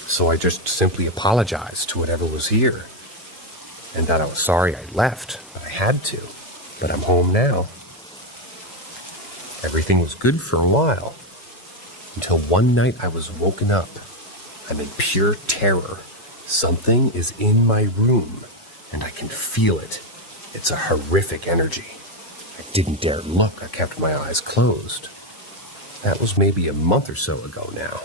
So I just simply apologized to whatever was here, and that I was sorry I left, but I had to. But I'm home now. Everything was good for a while, until one night I was woken up. I'm in pure terror. Something is in my room, and I can feel it. It's a horrific energy. I didn't dare look. I kept my eyes closed. That was maybe a month or so ago now.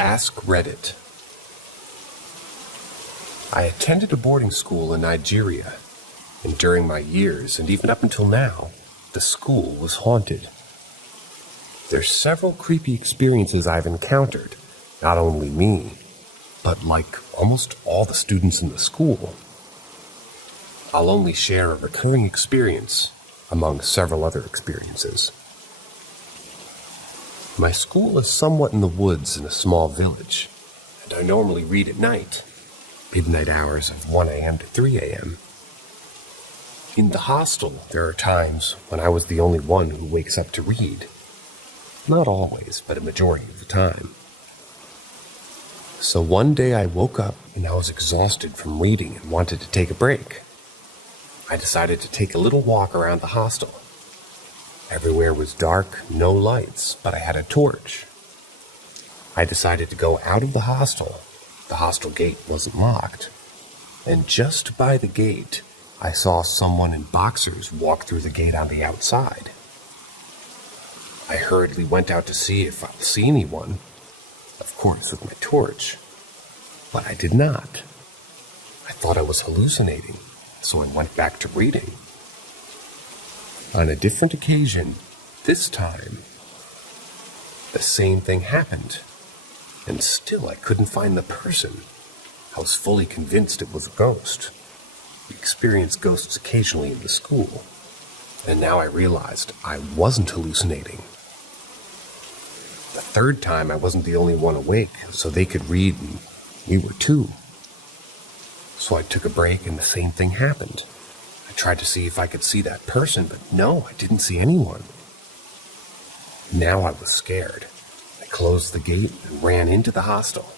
Ask Reddit. I attended a boarding school in Nigeria, and during my years, and even up until now, the school was haunted. There's several creepy experiences I've encountered, not only me, but like almost all the students in the school. I'll only share a recurring experience among several other experiences. My school is somewhat in the woods in a small village, and I normally read at night, midnight hours of 1 a.m. to 3 a.m. In the hostel, there are times when I was the only one who wakes up to read. Not always, but a majority of the time. So one day I woke up and I was exhausted from reading and wanted to take a break. I decided to take a little walk around the hostel. Everywhere was dark, no lights, but I had a torch. I decided to go out of the hostel. The hostel gate wasn't locked. And just by the gate, I saw someone in boxers walk through the gate on the outside. I hurriedly went out to see if I'd see anyone, of course with my torch, but I did not. I thought I was hallucinating, so I went back to reading. On a different occasion, this time, the same thing happened, and still I couldn't find the person. I was fully convinced it was a ghost. We experience ghosts occasionally in the school, and now I realized I wasn't hallucinating. The third time I wasn't the only one awake, so they could read and we were too. So I took a break and the same thing happened. I tried to see if I could see that person, but no, I didn't see anyone. Now I was scared. I closed the gate and ran into the hostel.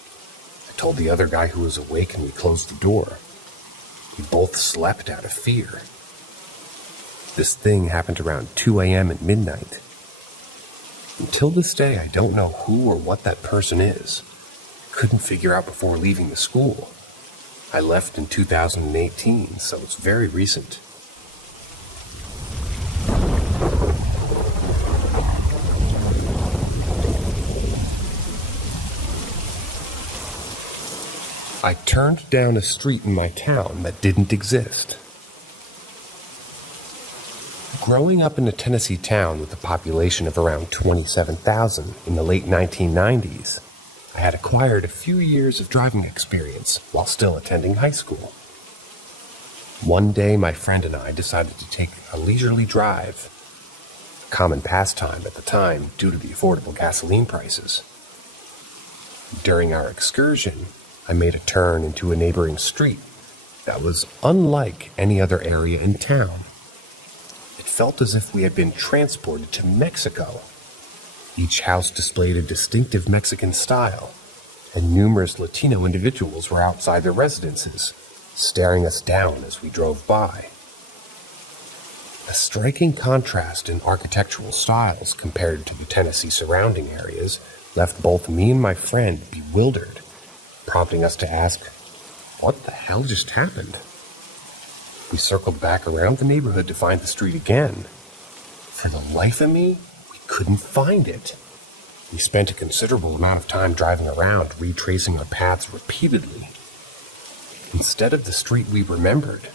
I told the other guy who was awake and we closed the door. We both slept out of fear. This thing happened around 2 a.m. at midnight. Until this day, I don't know who or what that person is. I couldn't figure out before leaving the school. I left in 2018, so it's very recent. I turned down a street in my town that didn't exist. Growing up in a Tennessee town with a population of around 27,000 in the late 1990s, I had acquired a few years of driving experience while still attending high school. One day, my friend and I decided to take a leisurely drive, a common pastime at the time due to the affordable gasoline prices. During our excursion, I made a turn into a neighboring street that was unlike any other area in town. It felt as if we had been transported to Mexico. Each house displayed a distinctive Mexican style, and numerous Latino individuals were outside their residences, staring us down as we drove by. A striking contrast in architectural styles compared to the Tennessee surrounding areas left both me and my friend bewildered, prompting us to ask, what the hell just happened? We circled back around the neighborhood to find the street again. For the life of me, we couldn't find it. We spent a considerable amount of time driving around, retracing our paths repeatedly. Instead of the street we remembered,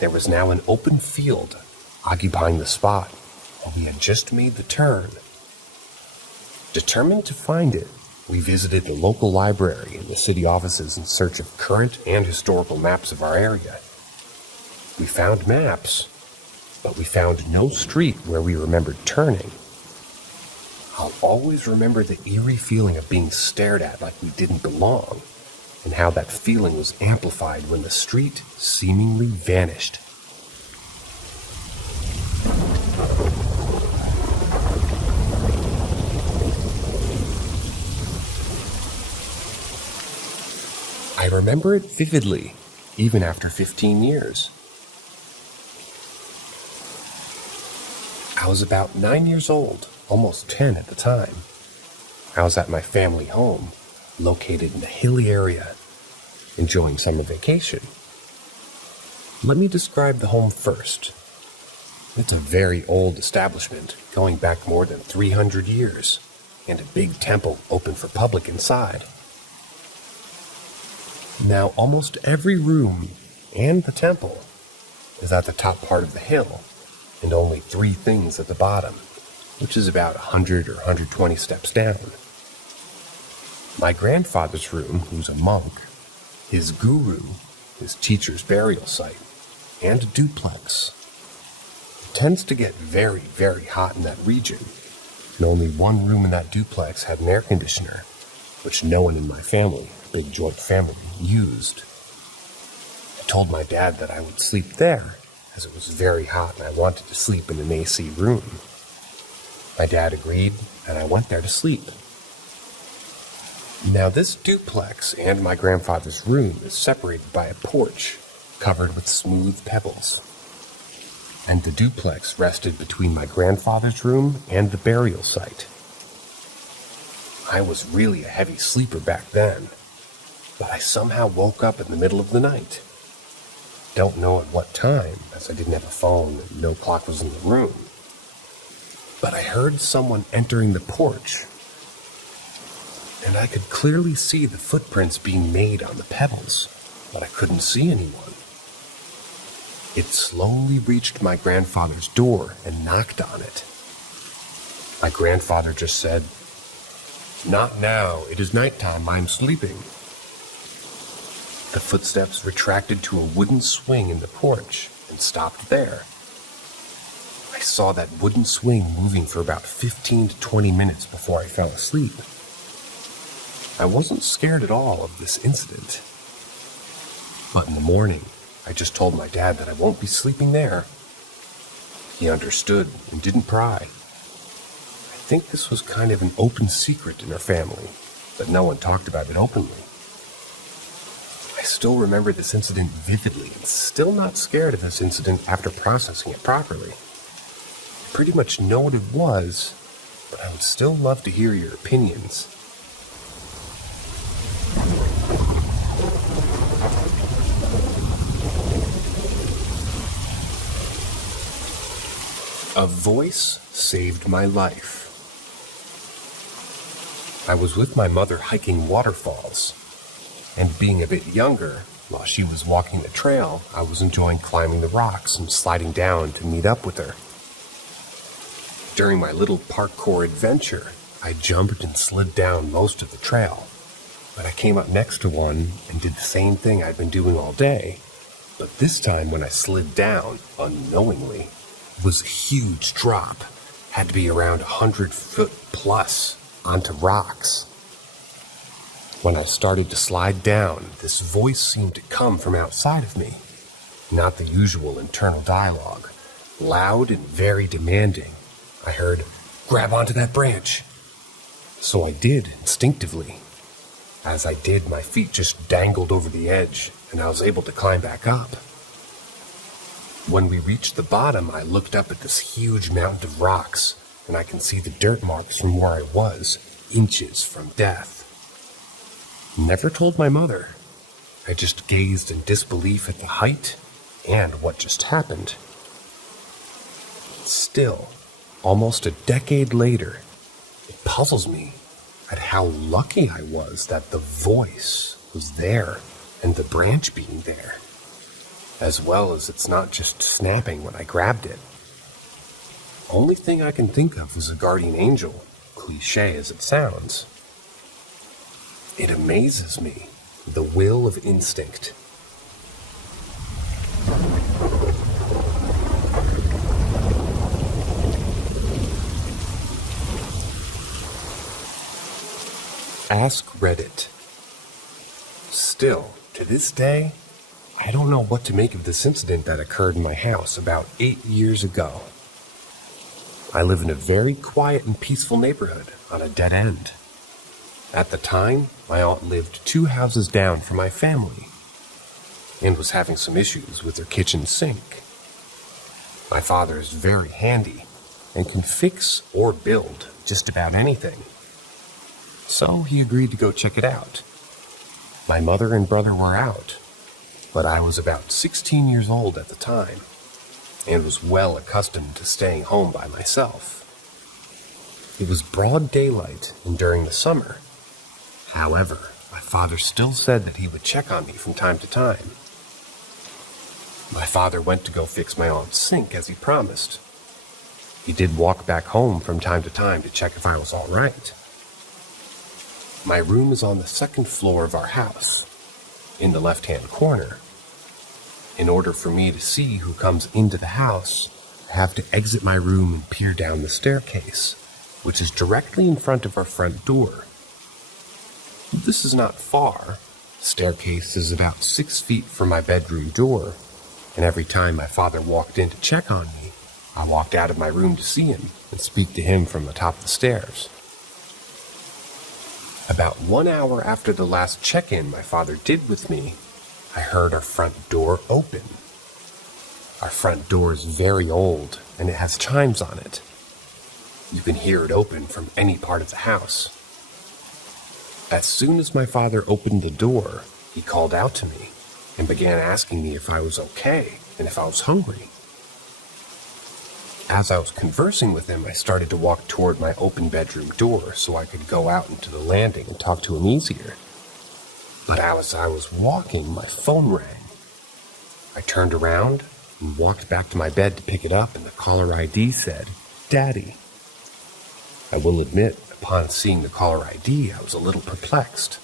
there was now an open field occupying the spot where we had just made the turn. Determined to find it, we visited the local library and the city offices in search of current and historical maps of our area. We found maps, but we found no street where we remembered turning. I'll always remember the eerie feeling of being stared at like we didn't belong, and how that feeling was amplified when the street seemingly vanished. I remember it vividly, even after 15 years. I was about 9 years old, almost 10 at the time. I was at my family home, located in a hilly area, enjoying summer vacation. Let me describe the home first. It's a very old establishment, going back more than 300 years, and a big temple open for public inside. Now, almost every room and the temple is at the top part of the hill, and only 3 things at the bottom, which is about 100 or 120 steps down. My grandfather's room, who's a monk, his guru, his teacher's burial site, and a duplex. It tends to get very, very hot in that region, and only one room in that duplex had an air conditioner, which no one in my family, big joint family, used. I told my dad that I would sleep there, as it was very hot and I wanted to sleep in an AC room. My dad agreed, and I went there to sleep. Now, this duplex and my grandfather's room is separated by a porch covered with smooth pebbles, and the duplex rested between my grandfather's room and the burial site. I was really a heavy sleeper back then, but I somehow woke up in the middle of the night. Don't know at what time, as I didn't have a phone and no clock was in the room. But I heard someone entering the porch, and I could clearly see the footprints being made on the pebbles, but I couldn't see anyone. It slowly reached my grandfather's door and knocked on it. My grandfather just said, "Not now, it is nighttime, I'm sleeping." The footsteps retracted to a wooden swing in the porch and stopped there. I saw that wooden swing moving for about 15 to 20 minutes before I fell asleep. I wasn't scared at all of this incident. But in the morning, I just told my dad that I won't be sleeping there. He understood and didn't pry. I think this was kind of an open secret in our family, but no one talked about it openly. I still remember this incident vividly and still not scared of this incident after processing it properly. I pretty much know what it was, but I would still love to hear your opinions. A voice saved my life. I was with my mother hiking waterfalls, and being a bit younger, while she was walking the trail, I was enjoying climbing the rocks and sliding down to meet up with her. During my little parkour adventure, I jumped and slid down most of the trail, but I came up next to one and did the same thing I'd been doing all day, but this time when I slid down, unknowingly, it was a huge drop. Had to be around 100 foot plus onto rocks. When I started to slide down, this voice seemed to come from outside of me. Not the usual internal dialogue. Loud and very demanding. I heard, "Grab onto that branch." So I did, instinctively. As I did, my feet just dangled over the edge, and I was able to climb back up. When we reached the bottom, I looked up at this huge mountain of rocks, and I can see the dirt marks from where I was, inches from death. Never told my mother. I just gazed in disbelief at the height and what just happened. Still, almost a decade later, it puzzles me at how lucky I was that the voice was there and the branch being there, as well as it's not just snapping when I grabbed it. Only thing I can think of was a guardian angel, cliche as it sounds. It amazes me, the will of instinct. Ask Reddit. Still, to this day, I don't know what to make of this incident that occurred in my house about 8 years ago. I live in a very quiet and peaceful neighborhood on a dead end. At the time, my aunt lived 2 houses down from my family and was having some issues with her kitchen sink. My father is very handy and can fix or build just about anything. So he agreed to go check it out. My mother and brother were out, but I was about 16 years old at the time and was well accustomed to staying home by myself. It was broad daylight and during the summer. However, my father still said that he would check on me from time to time. My father went to go fix my aunt's sink as he promised. He did walk back home from time to check if I was all right. My room is on the 2nd floor of our house, in the left-hand corner. In order for me to see who comes into the house, I have to exit my room and peer down the staircase, which is directly in front of our front door. This is not far. The staircase is about 6 feet from my bedroom door, and every time my father walked in to check on me, I walked out of my room to see him and speak to him from the top of the stairs. About 1 hour after the last check-in my father did with me, I heard our front door open. Our front door is very old, and it has chimes on it. You can hear it open from any part of the house. As soon as my father opened the door, he called out to me and began asking me if I was okay and if I was hungry. As I was conversing with him, I started to walk toward my open bedroom door so I could go out into the landing and talk to him easier. But as I was walking, my phone rang. I turned around and walked back to my bed to pick it up, and the caller ID said, "Daddy." I will admit, upon seeing the caller ID, I was a little perplexed.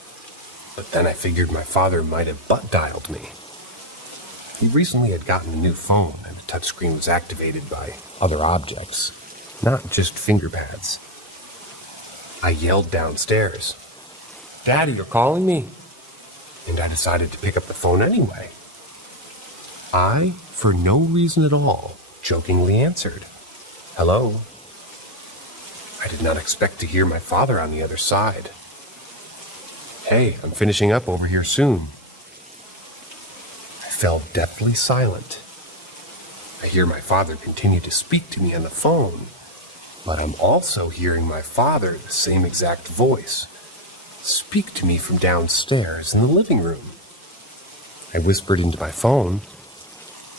But then I figured my father might have butt-dialed me. He recently had gotten a new phone, and the touchscreen was activated by other objects, not just finger pads. I yelled downstairs, "Daddy, you're calling me?" And I decided to pick up the phone anyway. I, for no reason at all, jokingly answered, "Hello." I did not expect to hear my father on the other side. "Hey, I'm finishing up over here soon." I fell deathly silent. I hear my father continue to speak to me on the phone, but I'm also hearing my father, the same exact voice, speak to me from downstairs in the living room. I whispered into my phone,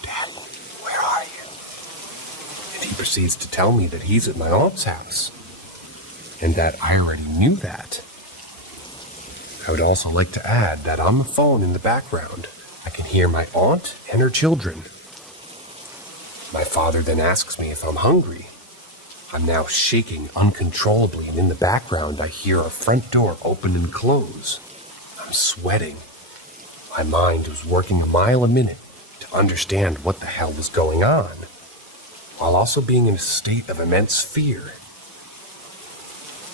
"Daddy, where are you?" And he proceeds to tell me that he's at my aunt's house, and that I already knew that. I would also like to add that on the phone in the background, I can hear my aunt and her children. My father then asks me if I'm hungry. I'm now shaking uncontrollably, and in the background I hear our front door open and close. I'm sweating. My mind was working a mile a minute to understand what the hell was going on, while also being in a state of immense fear.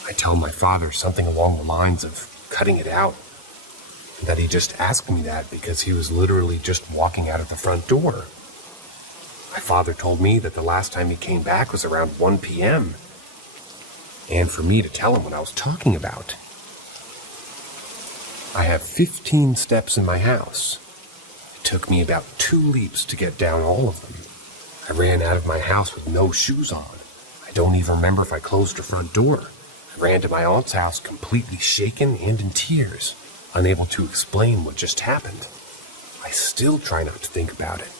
I tell my father something along the lines of cutting it out that he just asked me that because he was literally just walking out of the front door. My father told me that the last time he came back was around 1 p.m., and for me to tell him what I was talking about. I have 15 steps in my house. It took me about 2 leaps to get down all of them. I ran out of my house with no shoes on. I don't even remember if I closed the front door. I ran to my aunt's house completely shaken and in tears, unable to explain what just happened. I still try not to think about it.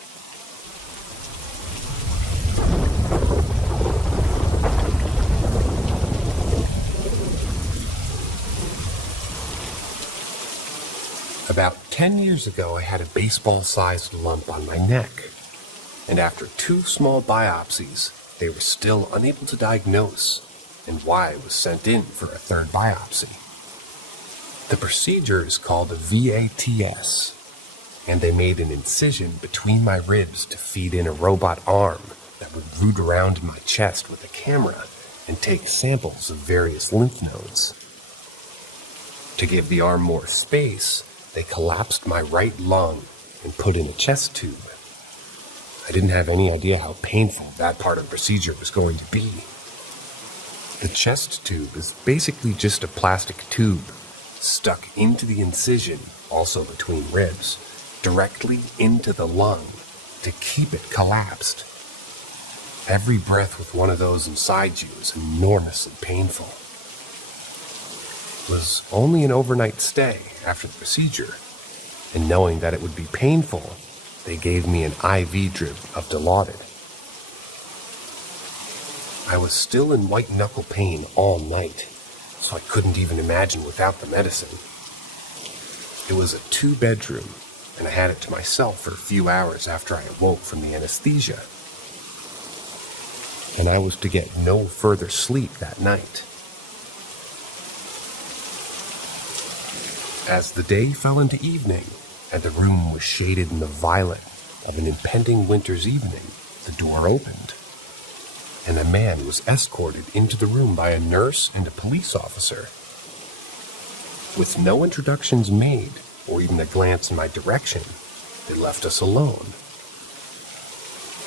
About 10 years ago, I had a baseball-sized lump on my neck, and after 2 small biopsies, they were still unable to diagnose, and why I was sent in for a 3rd biopsy. The procedure is called a VATS, and they made an incision between my ribs to feed in a robot arm that would root around in my chest with a camera and take samples of various lymph nodes. To give the arm more space, they collapsed my right lung and put in a chest tube. I didn't have any idea how painful that part of the procedure was going to be. The chest tube is basically just a plastic tube stuck into the incision, also between ribs, directly into the lung to keep it collapsed. Every breath with one of those inside you is enormously painful. It was only an overnight stay after the procedure, and knowing that it would be painful, they gave me an IV drip of Dilaudid. I was still in white-knuckle pain all night, so I couldn't even imagine without the medicine. It was a 2-bedroom, and I had it to myself for a few hours after I awoke from the anesthesia. And I was to get no further sleep that night. As the day fell into evening, and the room was shaded in the violet of an impending winter's evening, the door opened, and a man was escorted into the room by a nurse and a police officer. With no introductions made, or even a glance in my direction, they left us alone.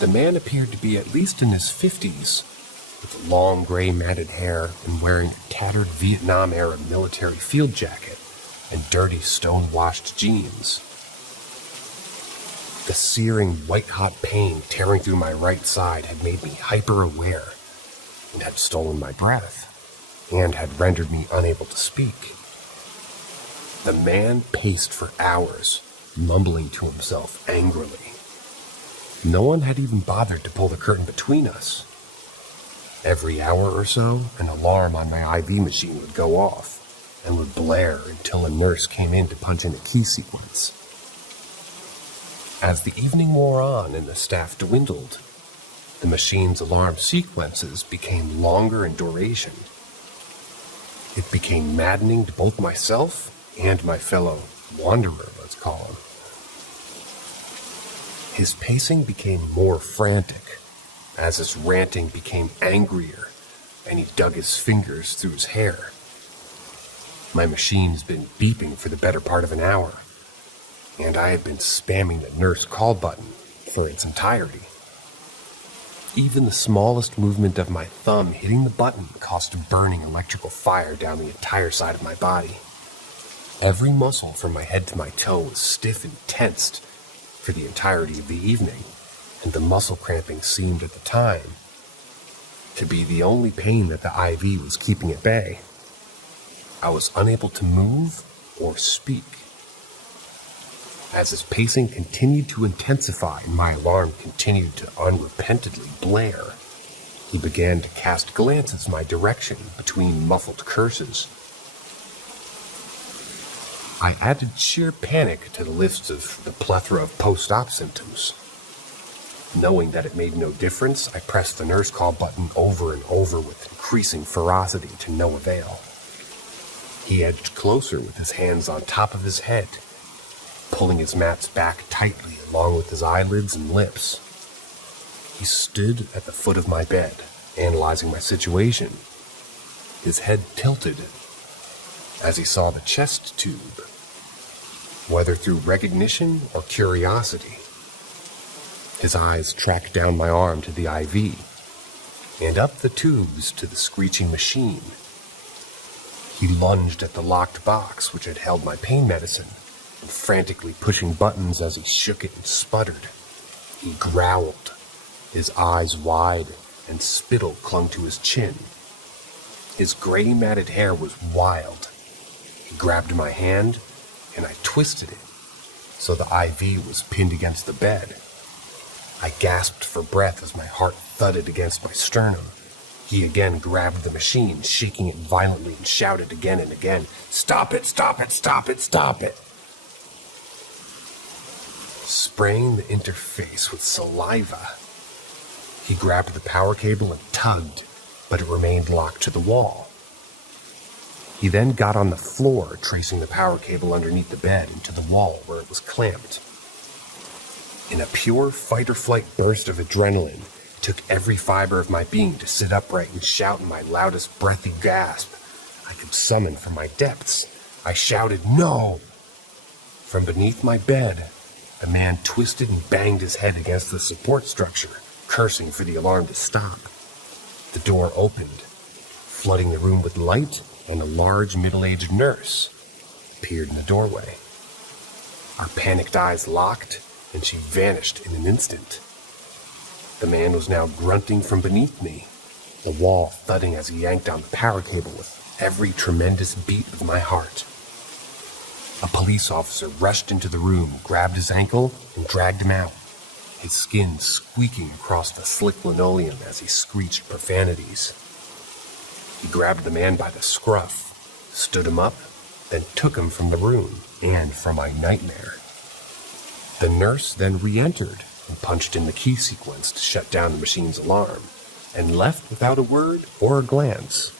The man appeared to be at least in his 50s, with long gray matted hair and wearing a tattered Vietnam-era military field jacket and dirty stone-washed jeans. The searing white-hot pain tearing through my right side had made me hyper-aware and had stolen my breath and had rendered me unable to speak. The man paced for hours, mumbling to himself angrily. No one had even bothered to pull the curtain between us. Every hour or so, an alarm on my IV machine would go off and would blare until a nurse came in to punch in a key sequence. As the evening wore on and the staff dwindled, the machine's alarm sequences became longer in duration. It became maddening to both myself and my fellow wanderer, let's call him. His pacing became more frantic, as his ranting became angrier, and he dug his fingers through his hair. My machine's been beeping for the better part of an hour, and I had been spamming the nurse call button for its entirety. Even the smallest movement of my thumb hitting the button caused a burning electrical fire down the entire side of my body. Every muscle from my head to my toe was stiff and tensed for the entirety of the evening, and the muscle cramping seemed at the time to be the only pain that the IV was keeping at bay. I was unable to move or speak. As his pacing continued to intensify and my alarm continued to unrepentantly blare, he began to cast glances my direction between muffled curses. I added sheer panic to the list of the plethora of post-op symptoms. Knowing that it made no difference, I pressed the nurse call button over and over with increasing ferocity to no avail. He edged closer with his hands on top of his head, pulling his mats back tightly along with his eyelids and lips. He stood at the foot of my bed, analyzing my situation. His head tilted as he saw the chest tube. whether through recognition or curiosity. His eyes tracked down my arm to the IV, and up the tubes to the screeching machine. He lunged at the locked box which had held my pain medicine, and frantically pushing buttons as he shook it and sputtered. He growled, his eyes wide, and spittle clung to his chin. His gray matted hair was wild. He grabbed my hand, and I twisted it, so the IV was pinned against the bed. I gasped for breath as my heart thudded against my sternum. He again grabbed the machine, shaking it violently, and shouted again and again, "Stop it, stop it, stop it, stop it!" Spraying the interface with saliva, he grabbed the power cable and tugged, but it remained locked to the wall. He then got on the floor, tracing the power cable underneath the bed into the wall where it was clamped. In a pure fight-or-flight burst of adrenaline, it took every fiber of my being to sit upright and shout in my loudest breathy gasp I could summon from my depths. I shouted, "No!" From beneath my bed, the man twisted and banged his head against the support structure, cursing for the alarm to stop. The door opened, flooding the room with light, and a large middle-aged nurse appeared in the doorway. Our panicked eyes locked, and she vanished in an instant. The man was now grunting from beneath me, the wall thudding as he yanked on the power cable with every tremendous beat of my heart. A police officer rushed into the room, grabbed his ankle, and dragged him out, his skin squeaking across the slick linoleum as he screeched profanities. He grabbed the man by the scruff, stood him up, then took him from the room and from my nightmare. The nurse then re-entered and punched in the key sequence to shut down the machine's alarm, and left without a word or a glance.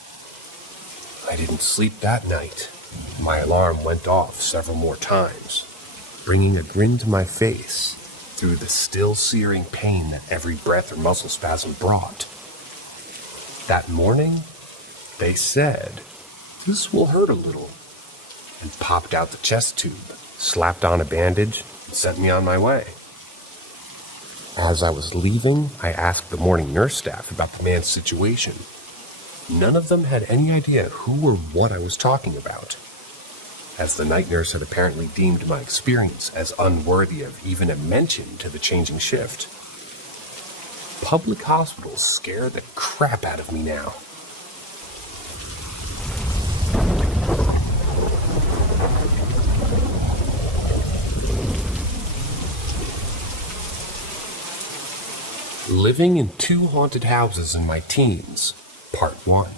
I didn't sleep that night. My alarm went off several more times, bringing a grin to my face through the still searing pain that every breath or muscle spasm brought. That morning, they said, "This will hurt a little," and popped out the chest tube, slapped on a bandage, and sent me on my way. As I was leaving, I asked the morning nurse staff about the man's situation. None of them had any idea who or what I was talking about, as the night nurse had apparently deemed my experience as unworthy of even a mention to the changing shift. Public hospitals scare the crap out of me now. Living in 2 haunted houses in my teens, Part 1.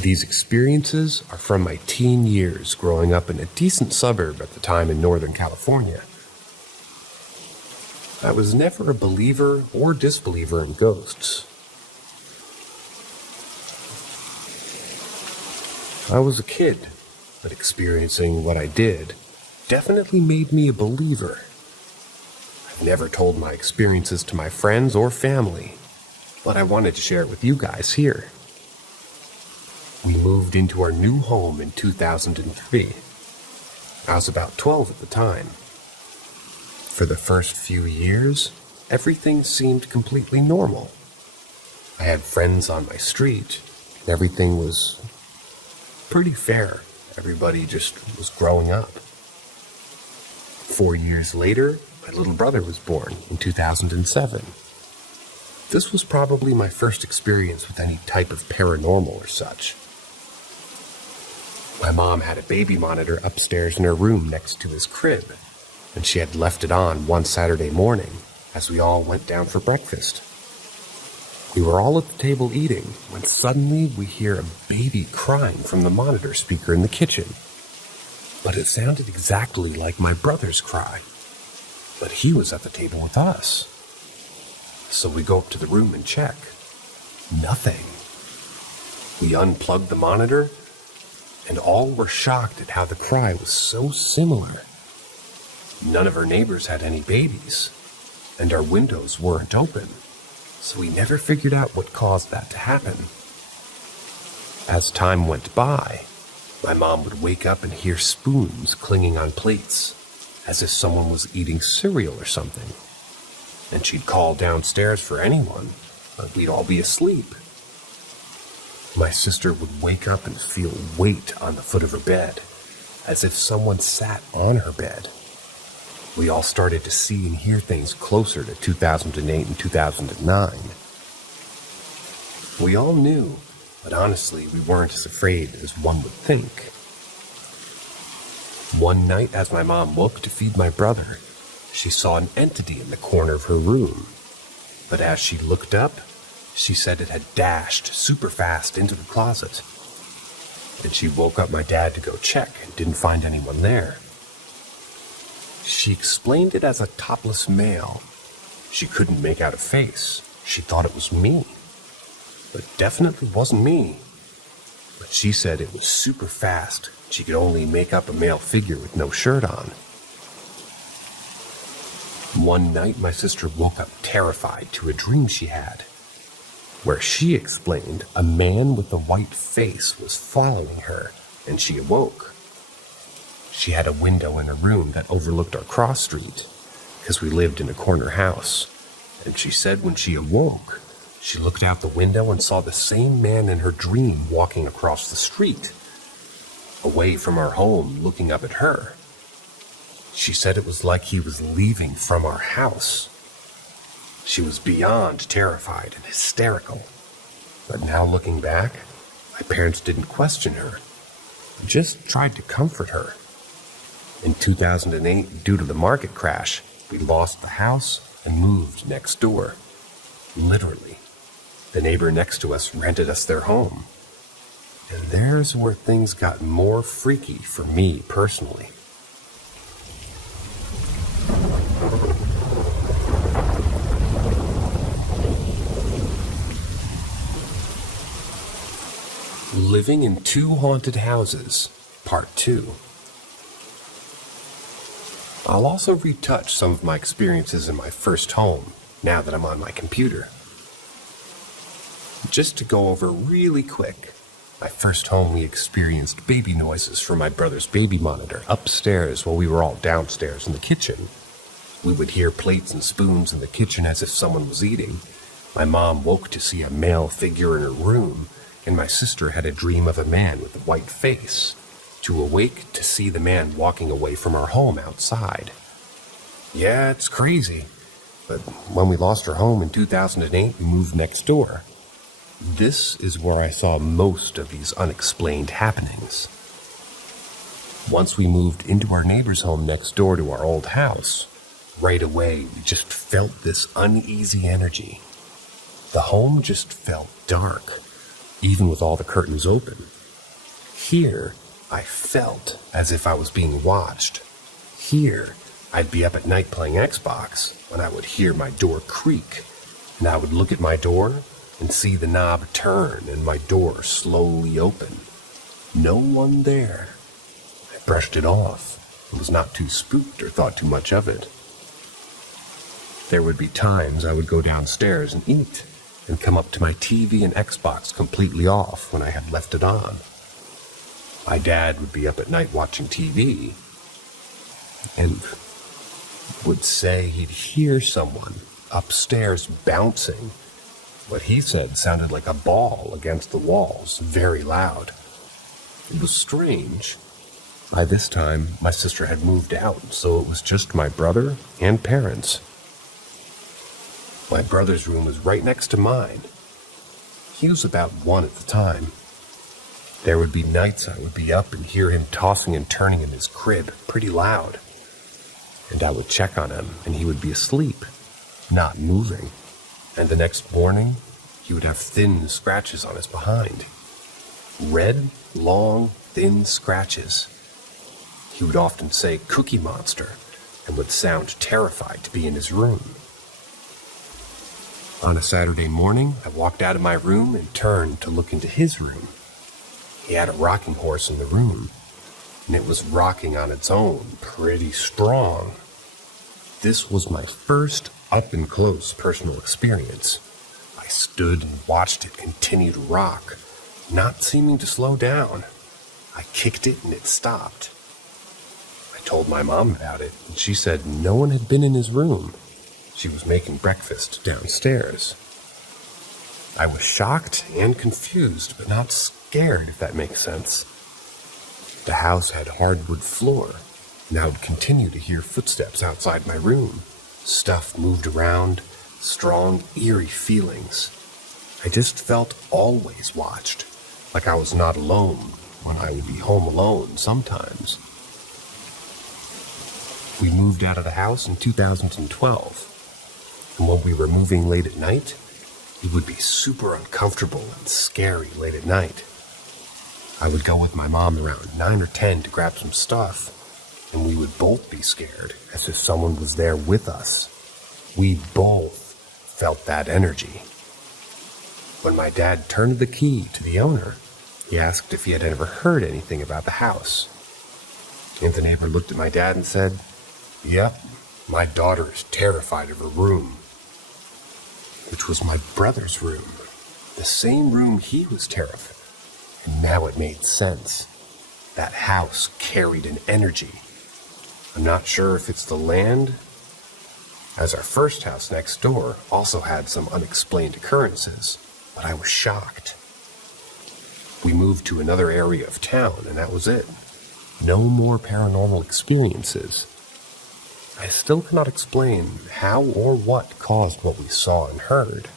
These experiences are from my teen years growing up in a decent suburb at the time in Northern California. I was never a believer or disbeliever in ghosts. I was a kid, but experiencing what I did definitely made me a believer. I've never told my experiences to my friends or family, but I wanted to share it with you guys here. We moved into our new home in 2003. I was about 12 at the time. For the first few years, everything seemed completely normal. I had friends on my street, and everything was pretty fair. Everybody just was growing up. 4 years later, my little brother was born in 2007. This was probably my first experience with any type of paranormal or such. My mom had a baby monitor upstairs in her room next to his crib, and she had left it on one Saturday morning as we all went down for breakfast. We were all at the table eating when suddenly we hear a baby crying from the monitor speaker in the kitchen. But it sounded exactly like my brother's cry. But he was at the table with us. So we go up to the room and check. Nothing. We unplugged the monitor, and all were shocked at how the cry was so similar. None of our neighbors had any babies, and our windows weren't open, so we never figured out what caused that to happen. As time went by, My mom would wake up and hear spoons clinging on plates, as if someone was eating cereal or something. And she'd call downstairs for anyone, but we'd all be asleep. My sister would wake up and feel weight on the foot of her bed, as if someone sat on her bed. We all started to see and hear things closer to 2008 and 2009. We all knew, but honestly, we weren't as afraid as one would think. One night, as my mom woke to feed my brother, she saw an entity in the corner of her room. But as she looked up, she said it had dashed super fast into the closet. And she woke up my dad to go check and didn't find anyone there. She explained it as a topless male. She couldn't make out a face. She thought it was me. But definitely wasn't me. But she said it was super fast. She could only make up a male figure with no shirt on. One night, my sister woke up terrified to a dream she had, where she explained a man with a white face was following her, and she awoke. She had a window in her room that overlooked our cross street, because we lived in a corner house, and she said when she awoke, she looked out the window and saw the same man in her dream walking across the street, away from our home, looking up at her. She said it was like he was leaving from our house. She was beyond terrified and hysterical. But now looking back, my parents didn't question her, just tried to comfort her. In 2008, due to the market crash, we lost the house and moved next door. Literally. The neighbor next to us rented us their home. And there's where things got more freaky for me personally. Living in Two Haunted Houses, Part 2. I'll also retouch some of my experiences in my first home, now that I'm on my computer. Just to go over really quick, my first home we experienced baby noises from my brother's baby monitor upstairs while we were all downstairs in the kitchen. We would hear plates and spoons in the kitchen as if someone was eating. My mom woke to see a male figure in her room, and my sister had a dream of a man with a white face, to awake to see the man walking away from our home outside. Yeah, it's crazy, but when we lost our home in 2008, we moved next door. This is where I saw most of these unexplained happenings. Once we moved into our neighbor's home next door to our old house, right away we just felt this uneasy energy. The home just felt dark, even with all the curtains open. Here, I felt as if I was being watched. Here, I'd be up at night playing Xbox when I would hear my door creak, and I would look at my door and see the knob turn and my door slowly open. No one there. I brushed it off. I was not too spooked or thought too much of it. There would be times I would go downstairs and eat, and come up to my TV and Xbox completely off when I had left it on. My dad would be up at night watching TV, and would say he'd hear someone upstairs bouncing. What he said sounded like a ball against the walls, very loud. It was strange. By this time, my sister had moved out, so it was just my brother and parents. My brother's room was right next to mine. He was about 1 at the time. There would be nights I would be up and hear him tossing and turning in his crib pretty loud. And I would check on him, and he would be asleep, not moving. And the next morning, he would have thin scratches on his behind. Red, long, thin scratches. He would often say "Cookie Monster," and would sound terrified to be in his room. On a Saturday morning, I walked out of my room and turned to look into his room. He had a rocking horse in the room, and it was rocking on its own pretty strong. This was my first up-and-close personal experience. I stood and watched it continue to rock, not seeming to slow down. I kicked it and it stopped. I told my mom about it, and she said no one had been in his room. She was making breakfast downstairs. I was shocked and confused, but not scared, if that makes sense. The house had hardwood floor, and I would continue to hear footsteps outside my room. Stuff moved around, strong, eerie feelings. I just felt always watched, like I was not alone when I would be home alone sometimes. We moved out of the house in 2012, and when we were moving late at night, it would be super uncomfortable and scary late at night. I would go with my mom around 9 or 10 to grab some stuff, and we would both be scared, as if someone was there with us. We both felt that energy. When my dad turned the key to the owner, he asked if he had ever heard anything about the house. And the neighbor looked at my dad and said, "Yep, my daughter is terrified of her room," which was my brother's room, the same room he was terrified. And now it made sense. That house carried an energy. I'm not sure if it's the land, as our first house next door also had some unexplained occurrences, but I was shocked. We moved to another area of town, and that was it. No more paranormal experiences. I still cannot explain how or what caused what we saw and heard.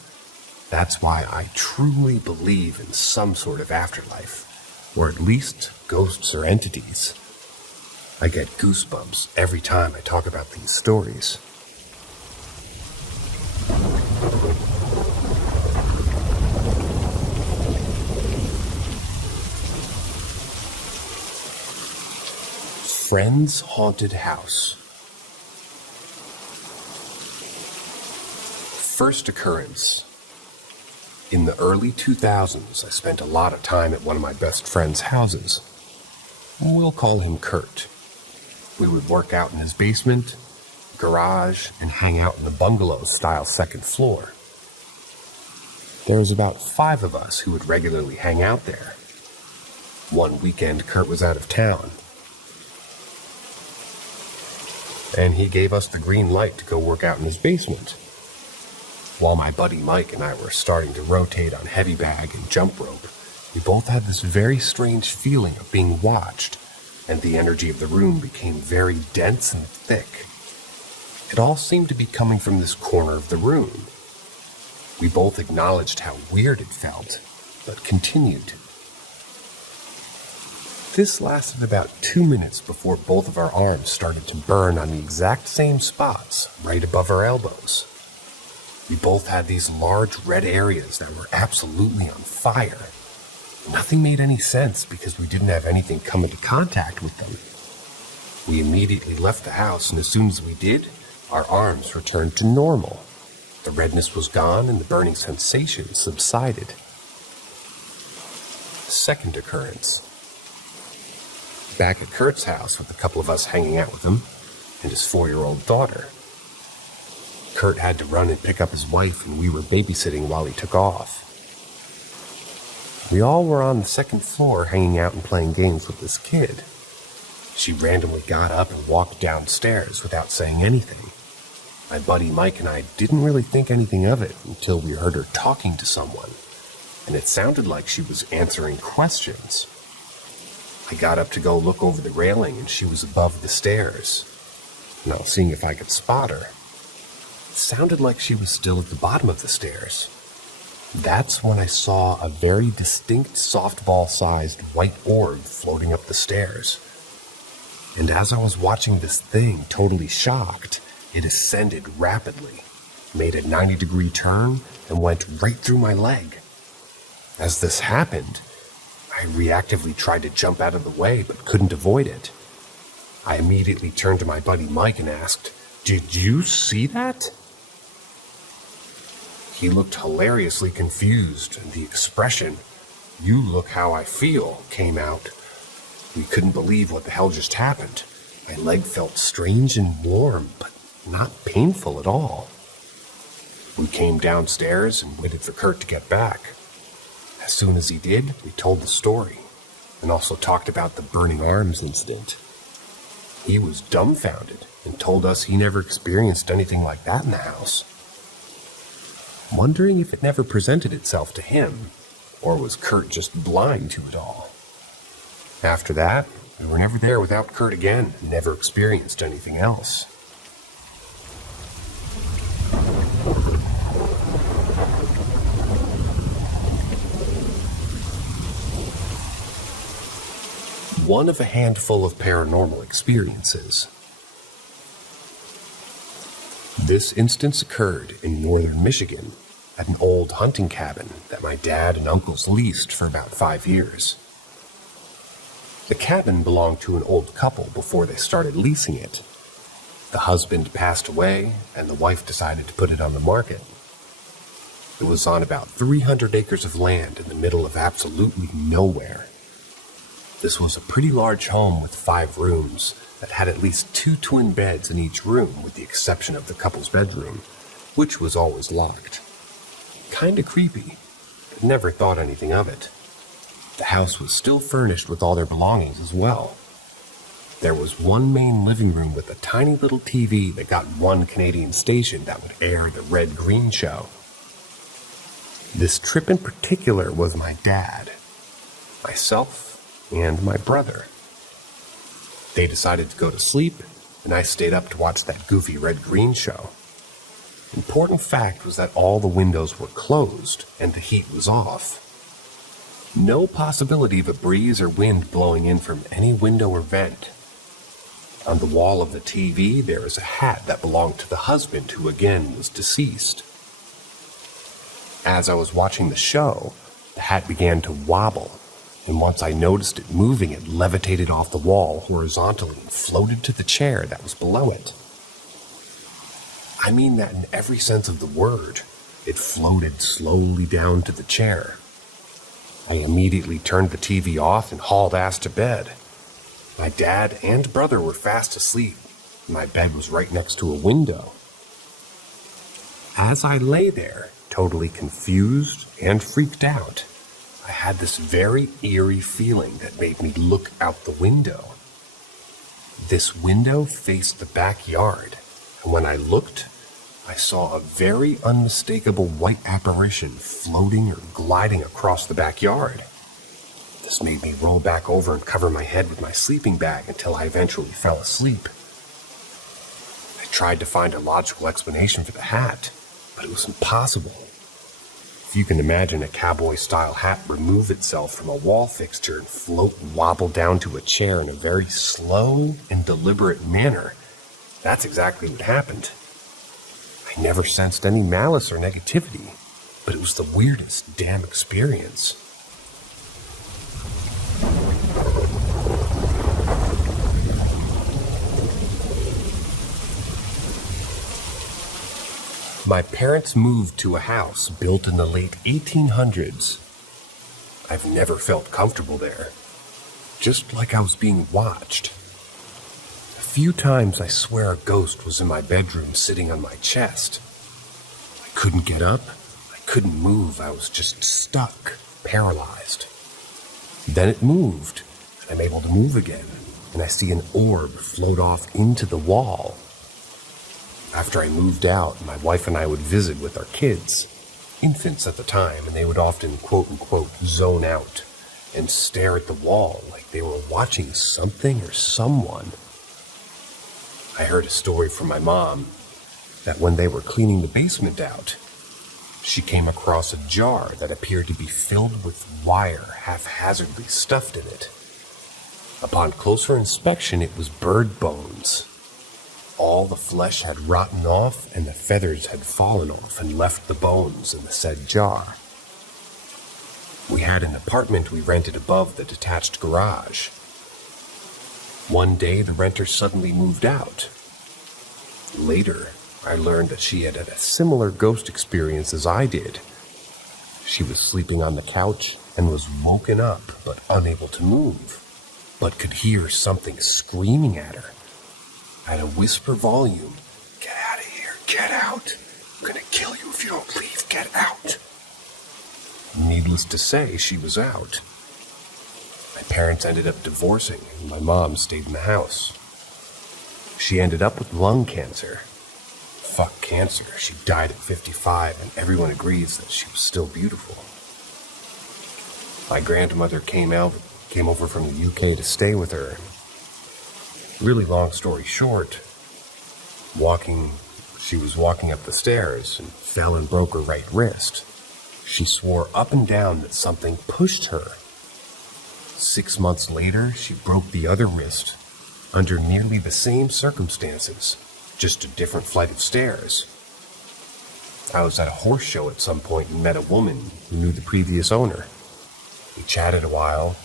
That's why I truly believe in some sort of afterlife, or at least ghosts or entities. I get goosebumps every time I talk about these stories. Friend's haunted house. First occurrence. In the early 2000s, I spent a lot of time at one of my best friend's houses. We'll call him Kurt. We would work out in his basement, garage, and hang out in the bungalow-style second floor. There was about 5 of us who would regularly hang out there. One weekend, Kurt was out of town, and he gave us the green light to go work out in his basement. While my buddy Mike and I were starting to rotate on heavy bag and jump rope, we both had this very strange feeling of being watched, and the energy of the room became very dense and thick. It all seemed to be coming from this corner of the room. We both acknowledged how weird it felt, but continued. This lasted about 2 minutes before both of our arms started to burn on the exact same spots, right above our elbows. We both had these large red areas that were absolutely on fire. Nothing made any sense because we didn't have anything come into contact with them. We immediately left the house, and as soon as we did, our arms returned to normal. The redness was gone and the burning sensation subsided. Second occurrence. Back at Kurt's house with a couple of us hanging out with him and his 4-year-old daughter. Kurt had to run and pick up his wife, and we were babysitting while he took off. We all were on the second floor hanging out and playing games with this kid. She randomly got up and walked downstairs without saying anything. My buddy Mike and I didn't really think anything of it until we heard her talking to someone, and it sounded like she was answering questions. I got up to go look over the railing, and she was above the stairs, and I was seeing if I could spot her. It sounded like she was still at the bottom of the stairs. That's when I saw a very distinct softball-sized white orb floating up the stairs. And as I was watching this thing, totally shocked, it ascended rapidly, made a 90-degree turn, and went right through my leg. As this happened, I reactively tried to jump out of the way, but couldn't avoid it. I immediately turned to my buddy Mike and asked, "Did you see that?" He looked hilariously confused, and the expression, "You look how I feel," came out. We couldn't believe what the hell just happened. My leg felt strange and warm, but not painful at all. We came downstairs and waited for Kurt to get back. As soon as he did, we told the story. and also talked about the burning arms incident. He was dumbfounded and told us he never experienced anything like that in the house. Wondering if it never presented itself to him, or was Kurt just blind to it all? After that, we were never there without Kurt again and never experienced anything else. One of a handful of paranormal experiences. This instance occurred in northern Michigan at an old hunting cabin that my dad and uncles leased for about 5 years. The cabin belonged to an old couple before they started leasing it. The husband passed away and the wife decided to put it on the market. It was on about 300 acres of land in the middle of absolutely nowhere. This was a pretty large home with 5 rooms that had at least 2 twin beds in each room, with the exception of the couple's bedroom, which was always locked. Kinda creepy, but never thought anything of it. The house was still furnished with all their belongings as well. There was one main living room with a tiny little TV that got one Canadian station that would air the red-green show. This trip in particular was my dad, myself, and my brother. They decided to go to sleep, and I stayed up to watch that goofy red-green show. Important fact was that all the windows were closed and the heat was off. No possibility of a breeze or wind blowing in from any window or vent. On the wall of the TV, there is a hat that belonged to the husband, who again was deceased. As I was watching the show, the hat began to wobble, and once I noticed it moving, it levitated off the wall horizontally and floated to the chair that was below it. I mean that in every sense of the word. It floated slowly down to the chair. I immediately turned the TV off and hauled ass to bed. My dad and brother were fast asleep. My bed was right next to a window. As I lay there, totally confused and freaked out, I had this very eerie feeling that made me look out the window. This window faced the backyard, and when I looked, I saw a very unmistakable white apparition floating or gliding across the backyard. This made me roll back over and cover my head with my sleeping bag until I eventually fell asleep. I tried to find a logical explanation for the hat, but it was impossible. If you can imagine a cowboy-style hat remove itself from a wall fixture and float and wobble down to a chair in a very slow and deliberate manner, that's exactly what happened. I never sensed any malice or negativity, but it was the weirdest damn experience. My parents moved to a house built in the late 1800s. I've never felt comfortable there, just like I was being watched. A few times I swear a ghost was in my bedroom sitting on my chest. I couldn't get up, I couldn't move, I was just stuck, paralyzed. Then it moved, and I'm able to move again, and I see an orb float off into the wall. After I moved out, my wife and I would visit with our kids, infants at the time, and they would often quote-unquote zone out and stare at the wall like they were watching something or someone. I heard a story from my mom that when they were cleaning the basement out, she came across a jar that appeared to be filled with wire haphazardly stuffed in it. Upon closer inspection, it was bird bones. All the flesh had rotten off and the feathers had fallen off and left the bones in the said jar. We had an apartment we rented above the detached garage. One day, the renter suddenly moved out. Later, I learned that she had a similar ghost experience as I did. She was sleeping on the couch and was woken up but unable to move, but could hear something screaming at her at a whisper volume. "Get out of here, get out. I'm gonna kill you if you don't leave, get out." Needless to say, she was out. I parents ended up divorcing, and my mom stayed in the house. She ended up with lung cancer. Fuck cancer. She died at 55, and everyone agrees that she was still beautiful. My grandmother came over from the UK to stay with her. Really long story short, she was walking up the stairs and fell and broke her right wrist. She swore up and down that something pushed her. 6 months later, she broke the other wrist under nearly the same circumstances, just a different flight of stairs. I was at a horse show at some point and met a woman who knew the previous owner. We chatted a while,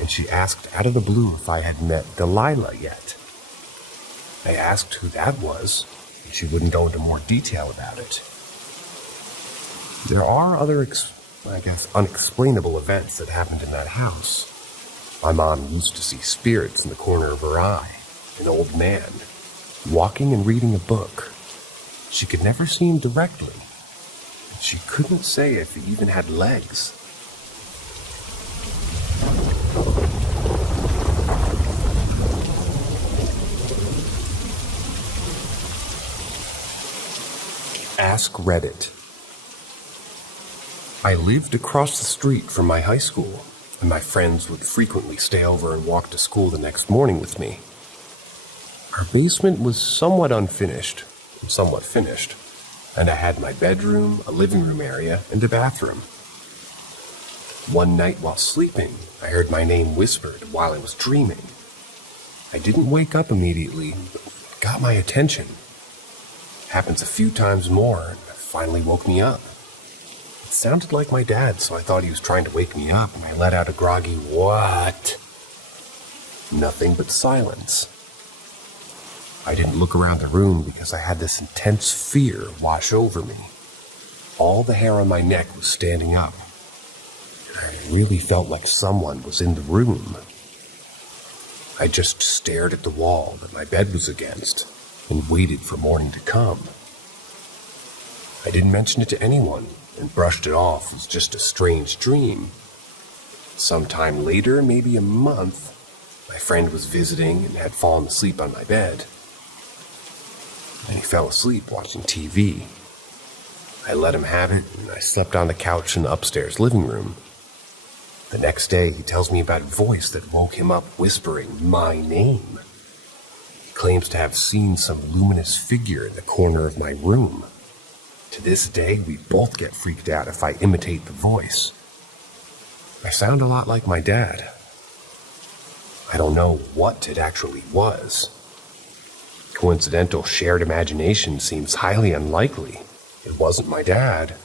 and she asked out of the blue if I had met Delilah yet. I asked who that was, and she wouldn't go into more detail about it. There are other, unexplainable events that happened in that house. My mom used to see spirits in the corner of her eye, an old man, walking and reading a book. She could never see him directly. She couldn't say if he even had legs. Ask Reddit. I lived across the street from my high school, and my friends would frequently stay over and walk to school the next morning with me. Our basement was somewhat unfinished, and somewhat finished, and I had my bedroom, a living room area, and a bathroom. One night while sleeping, I heard my name whispered while I was dreaming. I didn't wake up immediately, but it got my attention. Happens a few times more, and finally woke me up. It sounded like my dad, so I thought he was trying to wake me up, and I let out a groggy, "What?" Nothing but silence. I didn't look around the room because I had this intense fear wash over me. All the hair on my neck was standing up. I really felt like someone was in the room. I just stared at the wall that my bed was against and waited for morning to come. I didn't mention it to anyone and brushed it off as just a strange dream. Sometime later, maybe a month, my friend was visiting and had fallen asleep on my bed. And he fell asleep watching TV. I let him have it, and I slept on the couch in the upstairs living room. The next day, he tells me about a voice that woke him up whispering my name. He claims to have seen some luminous figure in the corner of my room. To this day, we both get freaked out if I imitate the voice. I sound a lot like my dad. I don't know what it actually was. Coincidental shared imagination seems highly unlikely. It wasn't my dad.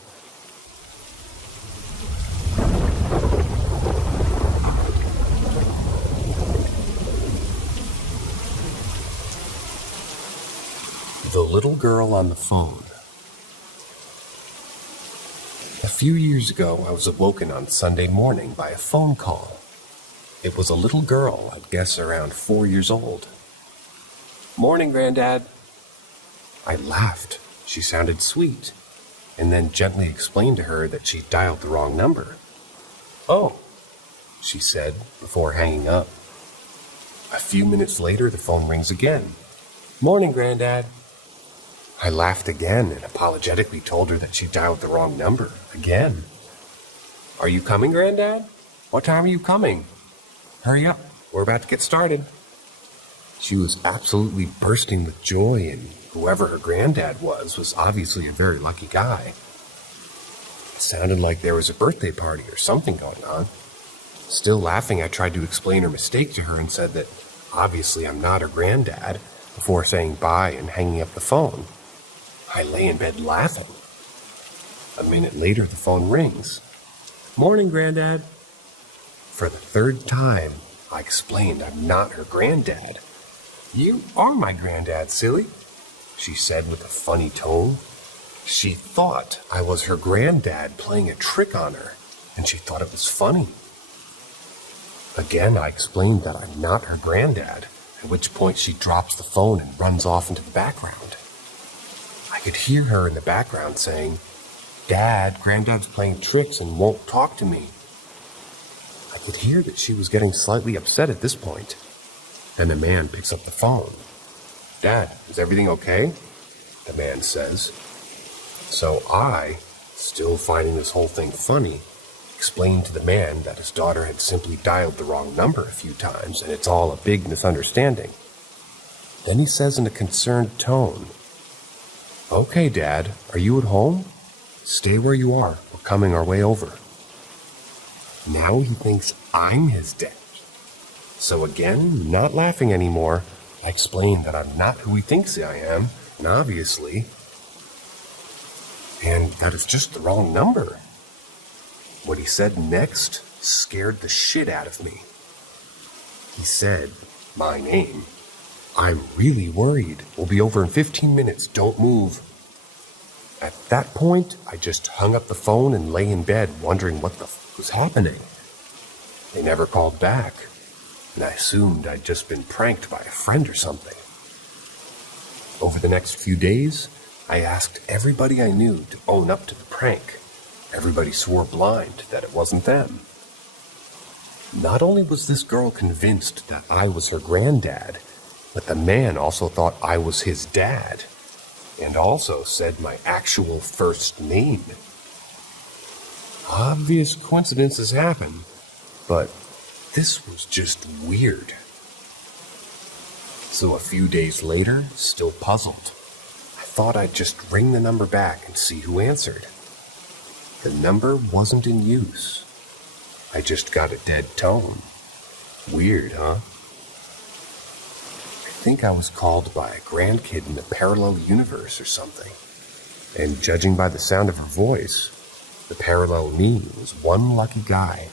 The little girl on the phone. A few years ago, I was awoken on Sunday morning by a phone call. It was a little girl, I'd guess around 4 years old. "Morning, Granddad." I laughed. She sounded sweet, and then gently explained to her that she dialed the wrong number. "Oh," she said before hanging up. A few minutes later, the phone rings again. "Morning, Granddad." I laughed again and apologetically told her that she dialed the wrong number again. "Are you coming, Granddad? What time are you coming? Hurry up, we're about to get started." She was absolutely bursting with joy, and whoever her granddad was obviously a very lucky guy. It sounded like there was a birthday party or something going on. Still laughing, I tried to explain her mistake to her and said that obviously I'm not her granddad, before saying bye and hanging up the phone. I lay in bed laughing. A minute later, the phone rings. "Morning, Granddad." For the third time, I explained I'm not her granddad. "You are my granddad, silly," she said with a funny tone. She thought I was her granddad playing a trick on her, and she thought it was funny. Again, I explained that I'm not her granddad, at which point she drops the phone and runs off into the background. I could hear her in the background saying, "Dad, Granddad's playing tricks and won't talk to me." I could hear that she was getting slightly upset at this point. Then the man picks up the phone. "Dad, is everything okay?" the man says. So I, still finding this whole thing funny, explained to the man that his daughter had simply dialed the wrong number a few times and it's all a big misunderstanding. Then he says in a concerned tone, "Okay, Dad, are you at home? Stay where you are. We're coming our way over." Now he thinks I'm his dad. So again, not laughing anymore, I explain that I'm not who he thinks I am, and obviously, and that it's just the wrong number. What he said next scared the shit out of me. He said my name. "I'm really worried. We'll be over in 15 minutes. Don't move." At that point, I just hung up the phone and lay in bed wondering what the f was happening. They never called back, and I assumed I'd just been pranked by a friend or something. Over the next few days, I asked everybody I knew to own up to the prank. Everybody swore blind that it wasn't them. Not only was this girl convinced that I was her granddad, but the man also thought I was his dad, and also said my actual first name. Obvious coincidences happen, but this was just weird. So a few days later, still puzzled, I thought I'd just ring the number back and see who answered. The number wasn't in use. I just got a dead tone. Weird, huh? I think I was called by a grandkid in a parallel universe or something. And judging by the sound of her voice, the parallel me was one lucky guy